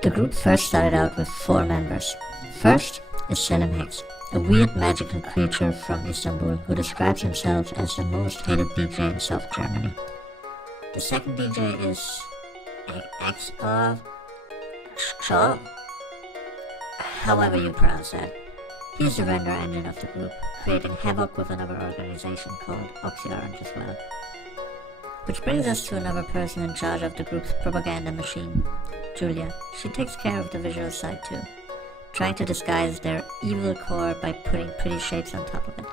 The group first started out with 4 members. First is Selim Hicks, a weird magical creature from Istanbul who describes himself as the most hated DJ in South Germany. The second DJ is XR Shaw, however you pronounce that. He's the render engine of the group, creating havoc with another organization called Oxyorange as well. Which brings us to another person in charge of the group's propaganda machine, Julia. She takes care of the visual side too, trying to disguise their evil core by putting pretty shapes on top of it.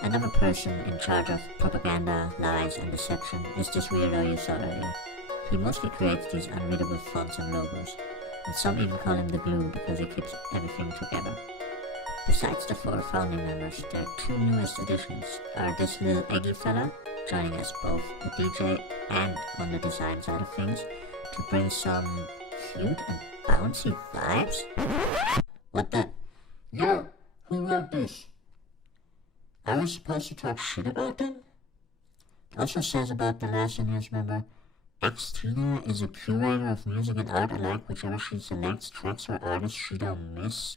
Another person in charge of propaganda, lies and deception is this weirdo you saw earlier. He mostly creates these unreadable fonts and logos, and some even call him the glue because he keeps everything together. Besides the 4 founding members, their 2 newest additions are this little Eggy fella, joining as both a DJ and on the design side of things, to bring some cute and bouncy vibes. What the? Yo, who wrote this? Are we supposed to talk shit about them? It also says about the last news member, X-Tina is a curator of music and art alike, whichever she selects, tracks or artists she don't miss.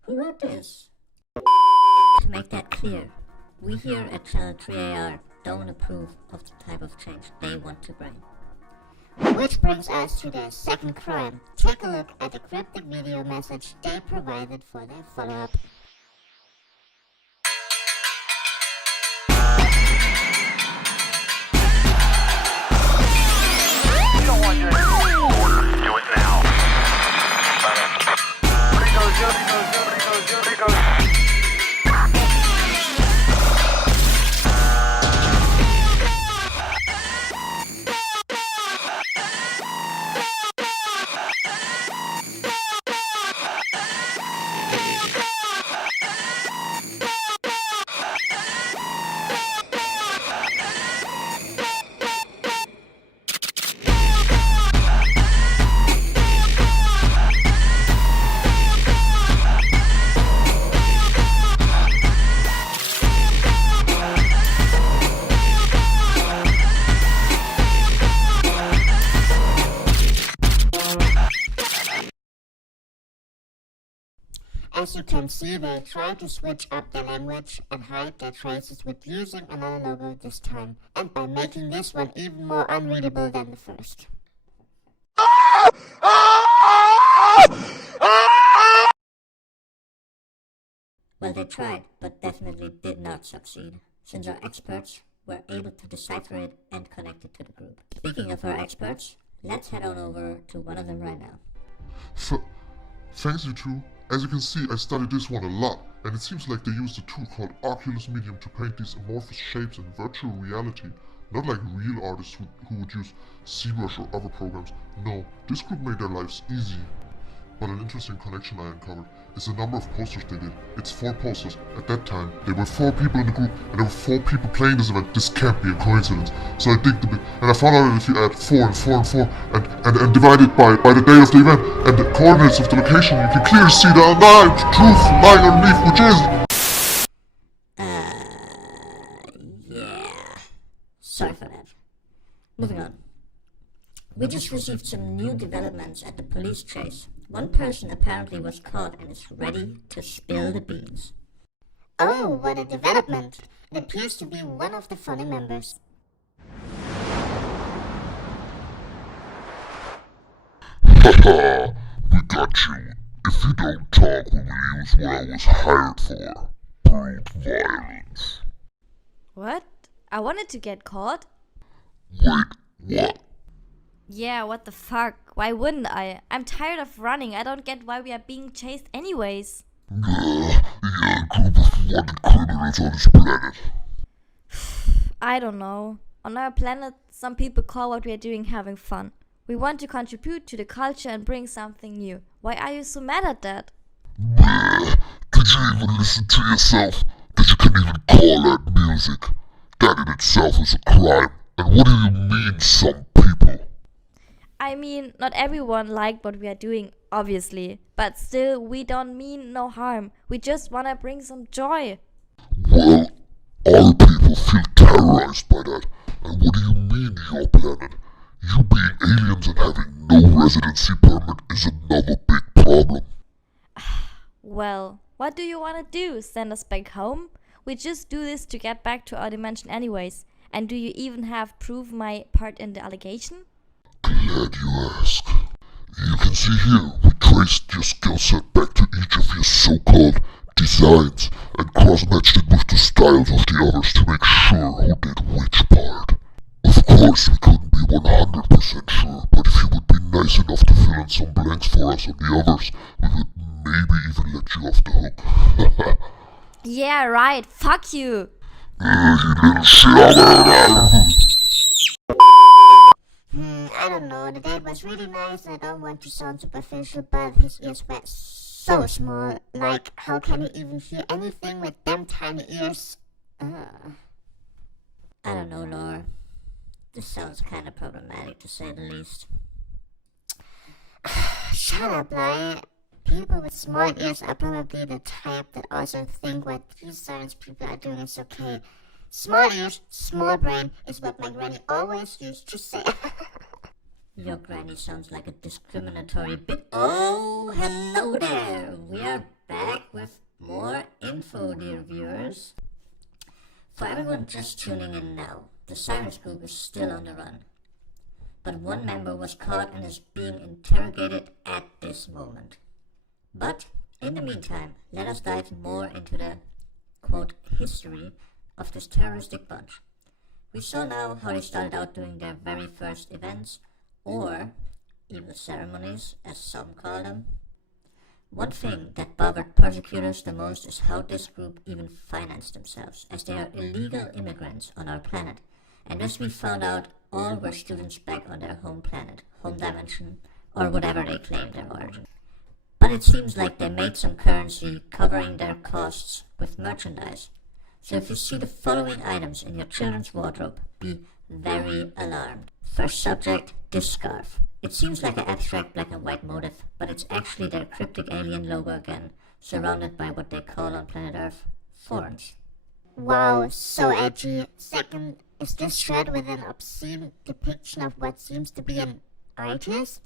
Who wrote this? To make that clear, we here at Channel 3AR don't approve of the type of change they want to bring. Which brings us to their second crime. Take a look at the cryptic video message they provided for their follow-up. As you can see, they try to switch up their language and hide their traces with using another logo this time, and by making this one even more unreadable than the first. Well, they tried, but definitely did not succeed, since our experts were able to decipher it and connect it to the group. Speaking of our experts, let's head on over to one of them right now. Thanks, you two. As you can see, I studied this one a lot, and it seems like they used a tool called Oculus Medium to paint these amorphous shapes in virtual reality. Not like real artists who would use ZBrush or other programs. No, this group made their lives easy. But an interesting connection I uncovered is the number of posters they did. It's 4 posters. At that time, there were 4 people in the group, and there were 4 people playing this event. This can't be a coincidence. So I digged a bit, and I found out that if you add 4 and 4 and 4, and divide it by the day of the event, and the coordinates of the location, you can clearly see the underlying truth lying underneath, which is... Yeah. Sorry for that. Moving on. We just received some new developments at the police chase. One person apparently was caught and is ready to spill the beans. Oh, what a development! It appears to be one of the funny members. Haha, we got you. If you don't talk, we will use what I was hired for. Brute violence. What? I wanted to get caught? Wait, what? Yeah, what the fuck? Why wouldn't I? I'm tired of running. I don't get why we are being chased anyways. Yeah, a group of wanted criminals on this planet. I don't know. On our planet, some people call what we are doing having fun. We want to contribute to the culture and bring something new. Why are you so mad at that? Did you even listen to yourself? That you can even call that music? That in itself is a crime. And what do you mean, some people? I mean, not everyone liked what we are doing, obviously. But still, we don't mean no harm. We just wanna bring some joy. Well, other people feel terrorized by that. And what do you mean, your planet? You being aliens and having no residency permit is another big problem. Well, what do you wanna do? Send us back home? We just do this to get back to our dimension anyways. And do you even have proof my part in the allegation? Glad you ask. You can see here, we traced your skill set back to each of your so-called designs and cross-matched it with the styles of the others to make sure who did which part. Of course, we couldn't be 100% sure, but if you would be nice enough to fill in some blanks for us on the others, we would maybe even let you off the hook. Yeah, right. Fuck you. You little shit. I don't know, the date was really nice and I don't want to sound superficial, but his ears were so small. Like, how can you even hear anything with them tiny ears? I don't know, Laura. This sounds kind of problematic to say the least. Shut up, Lai. People with small ears are probably the type that also think what these science people are doing is okay. Small ears, small brain is what my granny always used to say. Your granny sounds like a discriminatory bit. Oh, hello there. We are back with more info, dear viewers. For everyone just tuning in now, the SIRENS group is still on the run. But one member was caught and is being interrogated at this moment. But, in the meantime, let us dive more into the, quote, history of this terroristic bunch. We saw now how they started out doing their very first events, or evil ceremonies, as some call them. One thing that bothered persecutors the most is how this group even financed themselves, as they are illegal immigrants on our planet, and as we found out, all were students back on their home planet, home dimension, or whatever they claim their origin. But it seems like they made some currency covering their costs with merchandise. So if you see the following items in your children's wardrobe, be very alarmed. First subject, this scarf. It seems like an abstract black and white motif, but it's actually their cryptic alien logo again, surrounded by what they call on planet Earth, thorns. Wow, so edgy. Second, is this shirt with an obscene depiction of what seems to be an artist?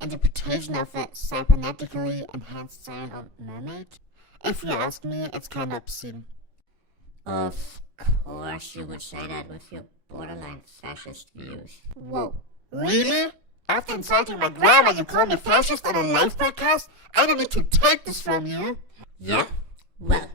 Interpretation of a cybernetically enhanced siren or mermaid? If you ask me, it's kind of obscene. Of course you would say that with your borderline fascist views. Whoa, really? After insulting my grandma, you call me fascist on a live broadcast? I don't need to take this from you. Yeah? Well,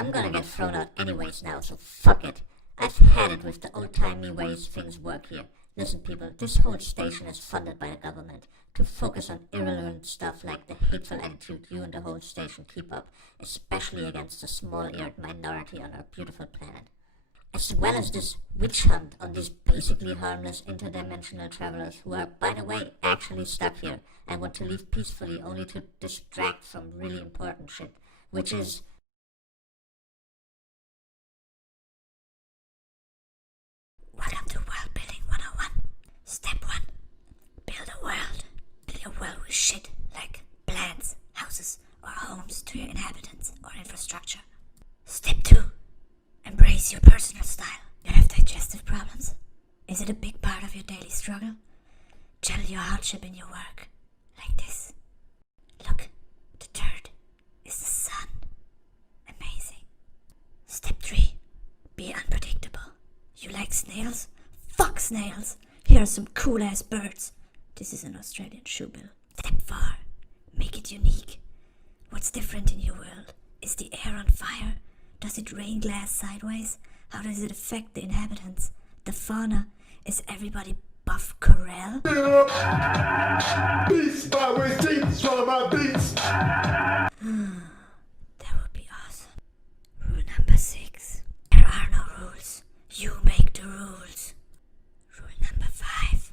I'm gonna get thrown out anyways now, so fuck it. I've had it with the old-timey ways things work here. Listen people, this whole station is funded by the government to focus on irrelevant stuff like the hateful attitude you and the whole station keep up, especially against the small-eared minority on our beautiful planet. As well as this witch hunt on these basically harmless interdimensional travelers who are, by the way, actually stuck here and want to leave peacefully only to distract from really important shit, which is... Welcome to World Building 101. Step 1. Build a world. Build your world with shit like plants, houses, or homes to your inhabitants or infrastructure. Step 2. Embrace your personal style. You have digestive problems? Is it a big part of your daily struggle? Channel your hardship in your work. Like this. Look, the dirt is the sun. Amazing. Step 3. Be unpredictable. You like snails? Fuck snails! Here are some cool-ass birds. This is an Australian shoe bill. Step 4. Make it unique. What's different in your world? Is the air on fire? Does it rain glass sideways? How does it affect the inhabitants? The fauna? Is everybody buff corral? Beats by way deep, swallow my beats. That would be awesome. Rule number 6. There are no rules. You make the rules. Rule number 5.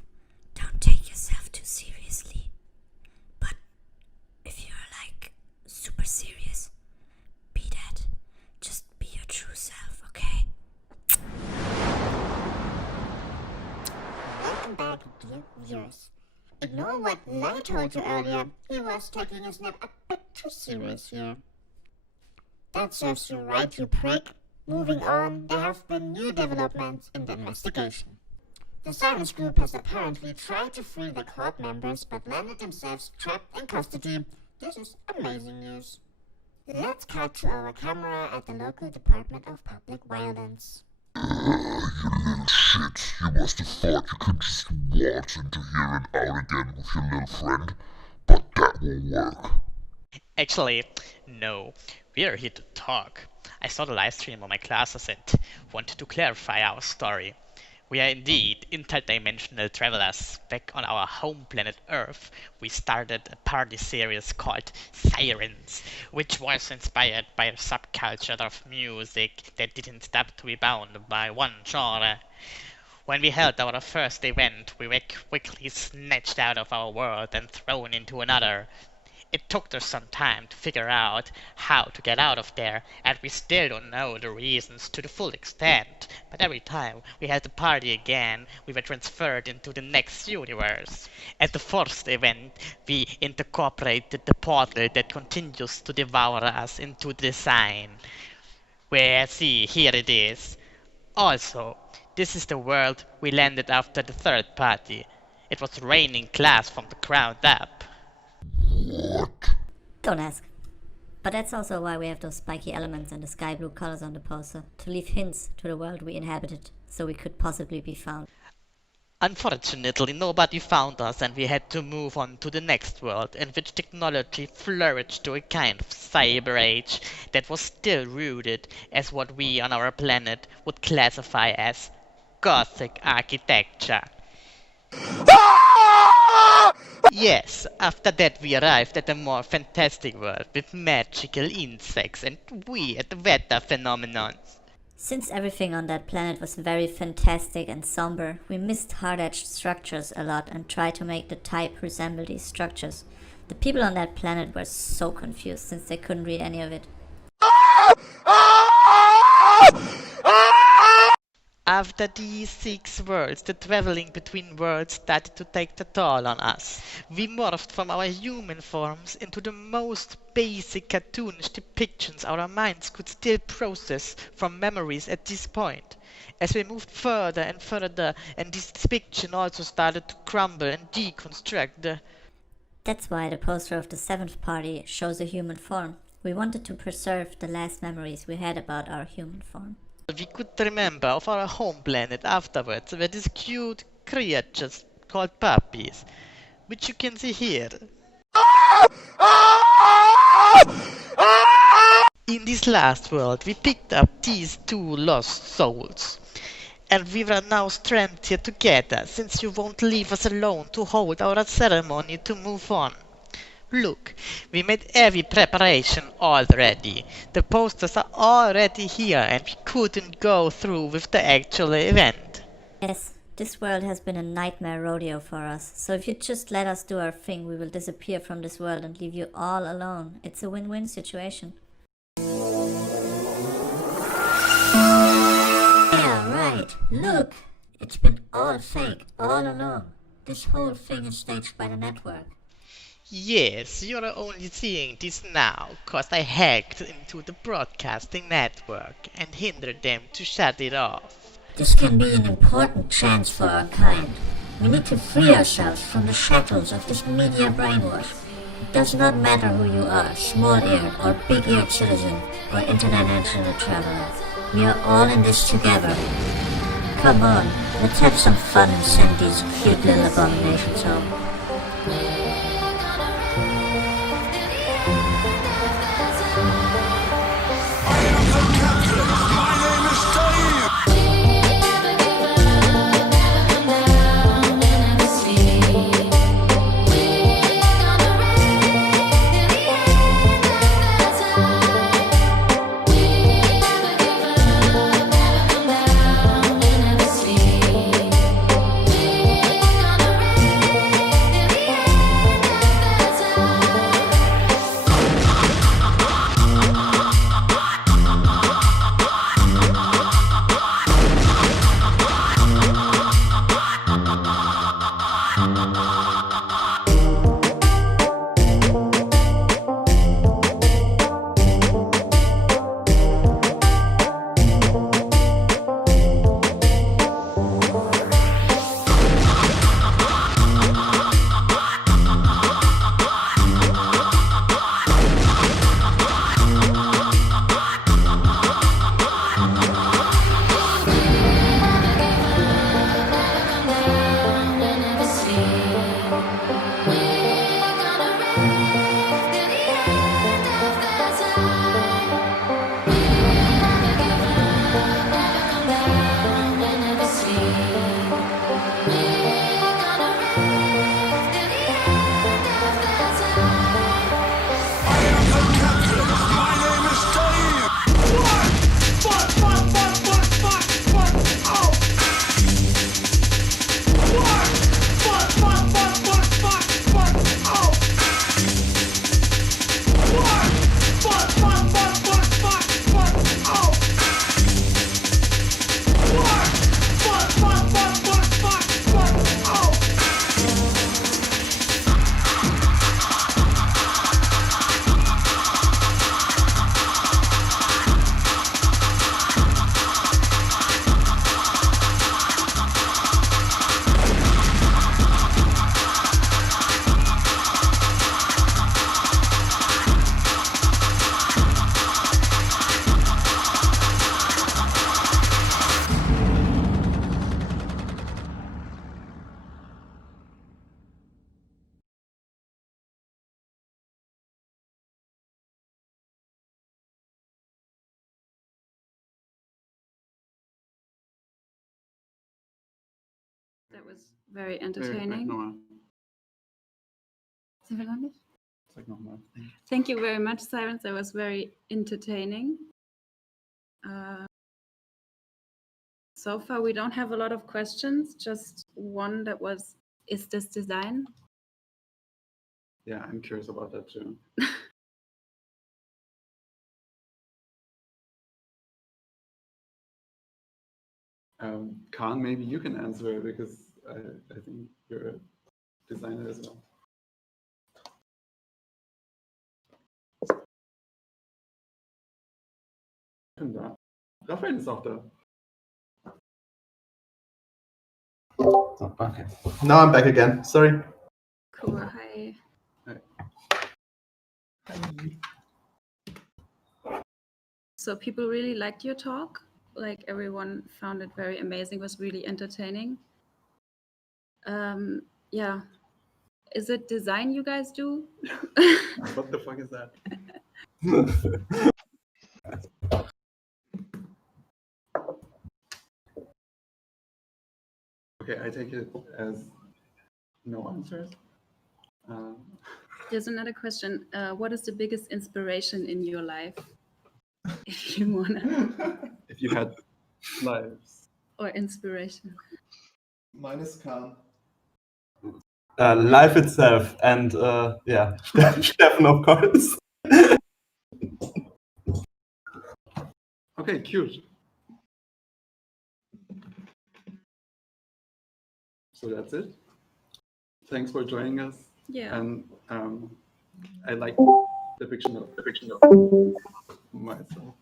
Don't take yourself too seriously. But if you're like super serious, be that. Just be your true self, okay? Welcome back, dear viewers. Ignore what Lai told you earlier. He was taking his nap a bit too serious here. That serves you right, you prick. Moving on, there have been new developments in the investigation. The SIRENS group has apparently tried to free the court members but landed themselves trapped in custody. This is amazing news. Let's cut to our camera at the local Department of Public Violence. You little shit. You must have thought you could just waltz into here and out again with your little friend, but that won't work. Actually, no. We are here to talk. I saw the live stream on my classes and wanted to clarify our story. We are indeed interdimensional travelers. Back on our home planet Earth, we started a party series called SIRENS, which was inspired by a subculture of music that didn't stop to be bound by one genre. When we held our first event, we were quickly snatched out of our world and thrown into another. It took us some time to figure out how to get out of there, and we still don't know the reasons to the full extent. But every time we had the party again, we were transferred into the next universe. At the first event, we incorporated the portal that continues to devour us into the design. Where, see, here it is. Also, this is the world we landed after the third party. It was raining glass from the ground up. Don't ask. But that's also why we have those spiky elements and the sky blue colors on the poster, to leave hints to the world we inhabited, so we could possibly be found. Unfortunately, nobody found us and we had to move on to the next world, in which technology flourished to a kind of cyber age that was still rooted as what we on our planet would classify as Gothic architecture. Yes, after that we arrived at a more fantastic world with magical insects and weird weather phenomena. Since everything on that planet was very fantastic and somber, we missed hard-edged structures a lot and tried to make the type resemble these structures. The people on that planet were so confused since they couldn't read any of it. After these 6 worlds, the traveling between worlds started to take the toll on us. We morphed from our human forms into the most basic cartoonish depictions our minds could still process from memories at this point. As we moved further and further, and this depiction also started to crumble and deconstruct. That's why the poster of the 7th party shows a human form. We wanted to preserve the last memories we had about our human form. We could remember of our home planet afterwards were these cute creatures called puppies, which you can see here. In In this last world, we picked up these two lost souls. And we are now stranded here together, since you won't leave us alone to hold our ceremony to move on. Look, we made every preparation already. The posters are already here and we couldn't go through with the actual event. Yes, this world has been a nightmare rodeo for us, so if you just let us do our thing, we will disappear from this world and leave you all alone. It's a win-win situation. Yeah, right. Look! It's been all fake, all along. This whole thing is staged by the network. Yes, you're only seeing this now, cause I hacked into the broadcasting network and hindered them to shut it off. This can be an important chance for our kind. We need to free ourselves from the shackles of this media brainwash. It does not matter who you are, small-eared or big-eared citizen or international traveler. We are all in this together. Come on, let's have some fun and send these cute little abominations home. That was very entertaining. Thank you very much, Sirens. That was very entertaining. So far, we don't have a lot of questions. Just one that was, is this design? Yeah, I'm curious about that too. Khan, maybe you can answer because I think you're a designer as well. Raffael ist auch da. Oh, okay. Now I'm back again. Sorry. Cool. Hi. So people really liked your talk. Like everyone found it very amazing. It was really entertaining. Yeah. Is it design you guys do? What the fuck is that? take it as no answers. There's another question. What is the biggest inspiration in your life? If you wanna. If you had lives. Or inspiration. Mine is calm. Life itself, and yeah, Steffen, of course. Okay, cute. So that's it. Thanks for joining us. Yeah. And I like the fiction of myself.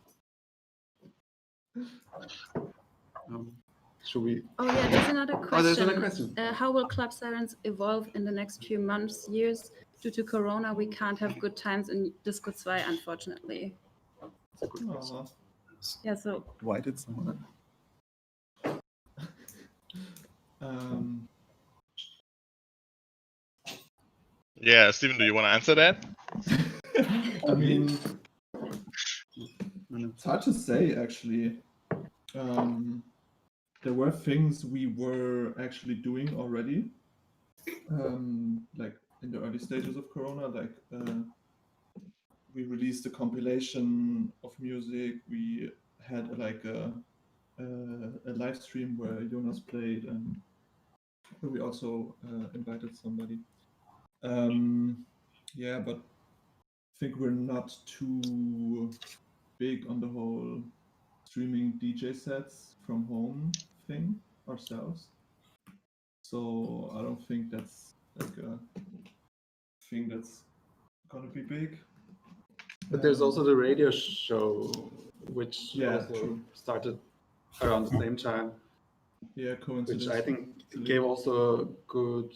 Should we? Oh yeah, there's another question. Oh, there's another question. How will Club Sirens evolve in the next few months, years? Due to Corona, we can't have good times in Disco 2, unfortunately. That's a good question. Yeah, so. Why did someone? Yeah, Stephen, do you want to answer that? I mean, it's hard to say, actually. There were things we were actually doing already, like in the early stages of Corona, like we released a compilation of music. We had like a live stream where Jonas played, and we also invited somebody. Yeah, but I think we're not too big on the whole streaming DJ sets from home thing ourselves. So I don't think that's like a thing that's gonna be big. But there's also the radio show, which also true. started around the same time. Yeah, coincidence. Which I think gave also a good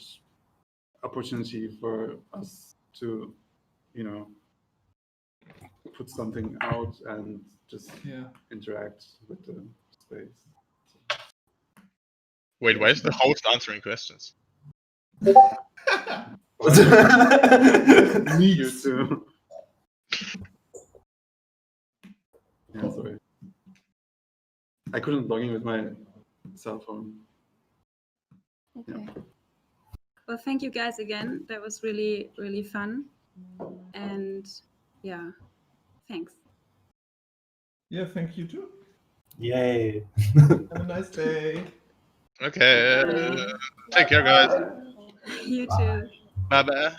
opportunity for us to, put something out and just interact with the space. Wait, why is the host answering questions? You too. Yeah, sorry. I couldn't log in with my cell phone. Okay. Well, thank you guys again. That was really, really fun. And yeah, thanks. Yeah, thank you too. Yay. Have a nice day. Okay. Take care, guys. You too. Bye-bye.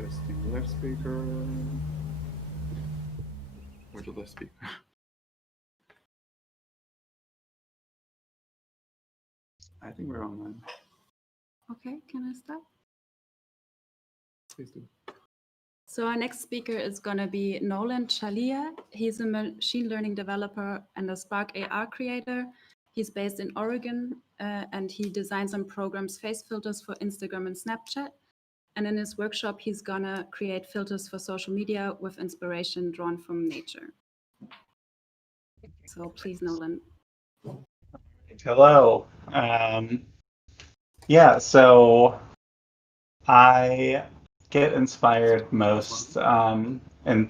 Testing the left speaker. Where's the left speaker? I think we're online. Okay, can I start? Please do. So our next speaker is going to be Noland Chaliha. He's a machine learning developer and a Spark AR creator. He's based in Oregon, and he designs and programs face filters for Instagram and Snapchat. And in his workshop, he's going to create filters for social media with inspiration drawn from nature. So please, Noland. Hello. Yeah, so I get inspired most and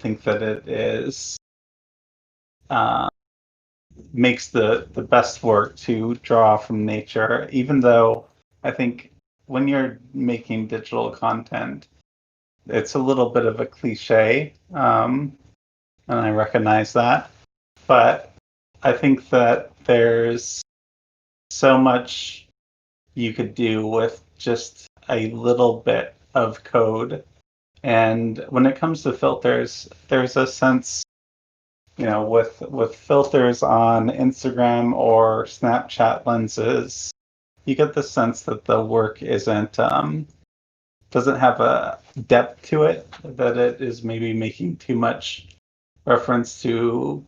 think that it is makes the best work to draw from nature, even though I think when you're making digital content, it's a little bit of a cliche, and I recognize that. But I think that there's so much you could do with just a little bit of code. And when it comes to filters, there's a sense, you know, with filters on Instagram or Snapchat lenses, you get the sense that the work isn't doesn't have a depth to it, that it is maybe making too much reference to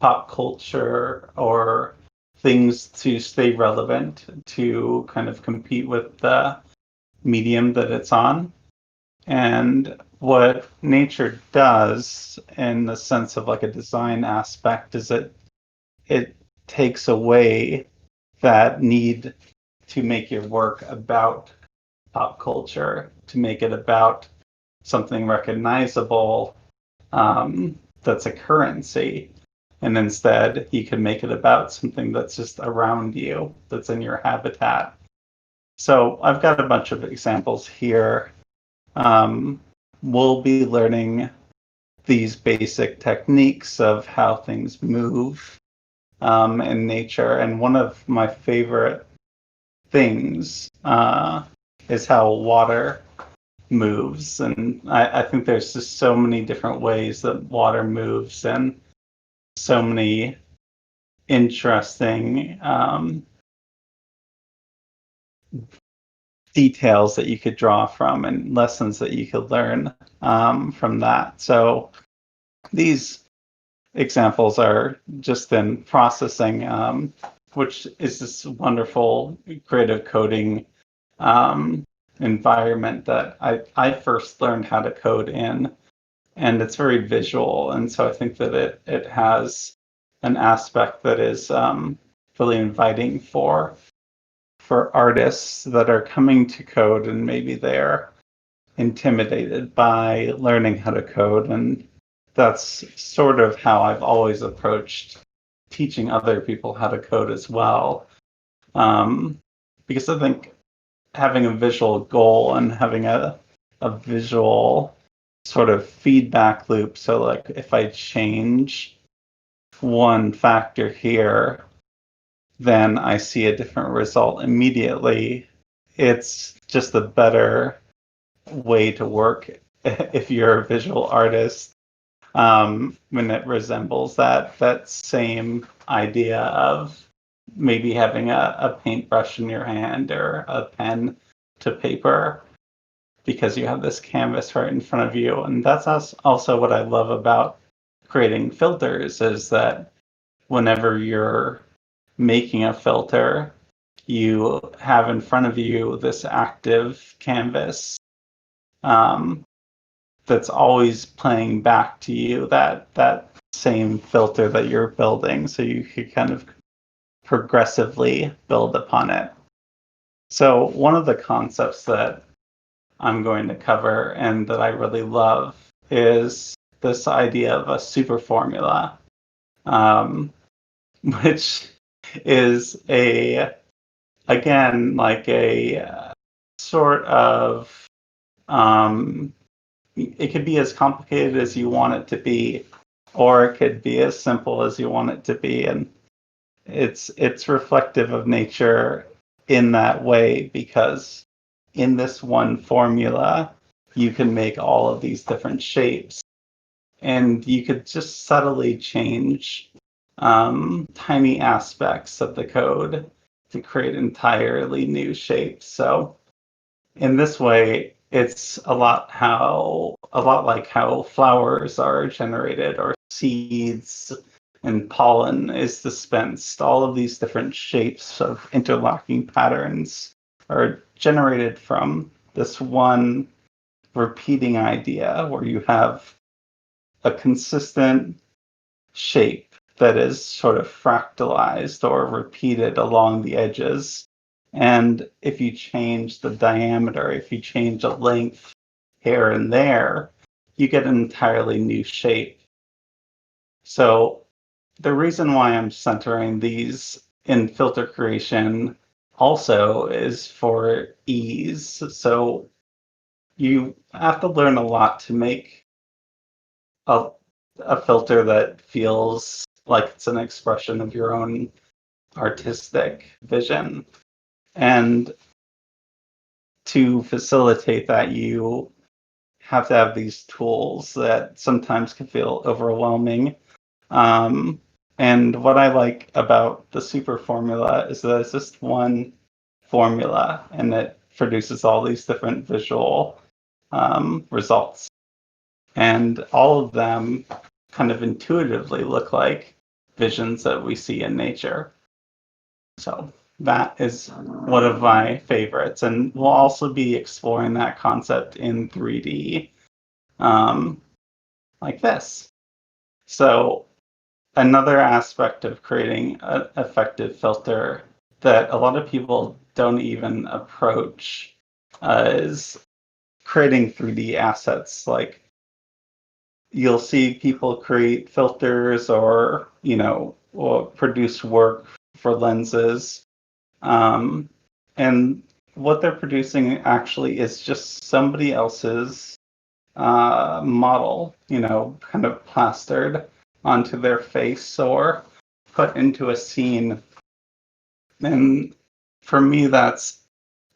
pop culture or things to stay relevant, to kind of compete with the medium that it's on. And what nature does in the sense of like a design aspect is it takes away that need to make your work about pop culture, to make it about something recognizable that's a currency. And instead, you can make it about something that's just around you, that's in your habitat. So I've got a bunch of examples here. We'll be learning these basic techniques of how things move in nature. And one of my favorite things is how water moves. And I think there's just so many different ways that water moves and so many interesting details that you could draw from and lessons that you could learn from that. So these examples are just in processing, which is this wonderful creative coding environment that I first learned how to code in. And it's very visual. And so I think that it has an aspect that is really inviting for artists that are coming to code, and maybe they're intimidated by learning how to code. And that's sort of how I've always approached teaching other people how to code as well. Because I think having a visual goal and having a visual sort of feedback loop. So like if I change one factor here, then I see a different result immediately. It's just a better way to work if you're a visual artist, when it resembles that same idea of maybe having a paintbrush in your hand or a pen to paper, because you have this canvas right in front of you. And that's also what I love about creating filters, is that whenever you're making a filter, you have in front of you this active canvas that's always playing back to you that same filter that you're building, so you can kind of progressively build upon it. So one of the concepts that I'm going to cover and that I really love is this idea of a super formula, which is again like a sort of it could be as complicated as you want it to be, or it could be as simple as you want it to be. And it's reflective of nature in that way, because in this one formula, you can make all of these different shapes, and you could just subtly change tiny aspects of the code to create entirely new shapes. So in this way, it's a lot like how flowers are generated, or seeds and pollen is dispensed. All of these different shapes of interlocking patterns are generated from this one repeating idea, where you have a consistent shape that is sort of fractalized or repeated along the edges. And if you change the diameter, if you change the length, here and there, you get an entirely new shape. So the reason why I'm centering these in filter creation also is for ease. So you have to learn a lot to make a filter that feels like it's an expression of your own artistic vision. And to facilitate that, you have to have these tools that sometimes can feel overwhelming. And what I like about the super formula is that it's just one formula and it produces all these different visual results. And all of them kind of intuitively look like visions that we see in nature. So that is one of my favorites. And we'll also be exploring that concept in 3D like this. So another aspect of creating an effective filter that a lot of people don't even approach is creating 3D assets. Like you'll see people create filters or, or produce work for lenses. And what they're producing actually is just somebody else's model, kind of plastered onto their face or put into a scene. And for me, that's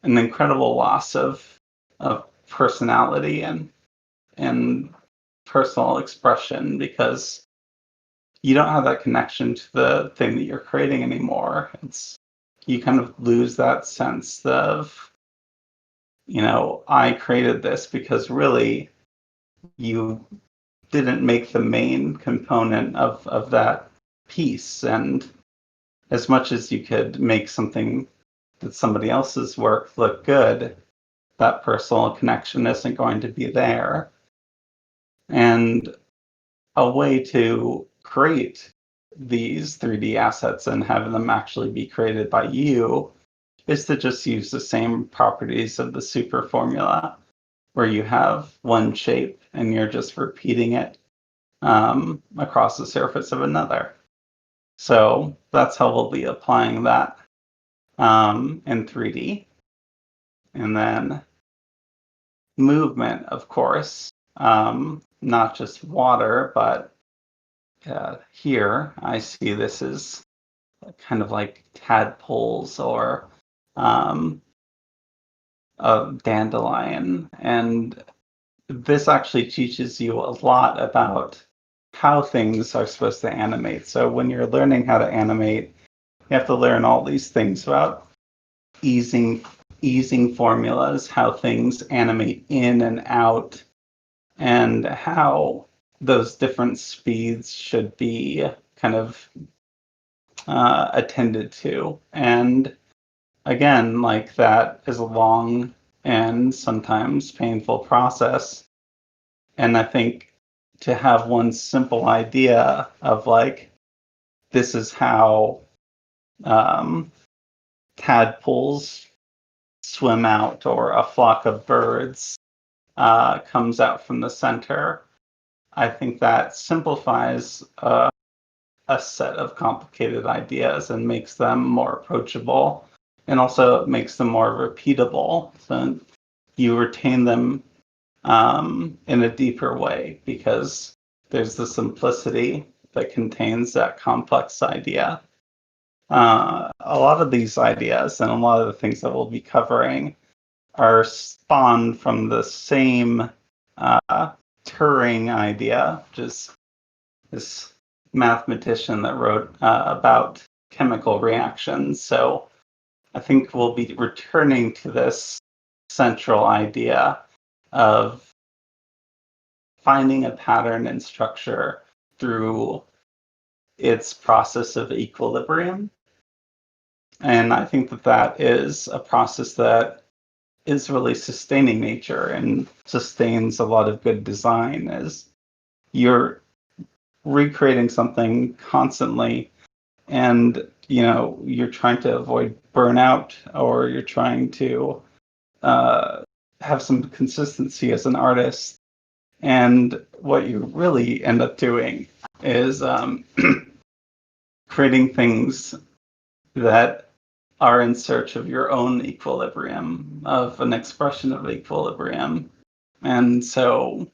an incredible loss of personality and personal expression, because you don't have that connection to the thing that you're creating anymore. You kind of lose that sense of, I created this, because really you didn't make the main component of that piece. And as much as you could make something that somebody else's work look good, that personal connection isn't going to be there. And a way to create these 3D assets and have them actually be created by you is to just use the same properties of the super formula, where you have one shape and you're just repeating it across the surface of another. So that's how we'll be applying that in 3D. And then movement, of course, not just water, but here I see this is kind of like tadpoles or a dandelion. And this actually teaches you a lot about how things are supposed to animate. So when you're learning how to animate, you have to learn all these things about easing formulas, how things animate in and out, and how those different speeds should be kind of attended to. And again, like, that is a long and sometimes painful process. And I think to have one simple idea of, like, this is how tadpoles swim out, or a flock of birds comes out from the center, I think that simplifies a set of complicated ideas and makes them more approachable, and also makes them more repeatable. So you retain them in a deeper way, because there's the simplicity that contains that complex idea. A lot of these ideas and a lot of the things that we'll be covering are spawned from the same Turing idea, which is this mathematician that wrote about chemical reactions. So I think we'll be returning to this central idea of finding a pattern and structure through its process of equilibrium. And I think that that is a process that is really sustaining nature and sustains a lot of good design, as you're recreating something constantly, and you're trying to avoid burnout, or you're trying to have some consistency as an artist. And what you really end up doing is creating things that are in search of your own equilibrium, of an expression of equilibrium. And so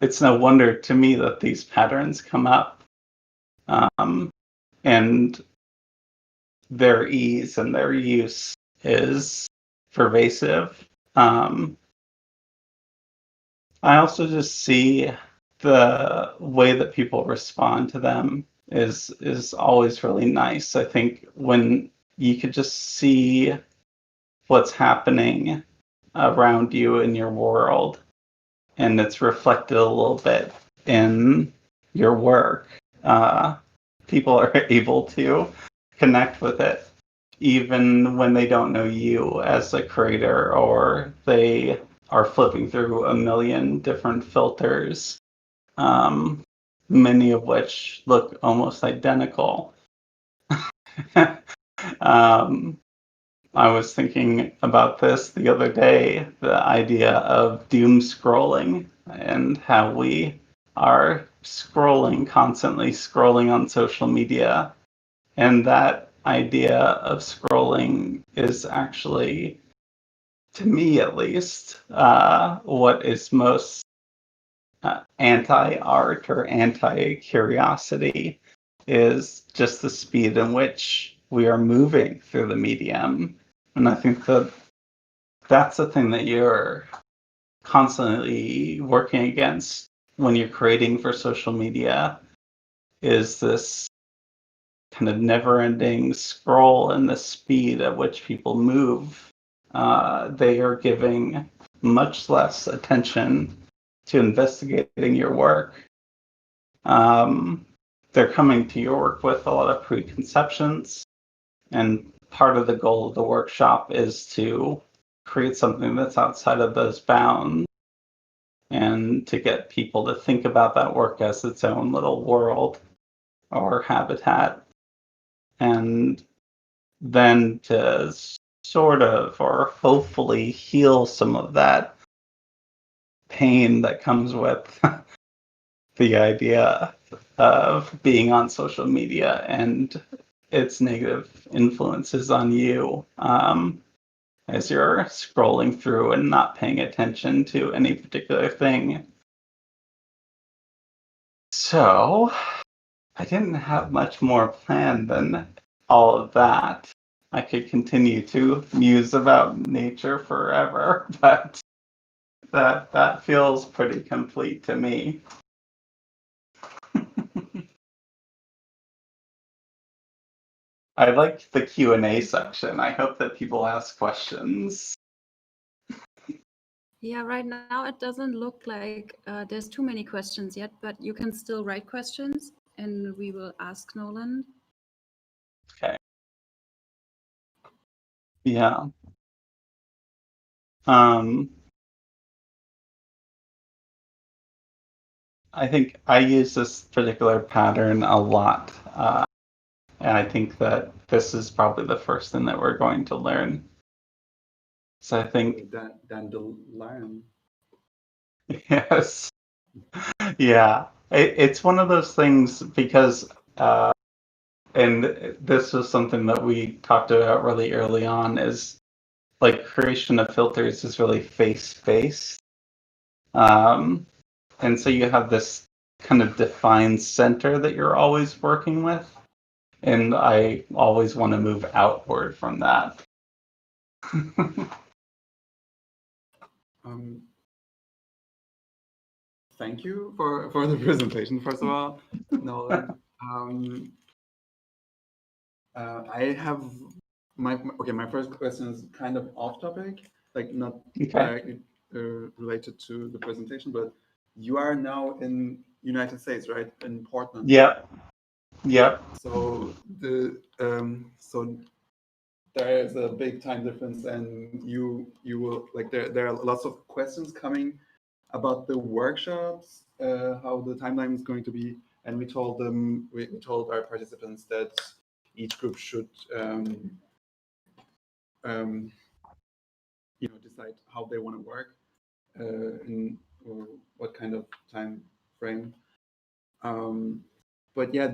it's no wonder to me that these patterns come up, and their ease and their use is pervasive. I also just see the way that people respond to them is always really nice. I think when you could just see what's happening around you in your world, and it's reflected a little bit in your work, people are able to connect with it, even when they don't know you as a creator, or they are flipping through a million different filters, many of which look almost identical. I was thinking about this the other day, the idea of doom scrolling and how we are scrolling, constantly scrolling on social media. And that idea of scrolling is actually, to me at least, what is most anti-art or anti-curiosity, is just the speed in which we are moving through the medium. And I think that that's the thing that you're constantly working against when you're creating for social media, is this kind of never-ending scroll and the speed at which people move. They are giving much less attention to investigating your work. They're coming to your work with a lot of preconceptions, and part of the goal of the workshop is to create something that's outside of those bounds, and to get people to think about that work as its own little world or habitat, and then to sort of, or hopefully, heal some of that pain that comes with the idea of being on social media and its negative influences on you, as you're scrolling through and not paying attention to any particular thing. So I didn't have much more planned than all of that. I could continue to muse about nature forever, but that feels pretty complete to me. I liked the Q&A section. I hope that people ask questions. Yeah, right now it doesn't look like there's too many questions yet, but you can still write questions and we will ask Noland. Okay. Yeah. I think I use this particular pattern a lot. And I think that this is probably the first thing that we're going to learn. So I think Dandelion. Yes. Yeah. It's one of those things because, and this was something that we talked about really early on, is like creation of filters is really face-based. And so you have this kind of defined center that you're always working with. And I always want to move outward from that. Thank you for the presentation, first of all, Nolan. I have my first question is kind of off topic, like not directly related to the presentation, but you are now in United States, right? In Portland. Yep. Yep. So so there is a big time difference, and you will like there are lots of questions coming about the workshops, how the timeline is going to be, and we told our participants that each group should decide how they want to work or what kind of time frame. But yeah,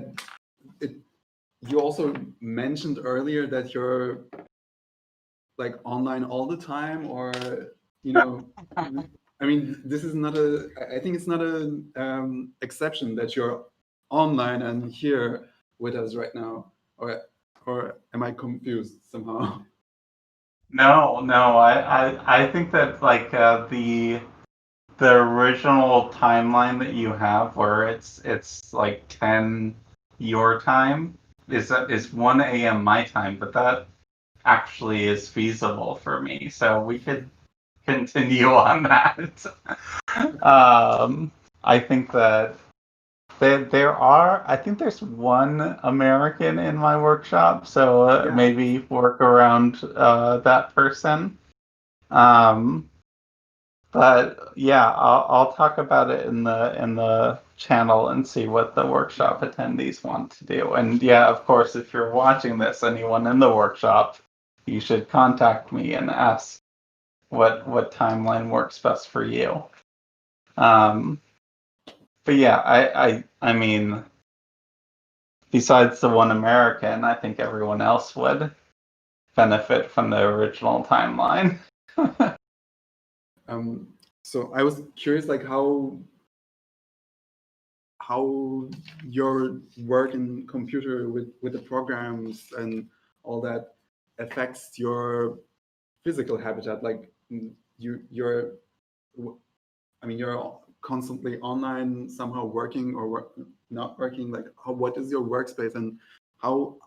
you also mentioned earlier that you're like online all the time, or I mean, this is not I think it's not a exception that you're online and here with us right now, or am I confused somehow? No, I think that like the original timeline that you have, where it's like 10 your time, is 1 a.m. my time, but that actually is feasible for me, so we could continue on that. I think that I think there's one American in my workshop, so maybe work around that person. But yeah, I'll talk about it in the channel and see what the workshop attendees want to do. And yeah, of course, if you're watching this, anyone in the workshop, you should contact me and ask what timeline works best for you. But yeah, I mean, besides the one American, I think everyone else would benefit from the original timeline. So I was curious, like how your work in computer with the programs and all that affects your physical habitat. Like you're constantly online, somehow working or not working. Like what is your workspace, and how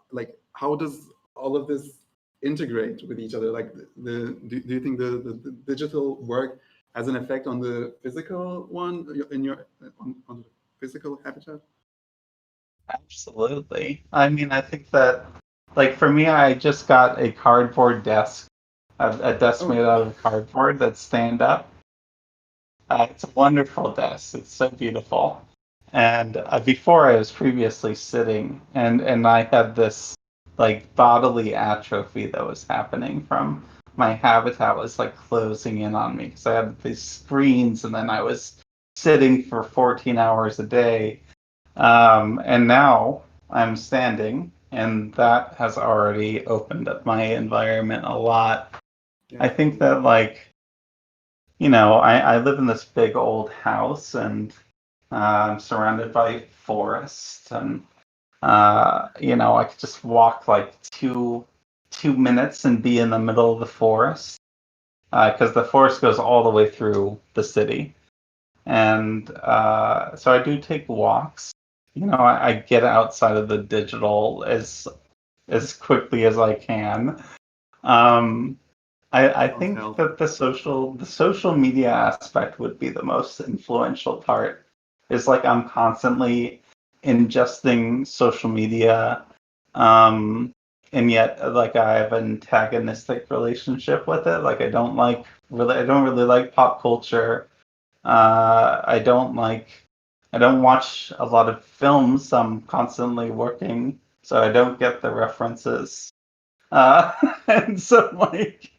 does all of this integrate with each other? Like do you think the digital work has an effect on the physical one on the physical habitat? Absolutely. I mean, I think that, like, for me, I just got a cardboard desk, a desk made out of cardboard that's stand up. It's a wonderful desk. It's so beautiful. And before I was previously sitting, and I had this like bodily atrophy that was happening from my habitat was like closing in on me because I had these screens, and then I was sitting for 14 hours a day. And now I'm standing, and that has already opened up my environment a lot. I think that, like, I live in this big old house, and I'm surrounded by forests, and I could just walk like two minutes and be in the middle of the forest, because the forest goes all the way through the city. And so I do take walks. I get outside of the digital as quickly as I can. I think that the social media aspect would be the most influential part. It's like I'm constantly ingesting social media, and yet like I have an antagonistic relationship with it. Like I don't really like pop culture. I don't watch a lot of films. I'm constantly working, so I don't get the references. And so like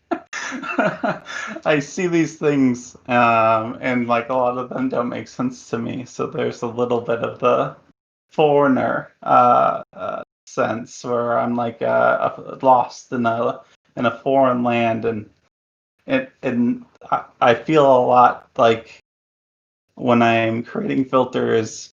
I see these things, and like a lot of them don't make sense to me. So there's a little bit of the foreigner sense where I'm like lost in a foreign land, and I feel a lot like when I'm creating filters,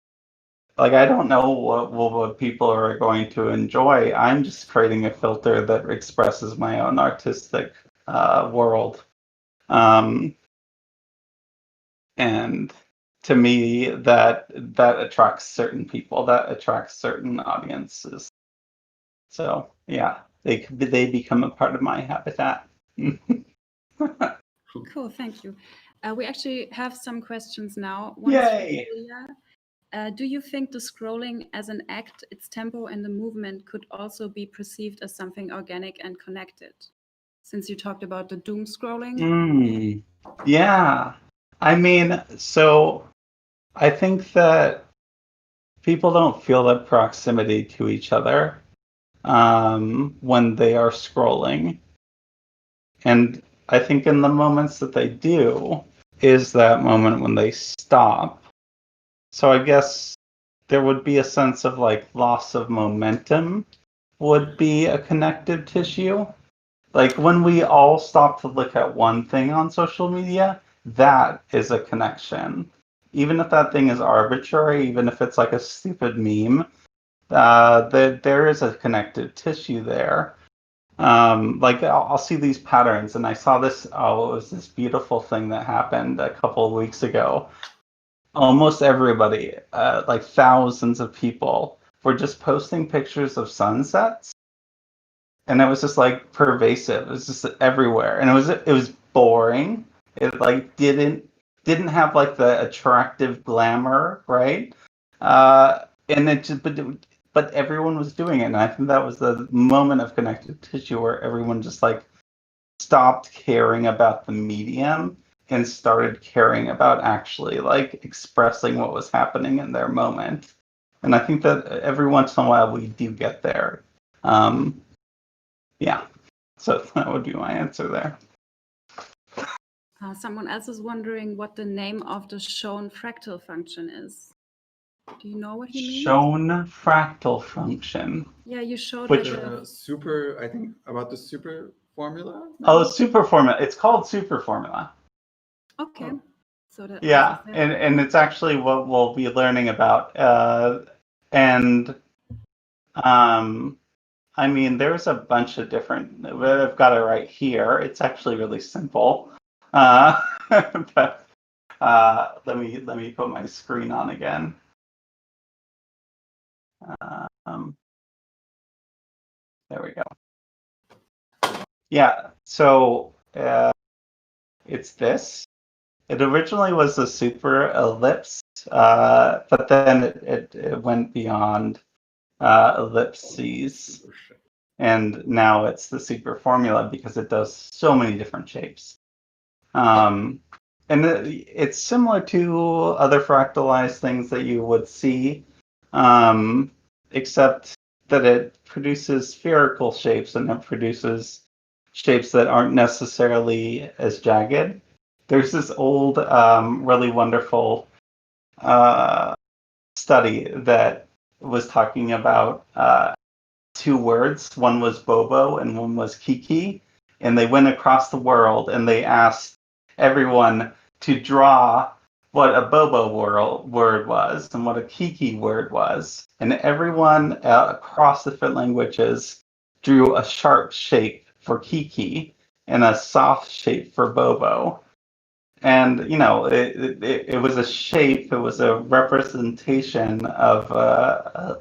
like I don't know what people are going to enjoy. I'm just creating a filter that expresses my own artistic world, and to me that attracts certain people, that attracts certain audiences. So yeah, they become a part of my habitat. Cool, thank you. We actually have some questions now. One Yay! is from Julia. Do you think the scrolling as an act, its tempo and the movement could also be perceived as something organic and connected? Since you talked about the doom scrolling. Yeah. I mean, so I think that people don't feel that proximity to each other when they are scrolling. And I think in the moments that they do is that moment when they stop. So I guess there would be a sense of like loss of momentum would be a connective tissue. Like when we all stop to look at one thing on social media, that is a connection. Even if that thing is arbitrary, even if it's like a stupid meme, there is a connective tissue there. Like I'll see these patterns, and I saw this. Oh, it was this beautiful thing that happened a couple of weeks ago. Almost everybody, like thousands of people, were just posting pictures of sunsets, and it was just like pervasive. It was just everywhere, and it was boring. It like didn't have like the attractive glamour, right? And it just but everyone was doing it, and I think that was the moment of connective tissue where everyone just like stopped caring about the medium and started caring about actually like expressing what was happening in their moment. And I think that every once in a while we do get there. Yeah, so that would be my answer there. Someone else is wondering what the name of the shown fractal function is. Do you know what he means? Shown fractal function. Yeah, you showed Which super, I think about the super formula. Oh, super formula. It's called super formula. Okay. So that Yeah, and it's actually what we'll be learning about. I mean, there's a bunch of different. I've got it right here. It's actually really simple. But let me put my screen on again. There we go. Yeah, so it's this. It originally was a super ellipse, but then it went beyond ellipses. And now it's the super formula because it does so many different shapes. And it's similar to other fractalized things that you would see, except that it produces spherical shapes and it produces shapes that aren't necessarily as jagged. There's this old, really wonderful study that was talking about two words. One was Bobo and one was Kiki. And they went across the world and they asked everyone to draw what a Bobo word was and what a Kiki word was. And everyone across different languages drew a sharp shape for Kiki and a soft shape for Bobo. And, you know, it was a shape, it was a representation of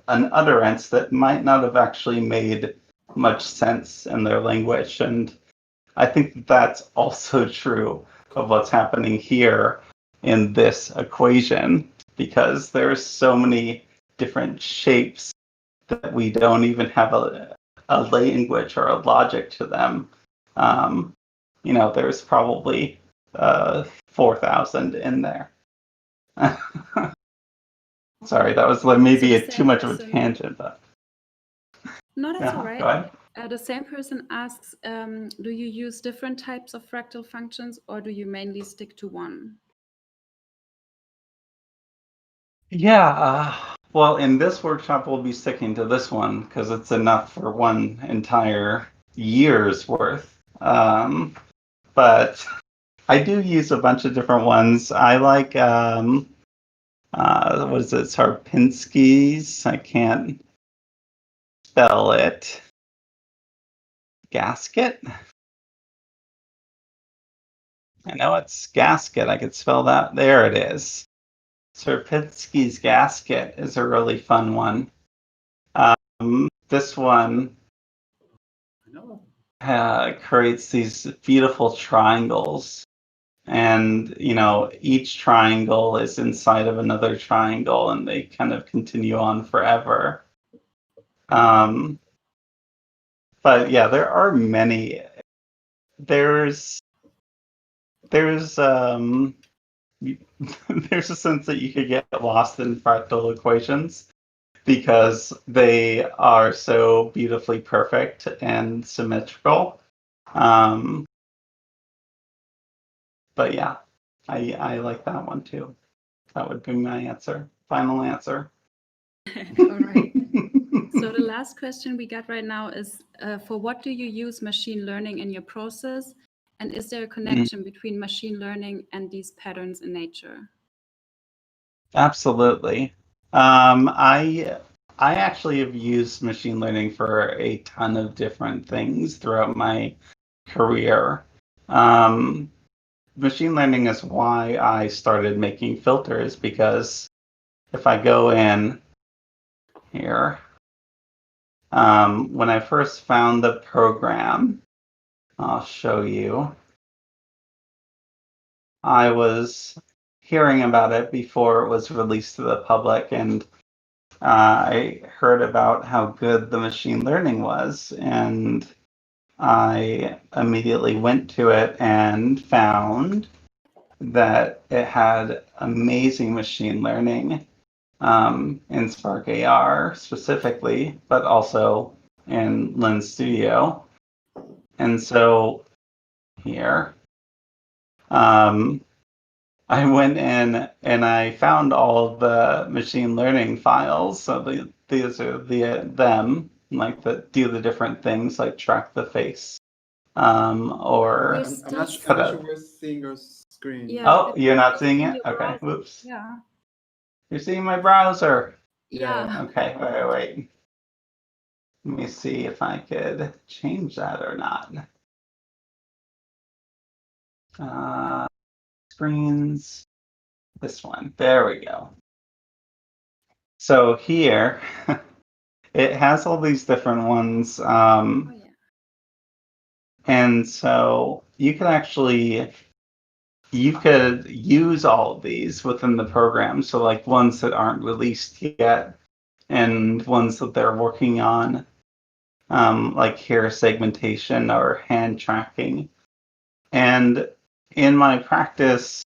an utterance that might not have actually made much sense in their language. And I think that's also true of what's happening here in this equation, because there's so many different shapes that we don't even have a language or a logic to them. You know, there's probably 4,000 in there. Sorry, that was maybe too much of a tangent, but no, that's all go right. ahead. The same person asks, do you use different types of fractal functions or do you mainly stick to one? Yeah, well, in this workshop, we'll be sticking to this one because it's enough for one entire year's worth. But I do use a bunch of different ones. I like, what is it, Sierpinski's? I can't spell it. Gasket? I know it's gasket. I could spell that. There it is. Sierpinski's gasket is a really fun one. This one creates these beautiful triangles. And, you know, each triangle is inside of another triangle and they kind of continue on forever. But yeah, there are many. There's there's a sense that you could get lost in fractal equations because they are so beautifully perfect and symmetrical. but yeah, I like that one too. That would be my answer. Final answer. All right. So the last question we got right now is, for what do you use machine learning in your process? And is there a connection between machine learning and these patterns in nature? Absolutely. I actually have used machine learning for a ton of different things throughout my career. Machine learning is why I started making filters, because if I go in here, when I first found the program, I'll show you. I was hearing about it before it was released to the public, and I heard about how good the machine learning was, and I immediately went to it and found that it had amazing machine learning in Spark AR specifically, but also in Lens Studio. And so here, I went in and I found all of the machine learning files. So these are them, like that do the different things, like track the face, or I'm not sure we're seeing your screen. Yeah, oh, you're not seeing it? Okay, whoops. Yeah. You're seeing my browser. Yeah. Okay, wait. Let me see if I could change that or not. Screens. This one. There we go. So here, it has all these different ones. And so you could use all of these within the program. So like ones that aren't released yet and ones that they're working on, like hair segmentation or hand tracking. And in my practice,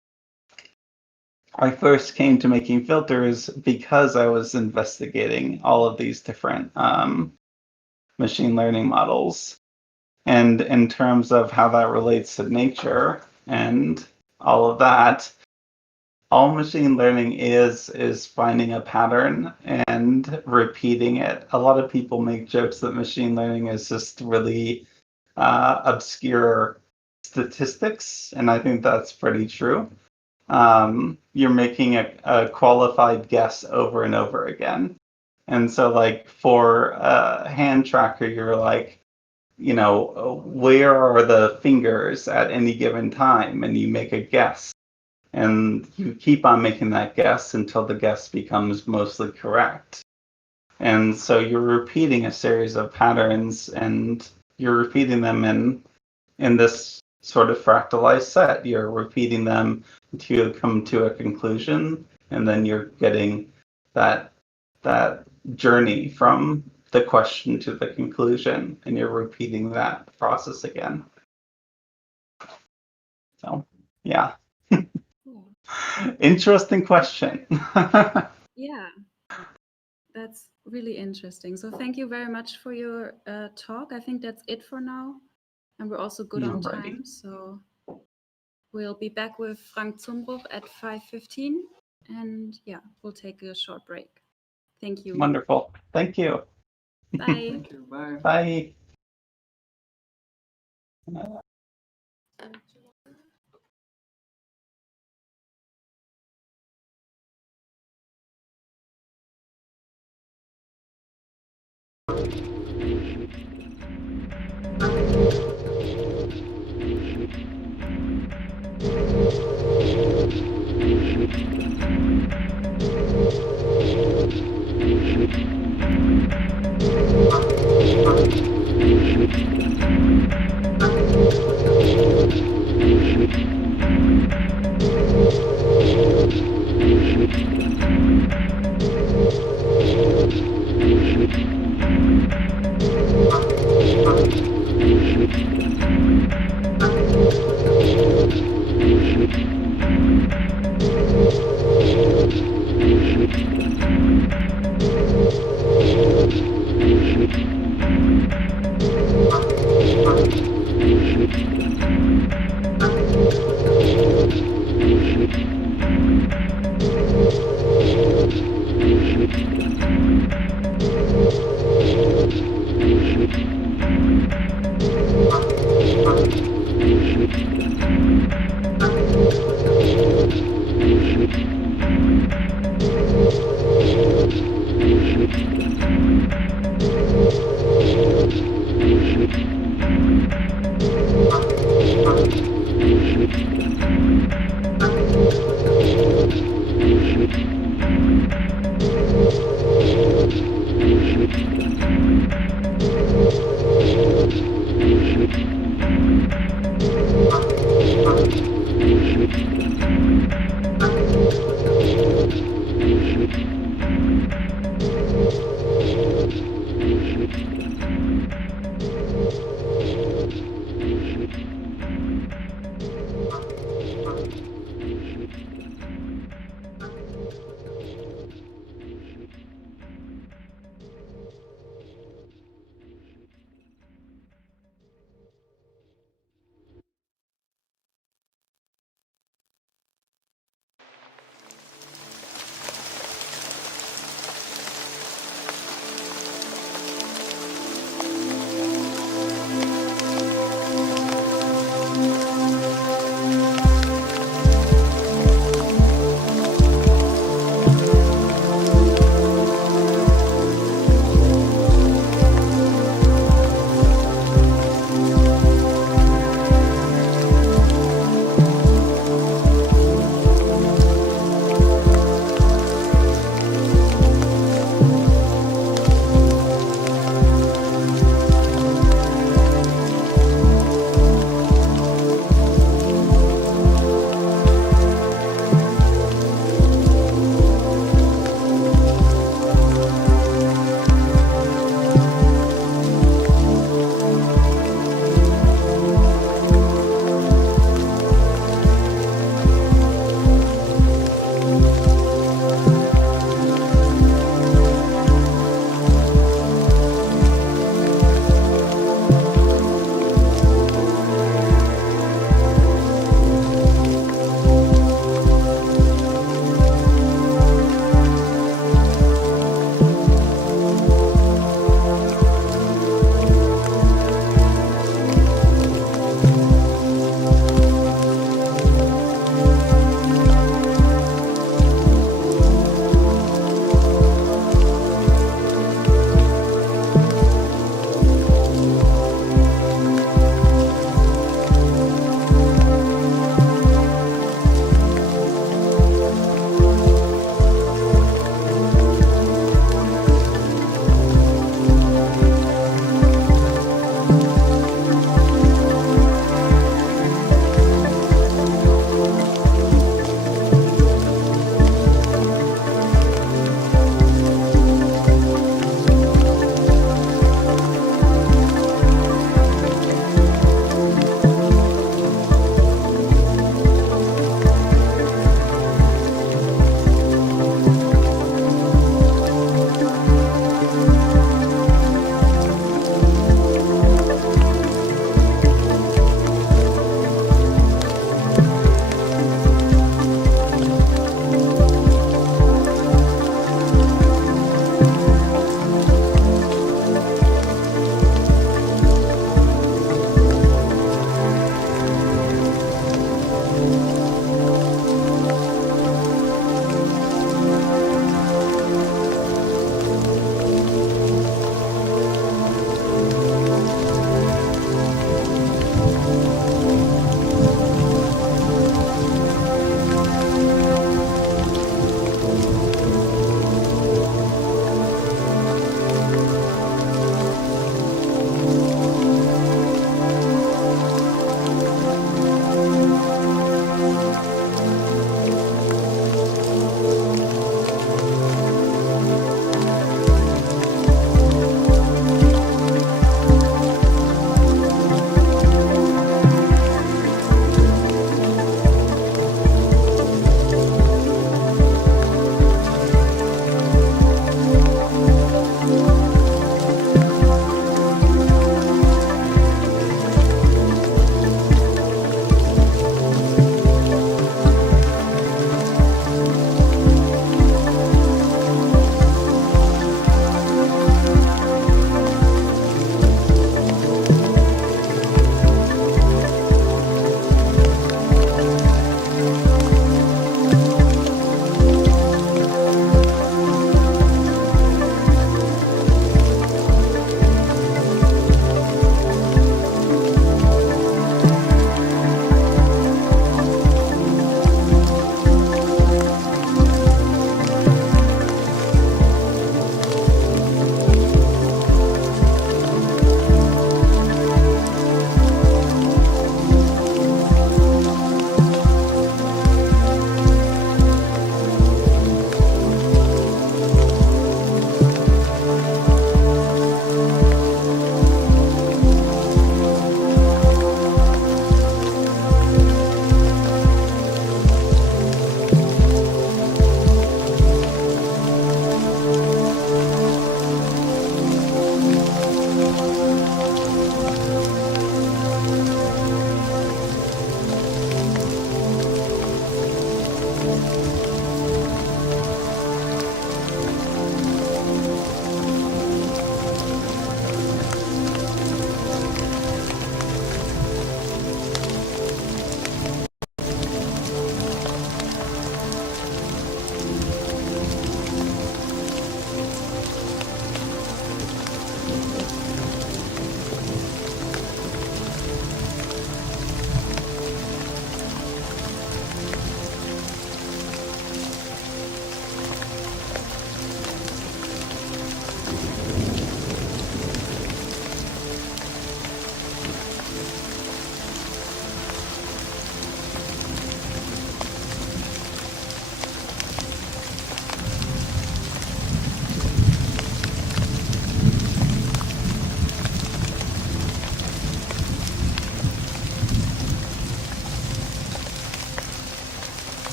I first came to making filters because I was investigating all of these different machine learning models. And in terms of how that relates to nature and all of that, all machine learning is finding a pattern and repeating it. A lot of people make jokes that machine learning is just really obscure statistics, and I think that's pretty true. You're making a qualified guess over and over again. And so like for a hand tracker, you're like, you know, where are the fingers at any given time? And you make a guess. And you keep on making that guess until the guess becomes mostly correct. And so you're repeating a series of patterns, and you're repeating them in this sort of fractalized set. You're repeating them until you come to a conclusion, and then you're getting that journey from the question to the conclusion, and you're repeating that process again. So, yeah. Interesting question. Yeah, that's really interesting. So thank you very much for your talk. I think that's it for now. And we're also good on time. So we'll be back with Frank Zumbruch at 5:15. And yeah, we'll take a short break. Thank you. Wonderful. Thank you. Bye. Thank you. Bye. Bye.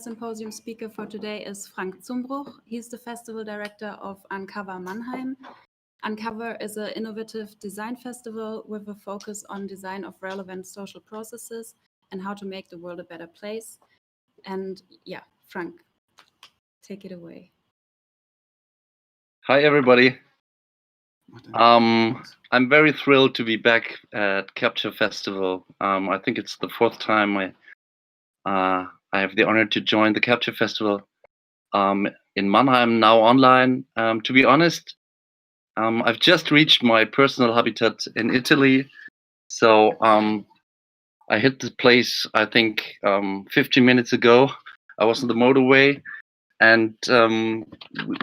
symposium speaker for today is Frank Zumbruch. He's the festival director of Uncover Mannheim. Uncover is an innovative design festival with a focus on design of relevant social processes and how to make the world a better place. And yeah, Frank, take it away. Hi, everybody. I'm very thrilled to be back at Captcha Festival. I think it's the 4th time I have the honor to join the Captcha Festival in Mannheim, now online. To be honest, I've just reached my personal habitat in Italy. So I hit the place, I think, 15 minutes ago. I was on the motorway, and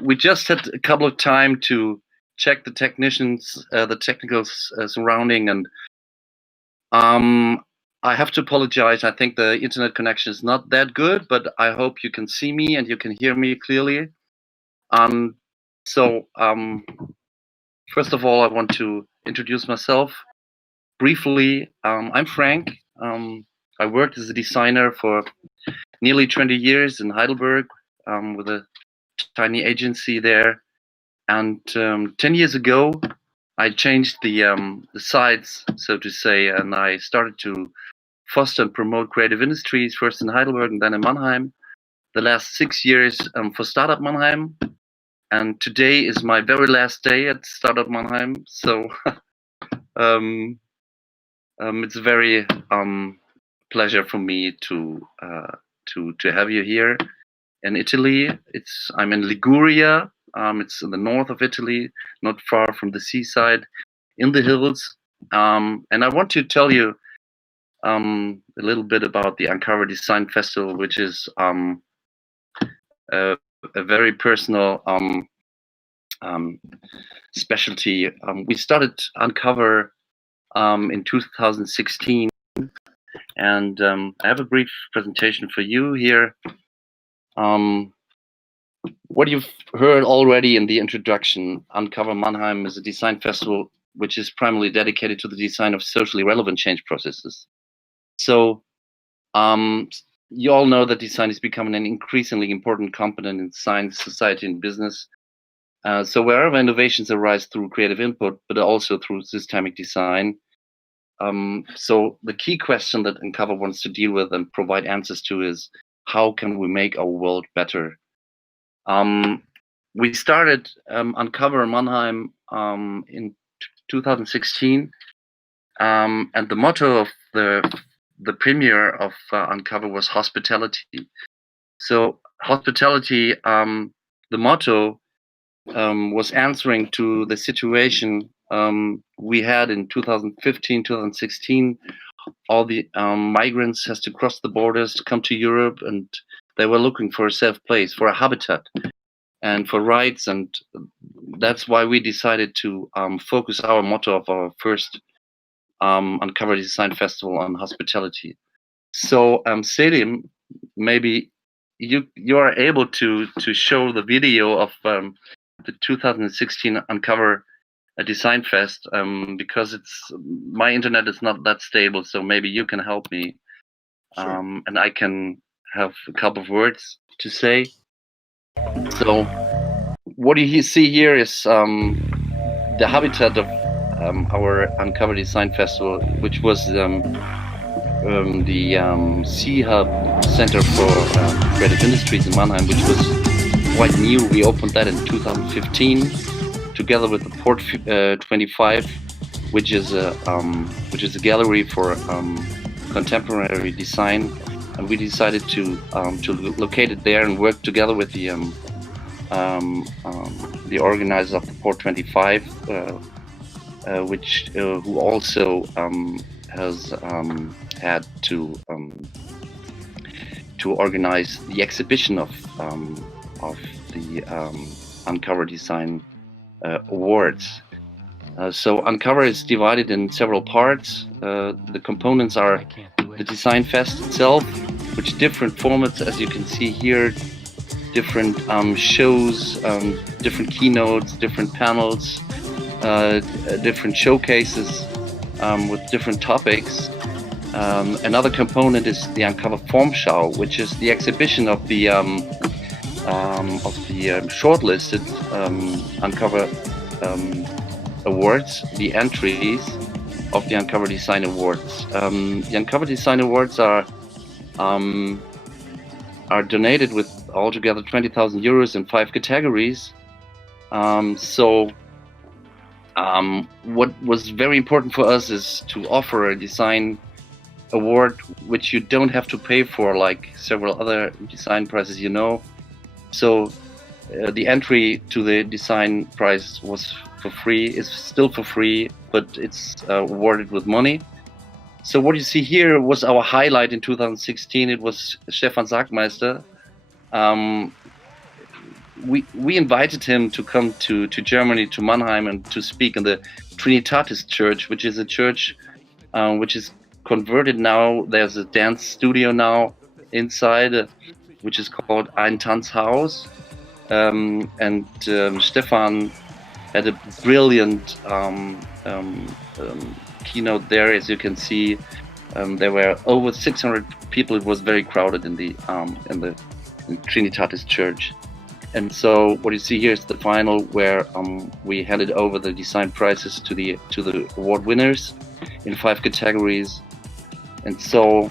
we just had a couple of time to check the technicians, the technical surrounding, and I have to apologize. I think the internet connection is not that good, but I hope you can see me and you can hear me clearly. First of all, I want to introduce myself briefly. I'm Frank. I worked as a designer for nearly 20 years in Heidelberg with a tiny agency there. And 10 years ago, I changed the sides, so to say, and I started to foster and promote creative industries, first in Heidelberg and then in Mannheim. The last 6 years for Startup Mannheim. And today is my very last day at Startup Mannheim. So it's a very pleasure for me to have you here in Italy. I'm in Liguria. It's in the north of Italy, not far from the seaside, in the hills. And I want to tell you a little bit about the Uncover Design Festival, which is a very personal specialty. We started Uncover in 2016, and I have a brief presentation for you here. What you've heard already in the introduction, Uncover Mannheim is a design festival which is primarily dedicated to the design of socially relevant change processes. So you all know that design is becoming an increasingly important component in science, society, and business. So wherever innovations arise through creative input, but also through systemic design. So the key question that Uncover wants to deal with and provide answers to is, how can we make our world better? We started Uncover Mannheim in 2016, and the motto of the premiere of Uncover was hospitality. So hospitality, the motto was answering to the situation we had in 2015, 2016. All the migrants has to cross the borders to come to Europe, and they were looking for a safe place, for a habitat, and for rights. And that's why we decided to focus our motto of our first Uncover Design Festival on hospitality. So Selim, maybe you are able to show the video of the 2016 Uncover Design Fest, because my internet is not that stable, so maybe you can help me. Sure. And I can have a couple of words to say. So what you see here is the habitat of our Uncover Design Festival, which was the C-Hub Center for Creative Industries in Mannheim, which was quite new. We opened that in 2015 together with the Port 25, which is a gallery for contemporary design, and we decided to locate it there and work together with the organizers of the Port 25, who also has had to organize the exhibition of the Uncover Design Awards. So Uncover is divided in several parts. The components are the Design Fest itself, which different formats, as you can see here, different shows, different keynotes, different panels, different showcases with different topics. Another component is the Uncover Form Show, which is the exhibition of the shortlisted Uncover awards, the entries of the Uncover Design Awards. The Uncover Design Awards are donated with altogether 20,000 euros in 5 categories. What was very important for us is to offer a design award which you don't have to pay for, like several other design prizes, you know. So the entry to the design prize was for free, is still for free, but it's awarded with money. So what you see here was our highlight in 2016. It was Stefan Sackmeister. We invited him to come to Germany, to Mannheim, and to speak in the Trinitatis Church, which is a church which is converted now. There's a dance studio now inside, which is called Ein Tanzhaus. Stefan had a brilliant keynote there. As you can see, there were over 600 people. It was very crowded in the Trinitatis Church. And so what you see here is the final, where we handed over the design prizes to the award winners in 5 categories. And so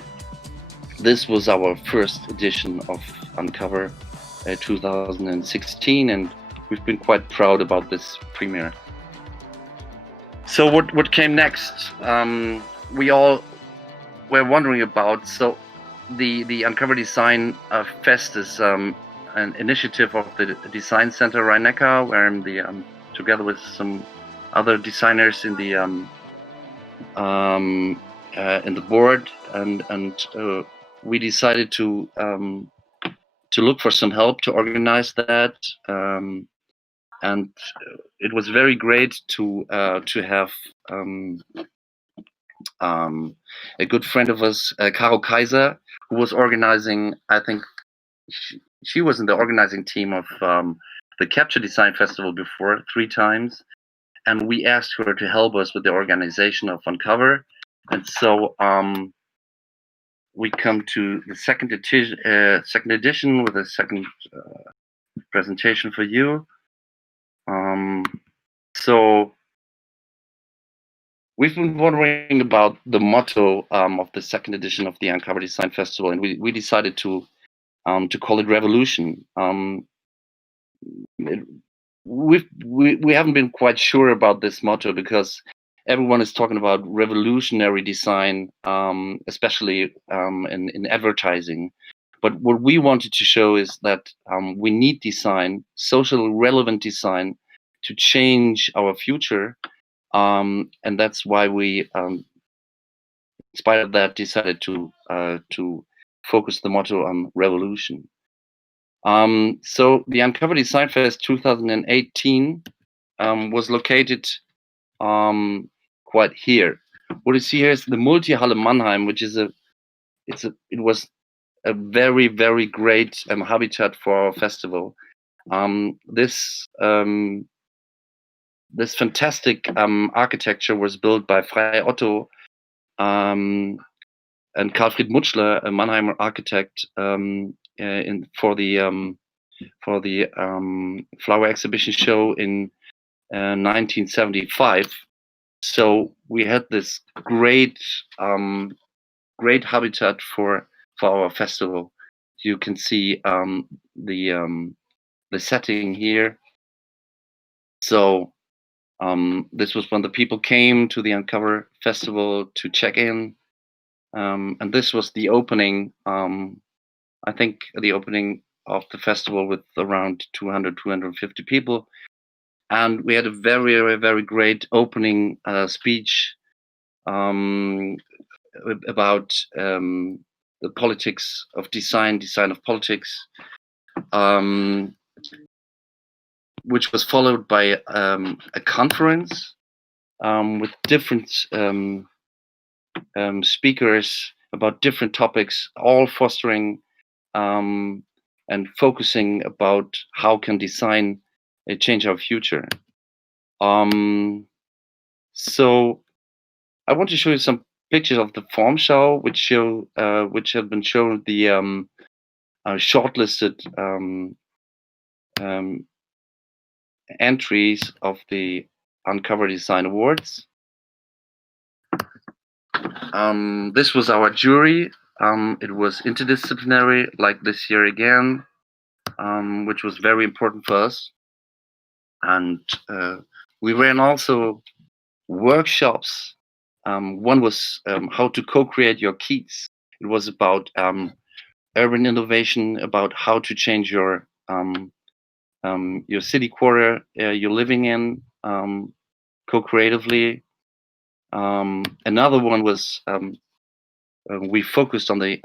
this was our first edition of Uncover 2016, and we've been quite proud about this premiere. So what came next? We all were wondering about. So the Uncover Design Fest is an initiative of the Design Center Rhein-Neckar, where I'm together with some other designers in the board, and we decided to look for some help to organize that, and it was very great to have a good friend of us, Caro Kaiser, who was organizing. I think she was in the organizing team of the Captcha Design Festival before 3 times, and we asked her to help us with the organization of Uncover. And so we come to the second edition with a second presentation for you. So we've been wondering about the motto of the second edition of the Uncover Design Festival, and we decided to call it Revolution. We haven't been quite sure about this motto, because everyone is talking about revolutionary design, especially in advertising. But what we wanted to show is that we need design, social relevant design, to change our future. And that's why we, in spite of that, decided to focus the motto on revolution. So the Uncover Design Fest 2018 was located quite here. What you see here is the Multihalle Mannheim, which is it was a very, very great habitat for our festival. This fantastic architecture was built by Frei Otto and Karlfried Mutschler, a Mannheimer architect, for the flower exhibition show in 1975. So we had this great habitat for our festival. You can see the setting here. So this was when the people came to the Uncover Festival to check in, and this was the opening. I think the opening of the festival with around 250 people. And we had a very, very great opening speech about the politics of design of politics, which was followed by a conference with different speakers about different topics, all fostering and focusing about how can design change our future. So I want to show you some pictures of the form show, which have been shown the shortlisted entries of the Uncover Design Awards. This was our jury. It was interdisciplinary, like this year again, which was very important for us. And we ran also workshops. One was how to co-create your keys. It was about urban innovation, about how to change your city quarter you're living in co-creatively. Another one was we focused on the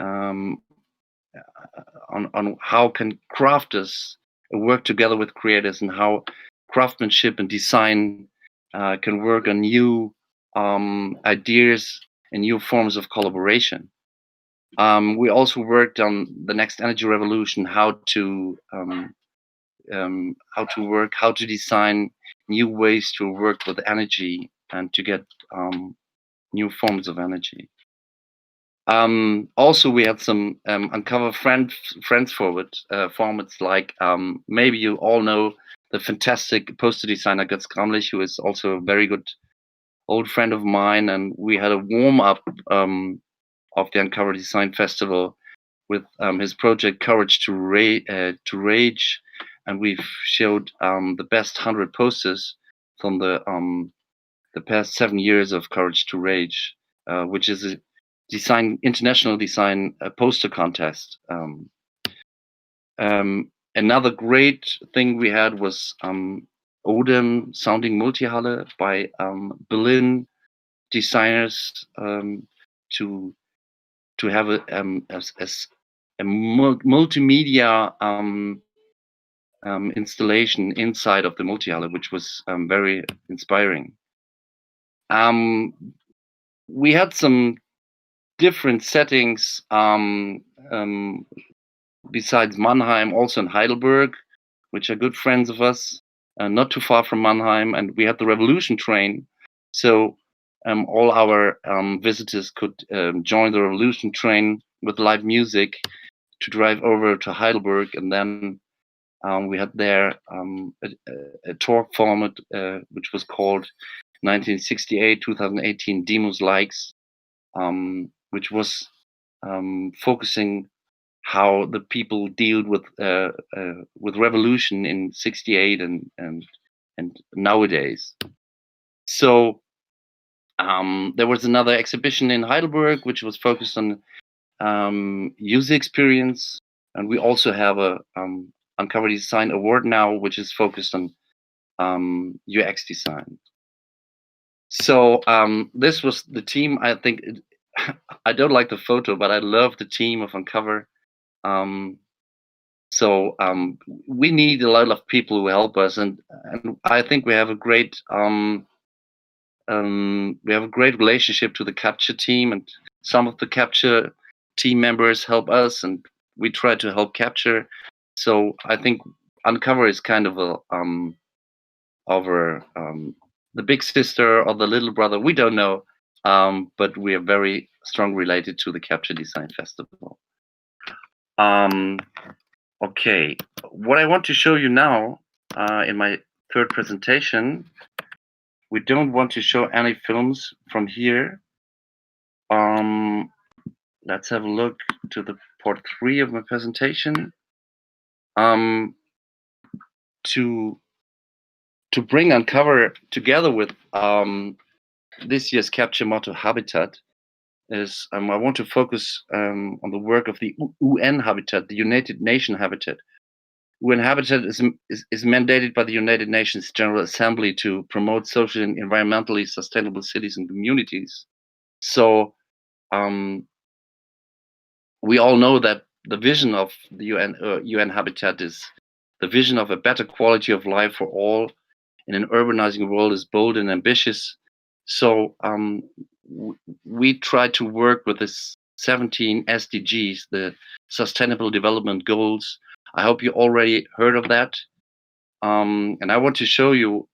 on how can crafters work together with creators, and how craftsmanship and design can work on new ideas and new forms of collaboration. We also worked on the next energy revolution, how to design new ways to work with energy and to get new forms of energy. Also, we had some Uncover Friends forward formats, like maybe you all know the fantastic poster designer Götz Gramlich, who is also a very good old friend of mine, and we had a warm-up of the Uncover Design Festival with his project Courage to Rage, and we've showed the best 100 posters from the past 7 years of Courage to Rage, which is a international design poster contest. Another great thing we had was Odem Sounding Multihalle by Berlin designers to have a multimedia installation inside of the Multihalle, which was very inspiring. We had some different settings besides Mannheim, also in Heidelberg, which are good friends of us, not too far from Mannheim. And we had the Revolution train, so all our visitors could join the Revolution train with live music to drive over to Heidelberg. And then we had there a talk format which was called 1968-2018 Demos Likes, which was focusing how the people dealt with revolution in '68 and nowadays. So there was another exhibition in Heidelberg which was focused on user experience, and we also have a Uncover Design Award now, which is focused on UX design. So this was the team. I think I don't like the photo, but I love the team of Uncover. So we need a lot of people who help us, and I think we have a great relationship to the Captcha team, and some of the Captcha team members help us, and we try to help Captcha. So I think Uncover is kind of the big sister or the little brother. We don't know, but we are very strong related to the Captcha Design Festival. Okay, what I want to show you now in my third presentation, we don't want to show any films from here. Let's have a look to the part 3 of my presentation. To bring Uncover together with this year's Captcha motto Habitat is I want to focus on the work of the UN Habitat, the United Nations Habitat. UN Habitat is mandated by the United Nations General Assembly to promote social and environmentally sustainable cities and communities. So we all know that the vision of the UN Habitat is the vision of a better quality of life for all in an urbanizing world is bold and ambitious. So we try to work with the 17 SDGs, the Sustainable Development Goals. I hope you already heard of that. And I want to show you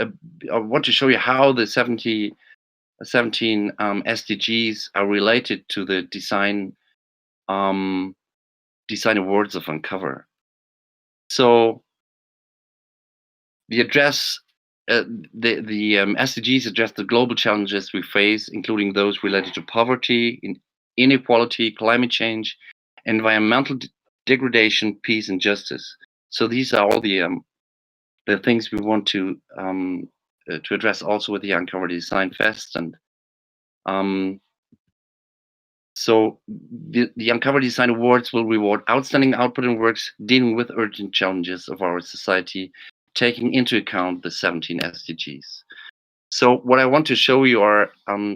I want to show you how the 17 SDGs are related to the design awards of Uncover. So the SDGs address the global challenges we face, including those related to poverty, inequality, climate change, environmental degradation, peace, and justice. So these are all the things we want to address also with the Uncover Design Fest. And so the Uncover Design Awards will reward outstanding output and works dealing with urgent challenges of our society, taking into account the 17 SDGs. So what I want to show you are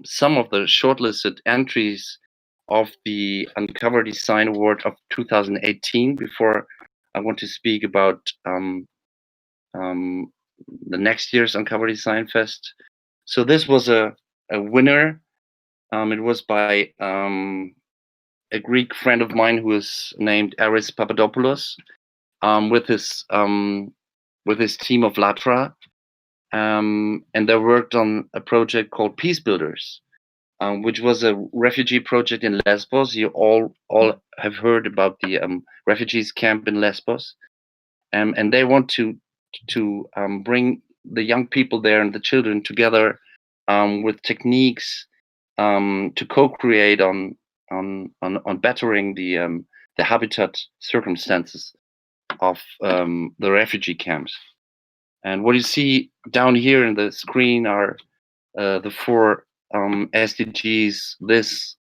some of the shortlisted entries of the Uncover Design Award of 2018 before I want to speak about the next year's Uncover Design Fest. So this was a winner. It was by a Greek friend of mine who is named Aris Papadopoulos, with his team of LATRA, and they worked on a project called Peace Builders, which was a refugee project in Lesbos. You all have heard about the refugees camp in Lesbos, and they want to bring the young people there and the children together with techniques to co-create on bettering the habitat circumstances of the refugee camps. And what you see down here in the screen are the 4 SDGs this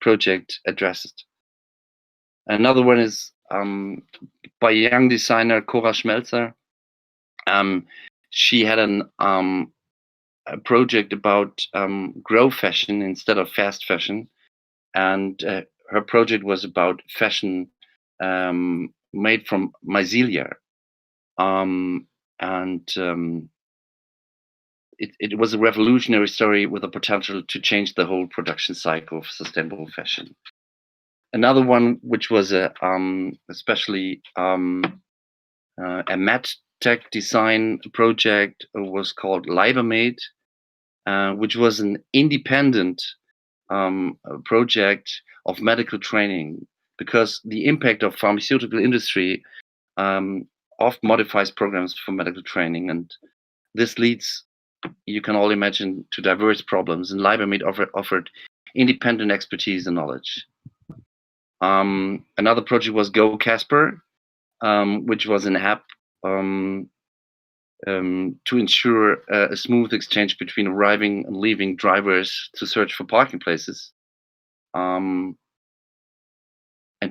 project addresses. Another one is by a young designer, Cora Schmelzer. She had a project about grow fashion instead of fast fashion, and her project was about fashion made from mycelia, it was a revolutionary story with the potential to change the whole production cycle of sustainable fashion. Another one, which was especially a matte tech design project, was called Livermade, which was an independent project of medical training, because the impact of pharmaceutical industry often modifies programs for medical training, and this leads, you can all imagine, to diverse problems. And Livermade offered independent expertise and knowledge. Another project was Go Casper, which was an app to ensure a smooth exchange between arriving and leaving drivers to search for parking places, and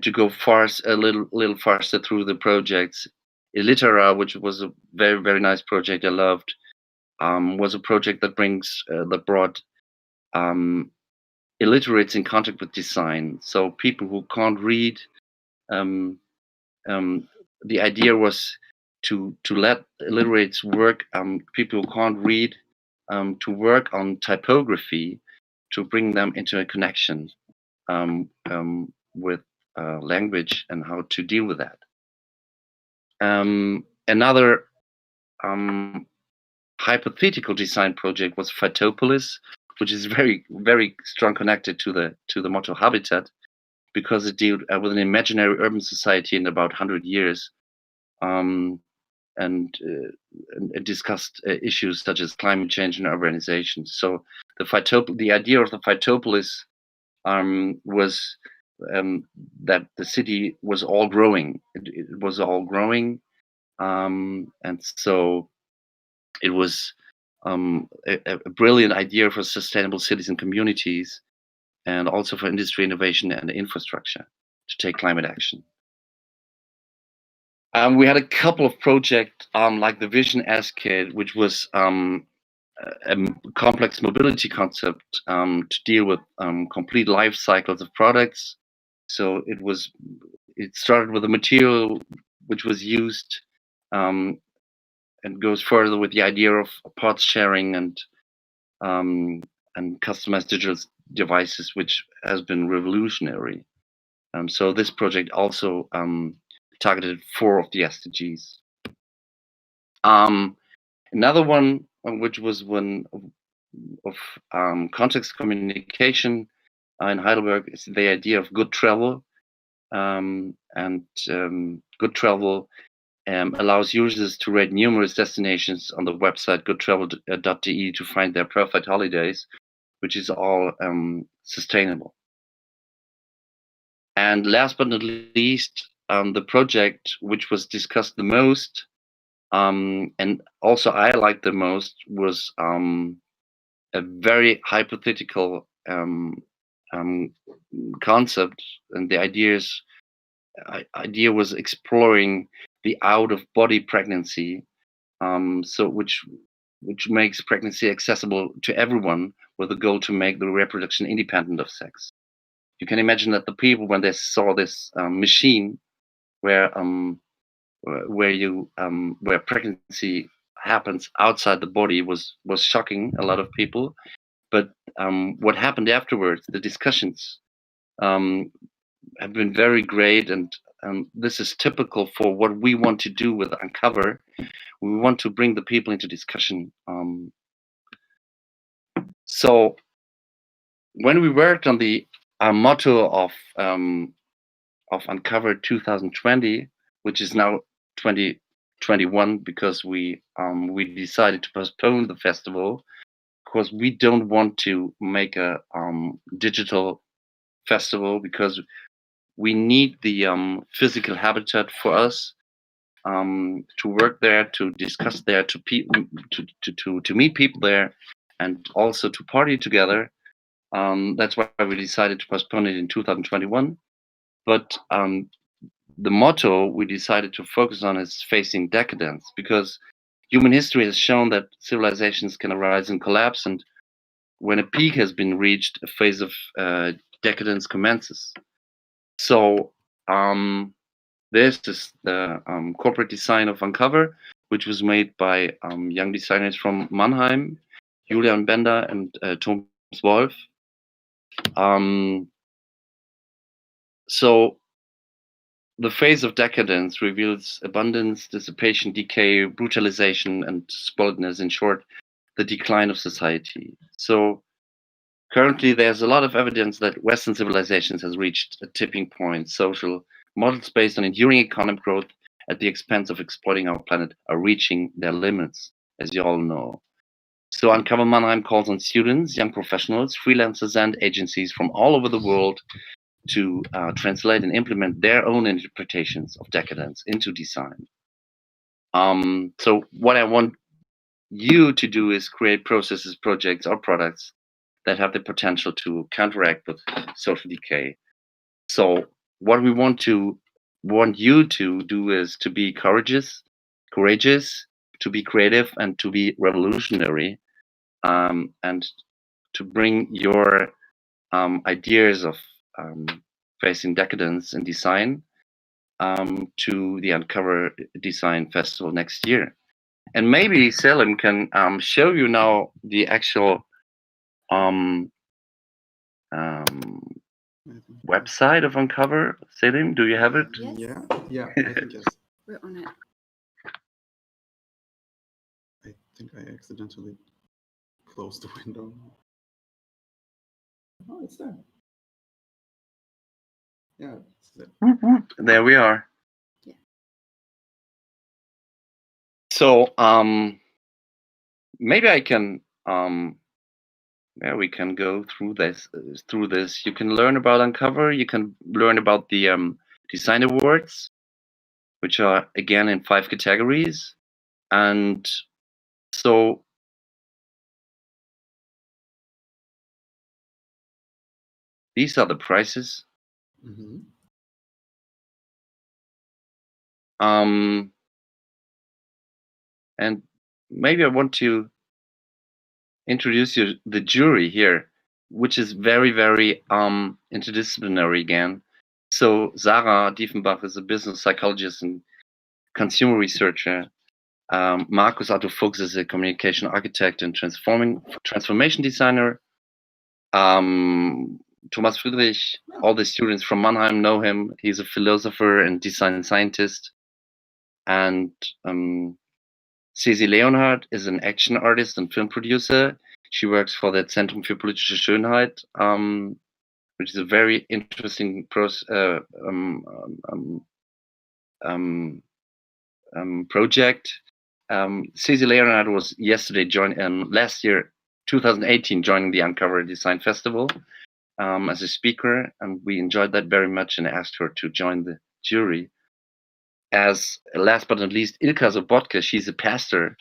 to go a little faster through the projects. Illitera, which was a very, very nice project I loved, was a project that brought illiterates in contact with design. So people who can't read, the idea was to let illiterates work, people who can't read, to work on typography, to bring them into a connection with language and how to deal with that. Another hypothetical design project was Phytopolis, which is very, very strong connected to the motto Habitat, because it dealt with an imaginary urban society in about 100 years, and discussed issues such as climate change and urbanization. So the idea of the Phytopolis was that the city was all growing. It was all growing, and so it was a brilliant idea for sustainable cities and communities, and also for industry innovation and infrastructure to take climate action. We had a couple of projects like the Vision S-Kit, which was a complex mobility concept to deal with complete life cycles of products. So it started with a material which was used, and goes further with the idea of parts sharing and customized digital devices, which has been revolutionary. So this project also targeted 4 of the SDGs. Another one, which was one of context communication in Heidelberg, is the idea of good travel. Good travel allows users to rate numerous destinations on the website goodtravel.de to find their perfect holidays, which is all sustainable. And last but not least, the project which was discussed the most, and also I liked the most, was a very hypothetical concept, and the idea was exploring the out-of-body pregnancy, which makes pregnancy accessible to everyone, with the goal to make the reproduction independent of sex. You can imagine that the people, when they saw this machine where pregnancy happens outside the body, was shocking a lot of people. But what happened afterwards, the discussions have been very great, and this is typical for what we want to do with Uncover. We want to bring the people into discussion. So when we worked on the motto of Uncover 2020, which is now 2021, because we decided to postpone the festival, because we don't want to make a digital festival, because we need the physical habitat for us to work there, to discuss there, to meet people there, and also to party together. That's why we decided to postpone it in 2021. But the motto we decided to focus on is facing decadence, because human history has shown that civilizations can arise and collapse, and when a peak has been reached, a phase of decadence commences. So this is the corporate design of Uncover, which was made by young designers from Mannheim, Julian Bender and Thomas Wolf. So the phase of decadence reveals abundance, dissipation, decay, brutalization, and spoiledness. In short, the decline of society. So currently, there's a lot of evidence that Western civilizations has reached a tipping point. Social models based on enduring economic growth at the expense of exploiting our planet are reaching their limits, as you all know. So Uncover Mannheim calls on students, young professionals, freelancers, and agencies from all over the world to translate and implement their own interpretations of decadence into design. So what I want you to do is create processes, projects, or products that have the potential to counteract with social decay. So what we want you to do is to be courageous, to be creative, and to be revolutionary, and to bring your ideas of facing decadence in design to the Uncover Design Festival next year. And maybe Selim can show you now the actual website of Uncover. Selim, do you have it? Yes. Yeah, I think yes. We're on it. I think I accidentally closed the window. Oh, it's there. Yeah, it's there. There we are. Yeah. So maybe I can we can go through this. You can learn about Uncover. You can learn about the design awards, which are again in 5 categories. And so these are the prizes. Mm-hmm. And maybe I want to introduce you the jury here, which is very, very interdisciplinary again. So Sarah Diefenbach is a business psychologist and consumer researcher. Markus Otto Fuchs is a communication architect and transformation designer. Thomas Friedrich, all the students from Mannheim know him. He's a philosopher and design scientist. And Ceci Leonhardt is an action artist and film producer. She works for the Zentrum für politische Schönheit, which is a very interesting project. Ceci Leonhardt was last year, 2018, joining the Uncover Design Festival as a speaker, and we enjoyed that very much and asked her to join the jury. As last but not least, Ilka Sobotka, she's a pastor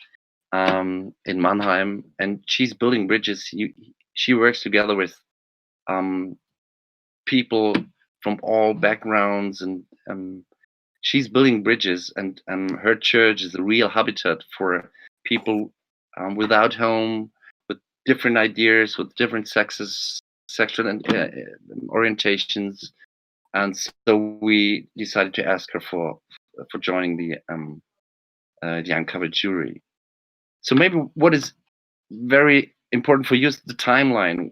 in Mannheim, and she's building bridges. She works together with people from all backgrounds, and she's building bridges, and her church is a real habitat for people without home, with different ideas, with different sexes, sexual orientations. And so we decided to ask her for joining the Uncovered jury. So maybe what is very important for you is the timeline.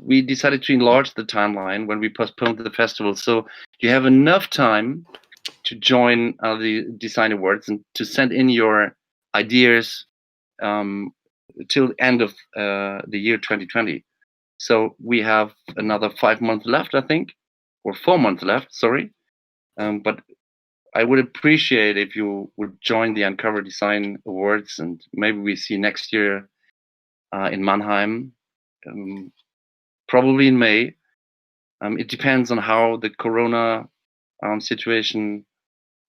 We decided to enlarge the timeline when we postponed the festival, so you have enough time to join the Design Awards and to send in your ideas till the end of the year 2020. So we have another 5 months left, I think, or 4 months left, sorry. But I would appreciate if you would join the Uncover Design Awards, and maybe we see next year in Mannheim, probably in May. It depends on how the Corona situation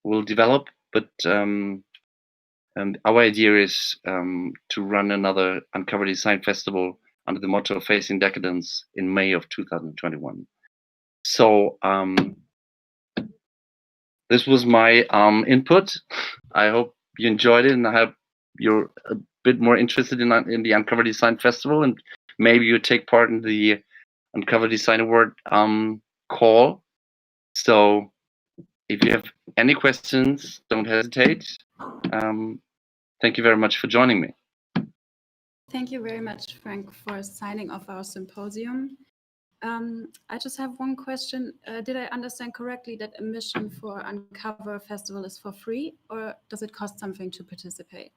will develop, but our idea is to run another Uncover Design Festival under the motto Facing Decadence in May of 2021. So this was my input. I hope you enjoyed it, and I hope you're a bit more interested in the Uncover Design Festival, and maybe you take part in the Uncover Design Award call. So if you have any questions, don't hesitate. Thank you very much for joining me. Thank you very much, Frank, for signing off our symposium. I just have one question. Did I understand correctly that admission for Uncover Festival is for free, or does it cost something to participate?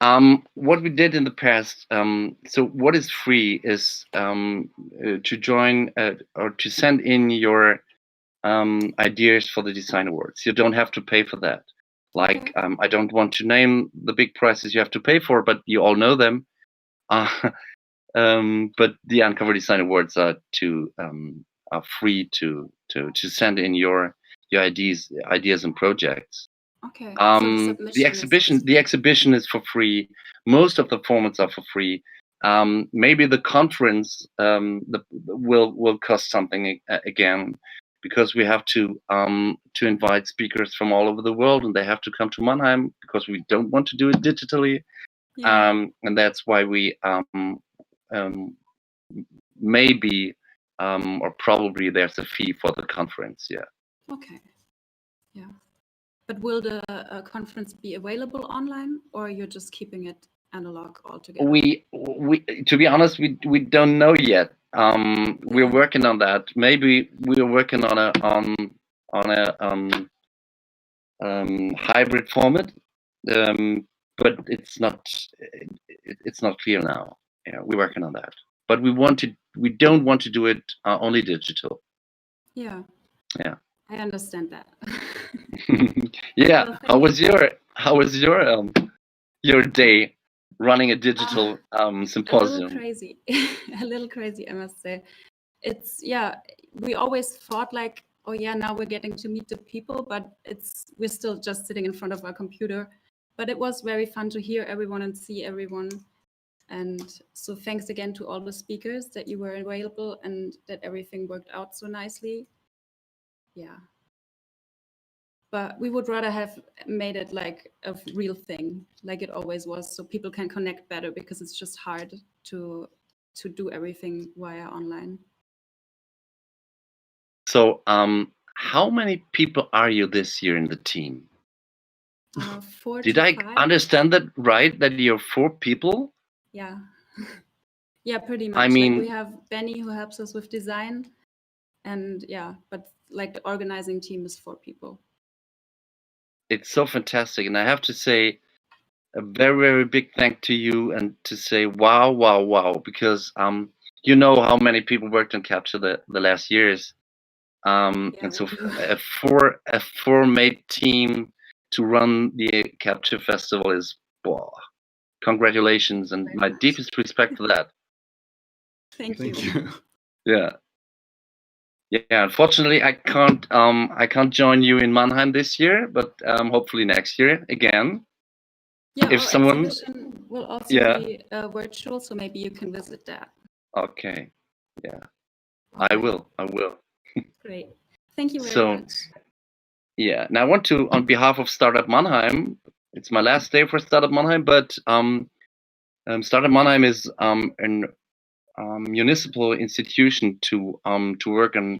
What we did in the past, so what is free is to join or to send in your ideas for the Design Awards. You don't have to pay for that. Like, I don't want to name the big prices you have to pay for, but you all know them. But the Uncover Design Awards are free to send in your ideas and projects. Okay. The exhibition is for free. Most of the formats are for free. Maybe the conference will cost something again, because we have to invite speakers from all over the world, and they have to come to Mannheim, because we don't want to do it digitally. Yeah. And that's why we maybe or probably there's a fee for the conference. Yeah. Okay. Yeah. But will the conference be available online, or you're just keeping it analog altogether? We to be honest, we don't know yet. We're working on that. Maybe we're working on a hybrid format, but it's not clear now. Yeah, we're working on that. But we don't want to do it only digital. Yeah. Yeah. I understand that. Yeah. Well, how was your day running a digital symposium? A little crazy. A little crazy, I must say. It's, yeah, we always thought like, oh yeah, now we're getting to meet the people, but we're still just sitting in front of our computer. But it was very fun to hear everyone and see everyone. And so thanks again to all the speakers that you were available and that everything worked out so nicely. Yeah. But we would rather have made it like a real thing, like it always was, so people can connect better, because it's just hard to do everything via online. So, how many people are you this year in the team? 4 Did to I 5. understand that right? That you're 4 people? Yeah. Yeah, pretty much. I mean, like we have Benny who helps us with design, and yeah, but like the organizing team is 4 people. it's so fantastic, and I have to say, a very, very big thank to you and to say wow, wow, wow, because you know how many people worked on Captcha the last years. And so a four-mate team to run the Captcha Festival is, wow, congratulations and my deepest respect for that. Thank you. Yeah. Yeah, unfortunately, I can't join you in Mannheim this year, but hopefully next year again. Yeah, If our someone, exhibition will also yeah, be virtual, so maybe you can visit that. okay, yeah, I will. Great. Thank you very So, much. yeah, now I want to, on behalf of Startup Mannheim, it's my last day for Startup Mannheim, but Startup Mannheim is an municipal institution to work on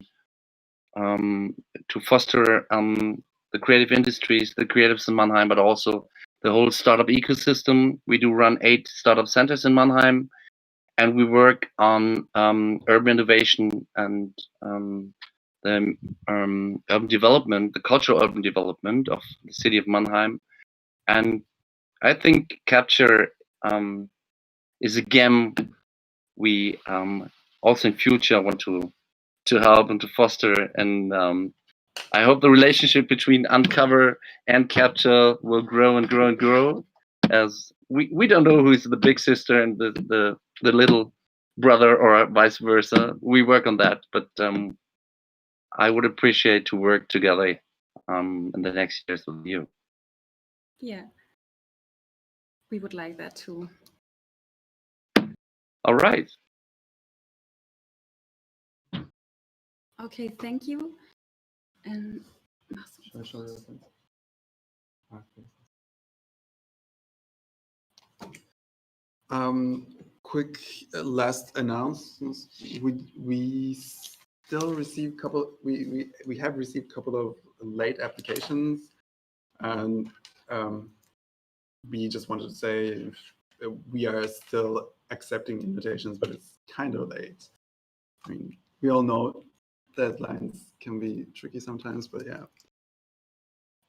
to foster the creative industries, the creatives in Mannheim, but also the whole startup ecosystem. We do run 8 startup centers in Mannheim, and we work on urban innovation and the urban development, the cultural urban development of the city of Mannheim. And I think Captcha is a game we also in future want to help and to foster. And I hope the relationship between Uncover and Captcha will grow and grow and grow, as we don't know who is the big sister and the little brother or vice versa. We work on that, but I would appreciate to work together in the next years with you. Yeah, we would like that too. All right. Okay, thank you. And Should I show you something? Quick last announcements. We still receive we have received a couple of late applications, and we just wanted to say we are still accepting invitations, but it's kind of late. I mean, we all know deadlines can be tricky sometimes, but yeah,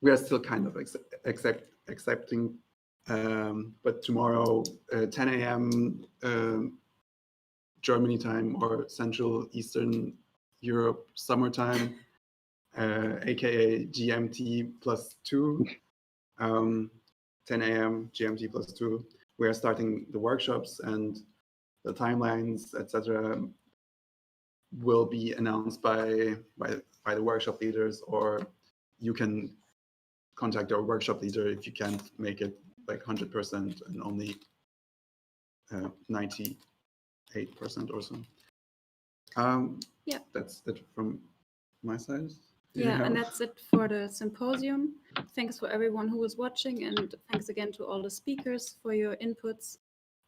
we are still kind of accepting. But tomorrow, 10 a.m. Germany time or Central Eastern Europe summertime, aka GMT +2, 10 a.m. GMT +2. We are starting the workshops, and the timelines, etc., will be announced by the workshop leaders, or you can contact your workshop leader if you can't make it like 100% and only 98% or so. Yeah, that's it from my side. Yeah, and that's it for the symposium. Thanks for everyone who was watching, and thanks again to all the speakers for your inputs.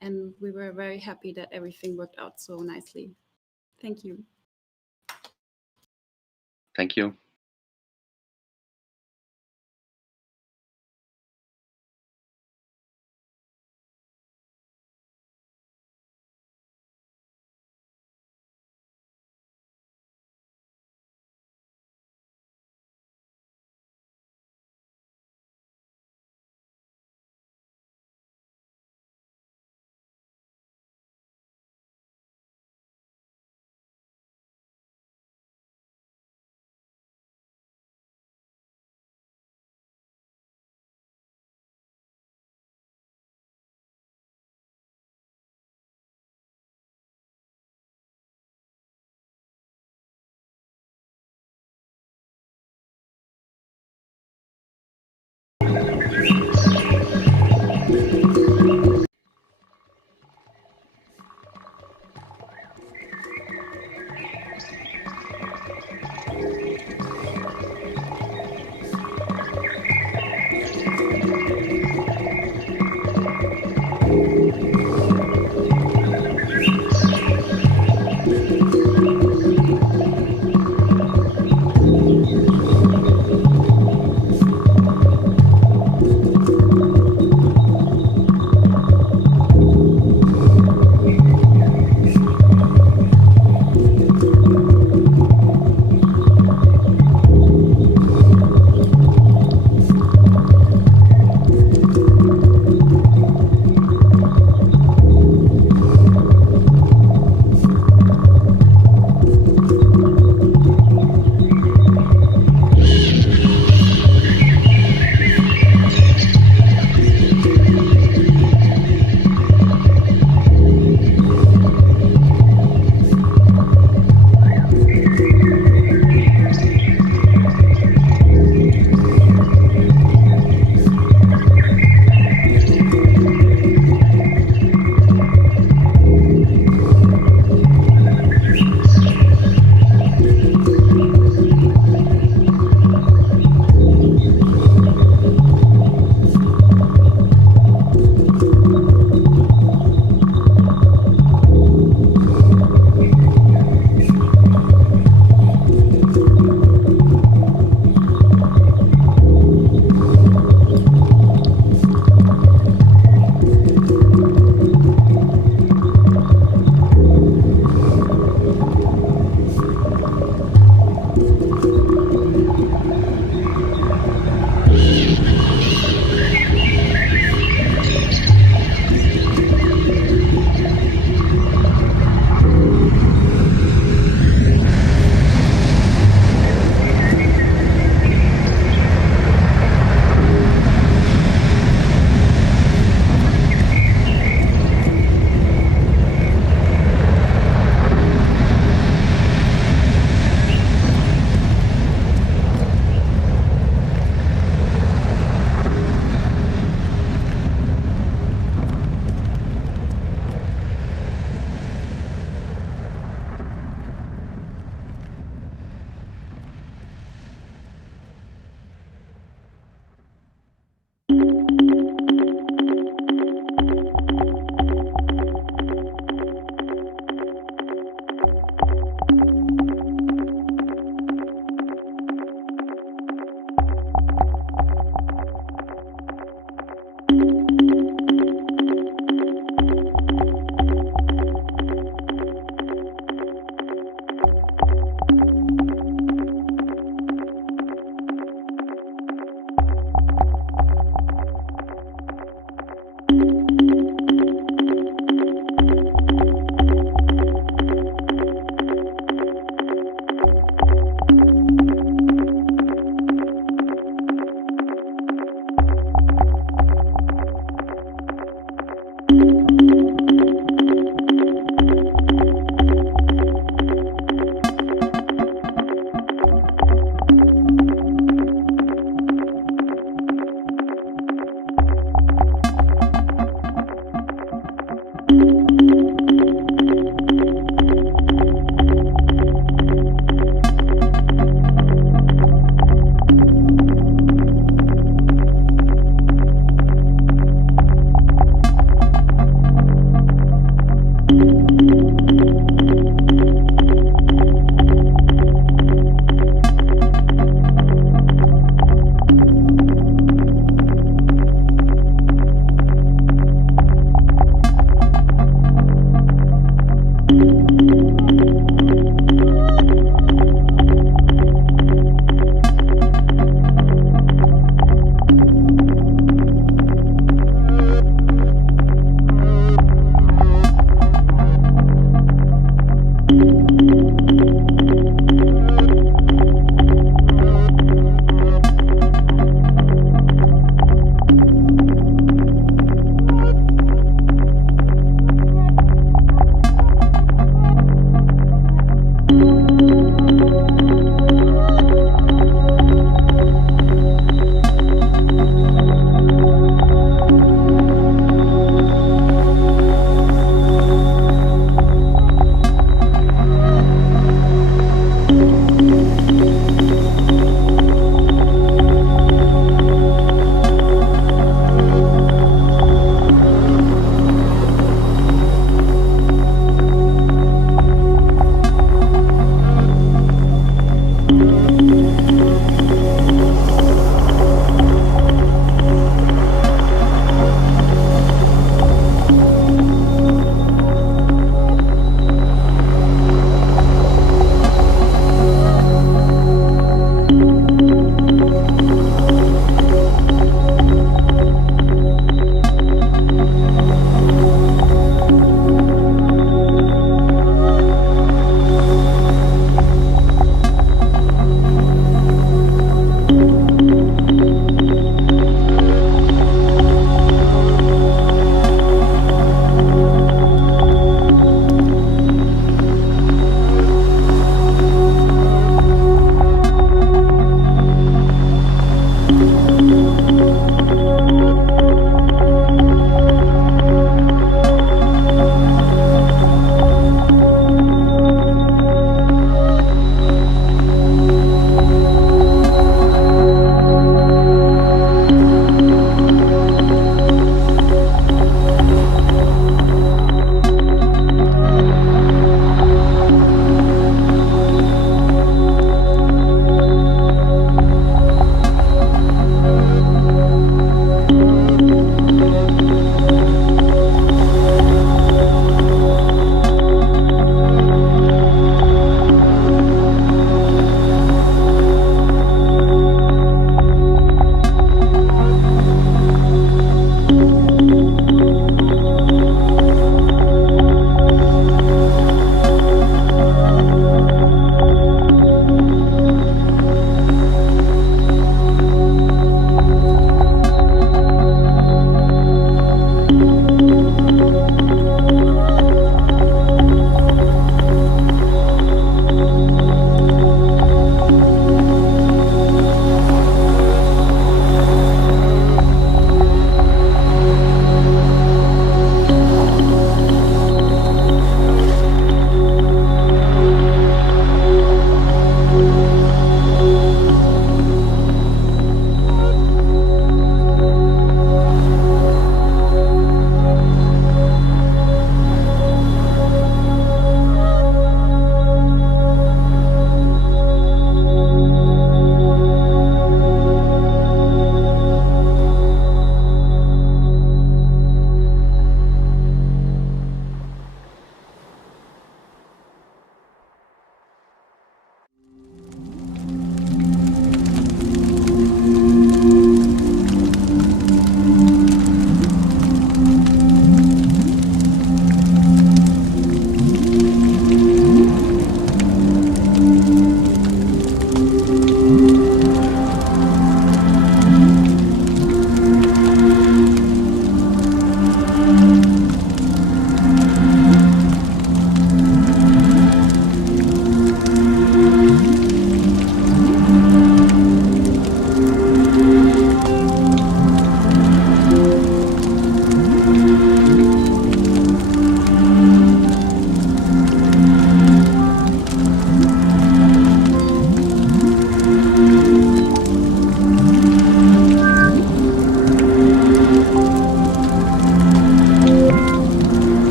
And we were very happy that everything worked out so nicely. Thank you. Thank you.